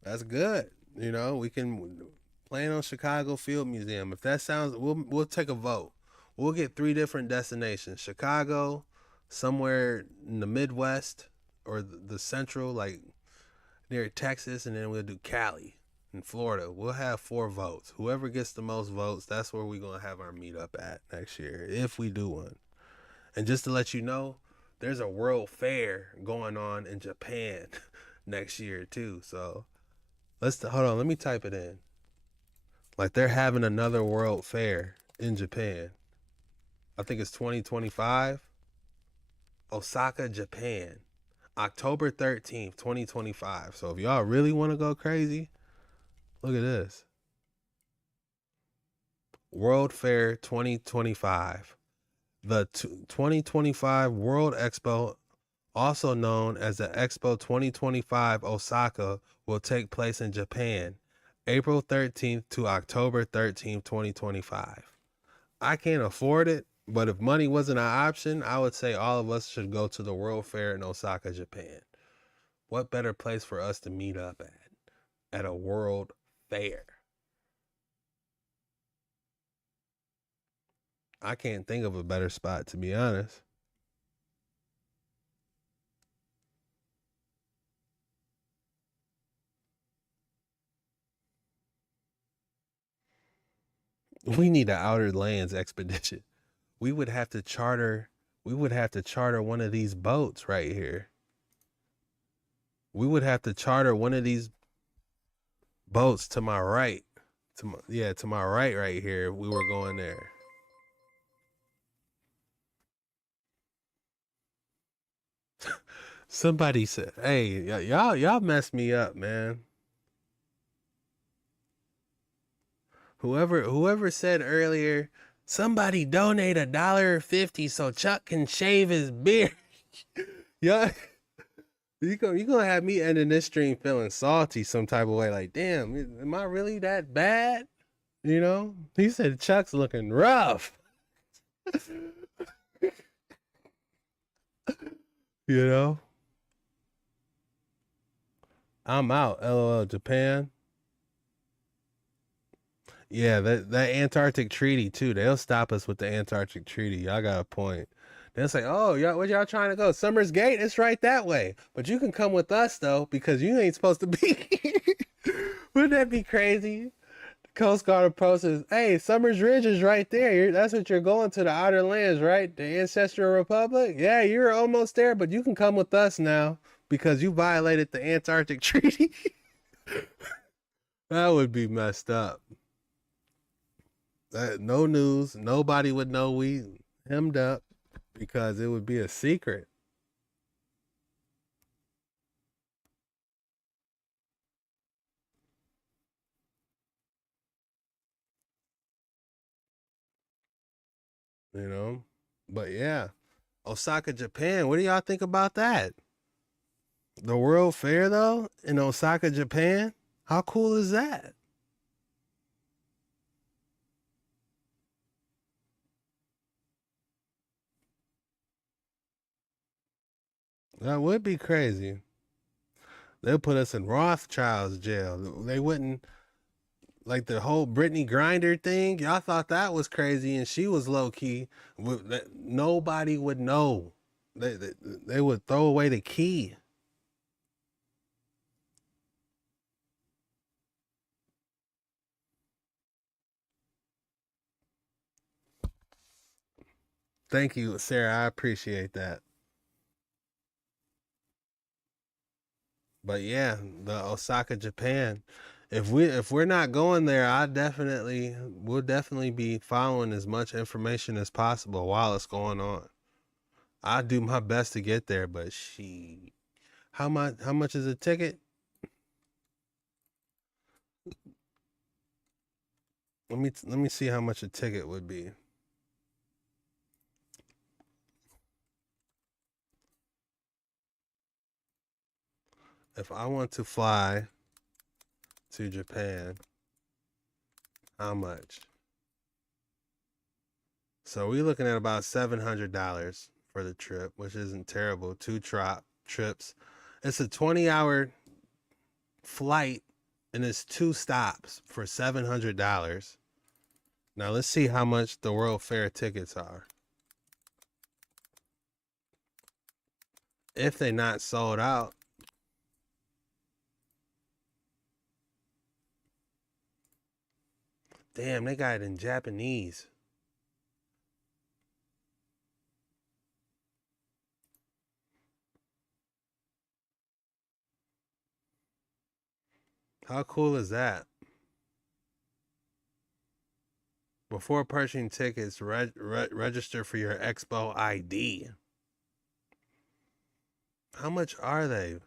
That's good. You know, we can plan on Chicago Field Museum. If that sounds, we'll take a vote. We'll get 3 different destinations: Chicago, somewhere in the Midwest or the Central, like near Texas, and then we'll do Cali in Florida. We'll have 4 votes. Whoever gets the most votes, that's where we're gonna have our meetup at next year, if we do one. And just to let you know, there's a world fair going on in Japan next year too. So hold on, let me type it in. Like, they're having another world fair in Japan. I think it's 2025. Osaka, Japan. October 13th, 2025. So if y'all really want to go crazy, look at this. World Fair 2025. The 2025 World Expo, also known as the Expo 2025 Osaka, will take place in Japan, April 13th to October 13th, 2025. I can't afford it, but if money wasn't an option, I would say all of us should go to the World Fair in Osaka, Japan. What better place for us to meet up at a World Fair? I can't think of a better spot, to be honest. We need an Outer Lands expedition. We would have to charter one of these boats right here. We would have to charter one of these boats to my right. To my right here if we were going there. Somebody said, "Hey, y'all messed me up, man." Whoever said earlier, somebody donate $1.50 so Chuck can shave his beard. Yeah, you gonna have me ending this stream feeling salty some type of way. Like, damn, am I really that bad? You know? He said Chuck's looking rough. You know? I'm out. LOL, Japan. Yeah, that Antarctic treaty too. They'll stop us with the Antarctic treaty. Y'all got a point. They'll say, "Oh, where y'all trying to go? Summer's Gate? It's right that way. But you can come with us though, because you ain't supposed to be." Wouldn't that be crazy? The Coast Guard approaches, "Hey, Summers Ridge is right there. That's what you're going to, the Outer Lands, right? The Ancestral Republic? Yeah, you're almost there, but you can come with us now because you violated the Antarctic treaty." That would be messed up. No news. Nobody would know we hemmed up because it would be a secret. You know? But yeah. Osaka, Japan. What do y'all think about that? The World Fair though in Osaka, Japan? How cool is that? That would be crazy. They'll put us in Rothschild's jail. They wouldn't, like the whole Brittany Griner thing. Y'all thought that was crazy, and she was low key. Nobody would know. They would throw away the key. Thank you, Sarah. I appreciate that. But yeah, the Osaka, Japan. If we're not going there, we'll definitely be following as much information as possible while it's going on. I do my best to get there, but how much is a ticket? Let me see how much a ticket would be. If I want to fly to Japan, how much? So we're looking at about $700 for the trip, which isn't terrible. 2 trips. It's a 20-hour flight and it's 2 stops for $700. Now let's see how much the World Fair tickets are. If they're not sold out. Damn, they got it in Japanese. How cool is that? Before purchasing tickets, register for your Expo ID. How much are they?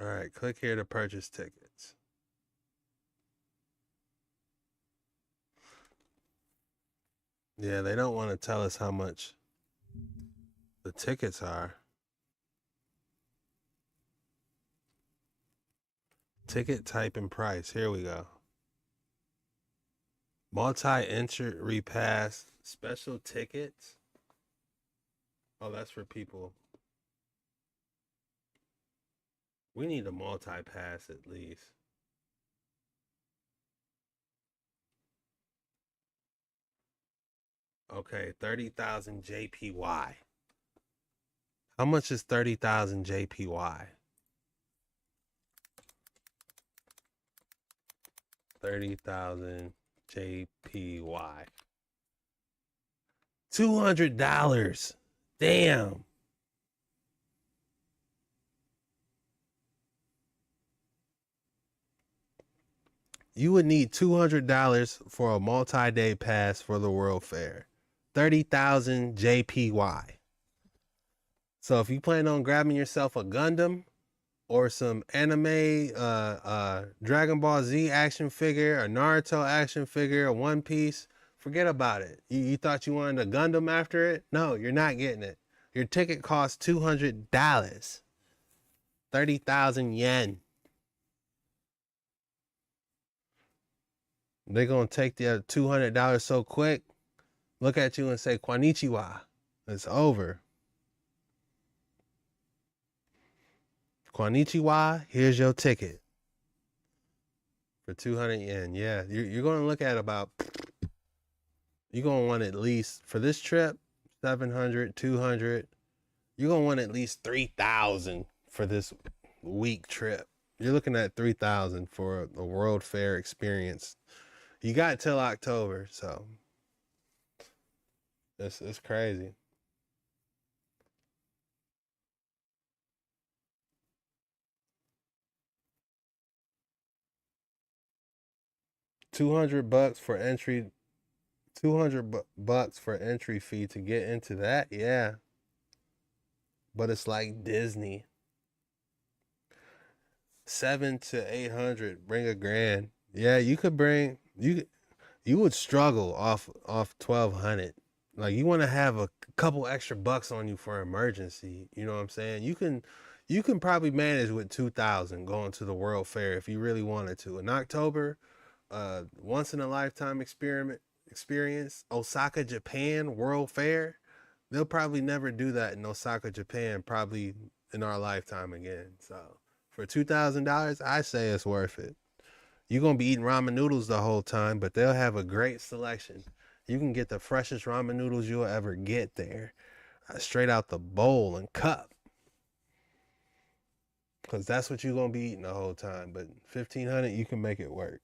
All right, click here to purchase tickets. Yeah, they don't want to tell us how much the tickets are. Ticket type and price. Here we go. Multi-entry pass, special tickets. Oh, that's for people. We need a multi-pass at least. Okay, 30,000 JPY. How much is 30,000 JPY? 30,000 JPY. $200. Damn. You would need $200 for a multi-day pass for the World Fair. 30,000 JPY. So if you plan on grabbing yourself a Gundam or some anime, Dragon Ball Z action figure, a Naruto action figure, a One Piece, forget about it. You thought you wanted a Gundam after it? No, you're not getting it. Your ticket costs $200. 30,000 yen. They're going to take the other $200 so quick, look at you and say, Konnichiwa. It's over. Konnichiwa, here's your ticket. For 200 yen. Yeah, you're going to look at about, you're going to want at least, for this trip, 700, 200. You're going to want at least 3,000 for this week trip. You're looking at 3,000 for a World Fair experience. You got till October, so it's crazy. $200 for entry. $200 for entry fee to get into that. Yeah, but it's like Disney. 700 to 800. Bring $1,000. Yeah, you could bring you would struggle off 1,200. Like you want to have a couple extra bucks on you for emergency. You know what I'm saying? You can probably manage with 2,000 going to the World Fair if you really wanted to. In October, once in a lifetime experience, Osaka, Japan World Fair. They'll probably never do that in Osaka, Japan, probably in our lifetime again. So for $2,000, I say it's worth it. You're going to be eating ramen noodles the whole time, but they'll have a great selection. You can get the freshest ramen noodles you'll ever get there. Straight out the bowl and cup. Because that's what you're going to be eating the whole time. But $1,500, you can make it work.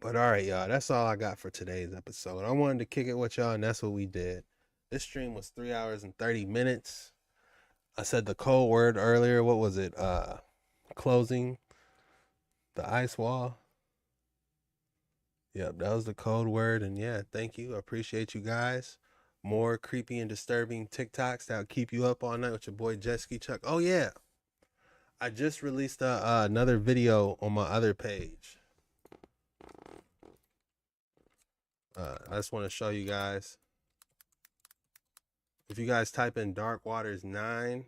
But all right, y'all. That's all I got for today's episode. I wanted to kick it with y'all, and that's what we did. This stream was 3 hours and 30 minutes. I said the code word earlier. What was it? Closing the ice wall. Yep, that was the code word. And yeah, thank you. I appreciate you guys. More creepy and disturbing TikToks that'll keep you up all night with your boy Jet Ski Chuck. Oh yeah, I just released another video on my other page. I just want to show you guys. If you guys type in Dark Waters 9,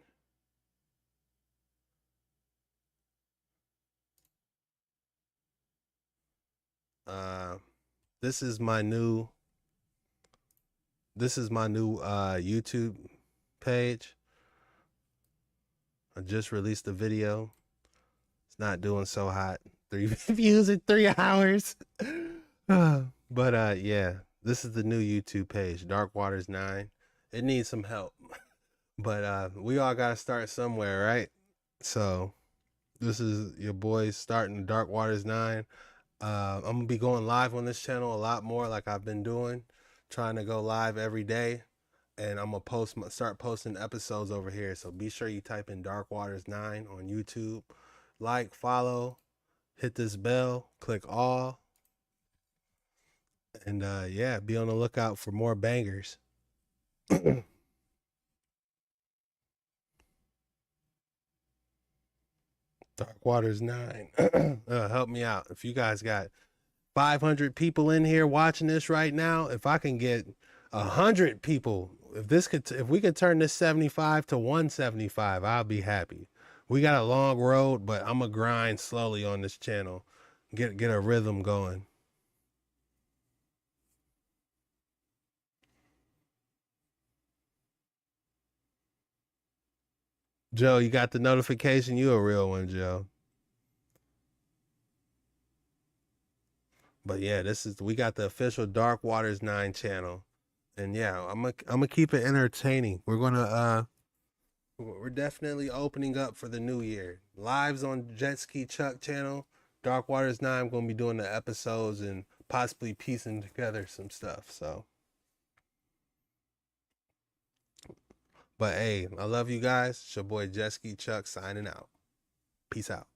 this is my new YouTube page. I just released a video. It's not doing so hot. 3 views in 3 hours. But yeah, this is the new YouTube page, Dark Waters 9. It needs some help. But we all gotta start somewhere, right? So this is your boys starting Dark Waters 9. I'm gonna be going live on this channel a lot more, like I've been doing, trying to go live every day, and I'm gonna start posting episodes over here. So be sure you type in Dark Waters 9 on YouTube, like, follow, hit this bell, click all, and yeah, be on the lookout for more bangers. Dark Waters 9. Help me out. If you guys got 500 people in here watching this right now, if I can get 100 people, if we could turn this 75 to 175, I'll be happy. We got a long road, but I'm gonna grind slowly on this channel, get a rhythm going. Joe, you got the notification? You a real one, Joe. But yeah, we got the official Dark Waters 9 channel. And yeah, I'm gonna keep it entertaining. We're definitely opening up for the new year. Lives on Jet Ski Chuck channel, Dark Waters 9. I'm gonna be doing the episodes and possibly piecing together some stuff. So, but hey, I love you guys. It's your boy Jet Ski Chuck signing out. Peace out.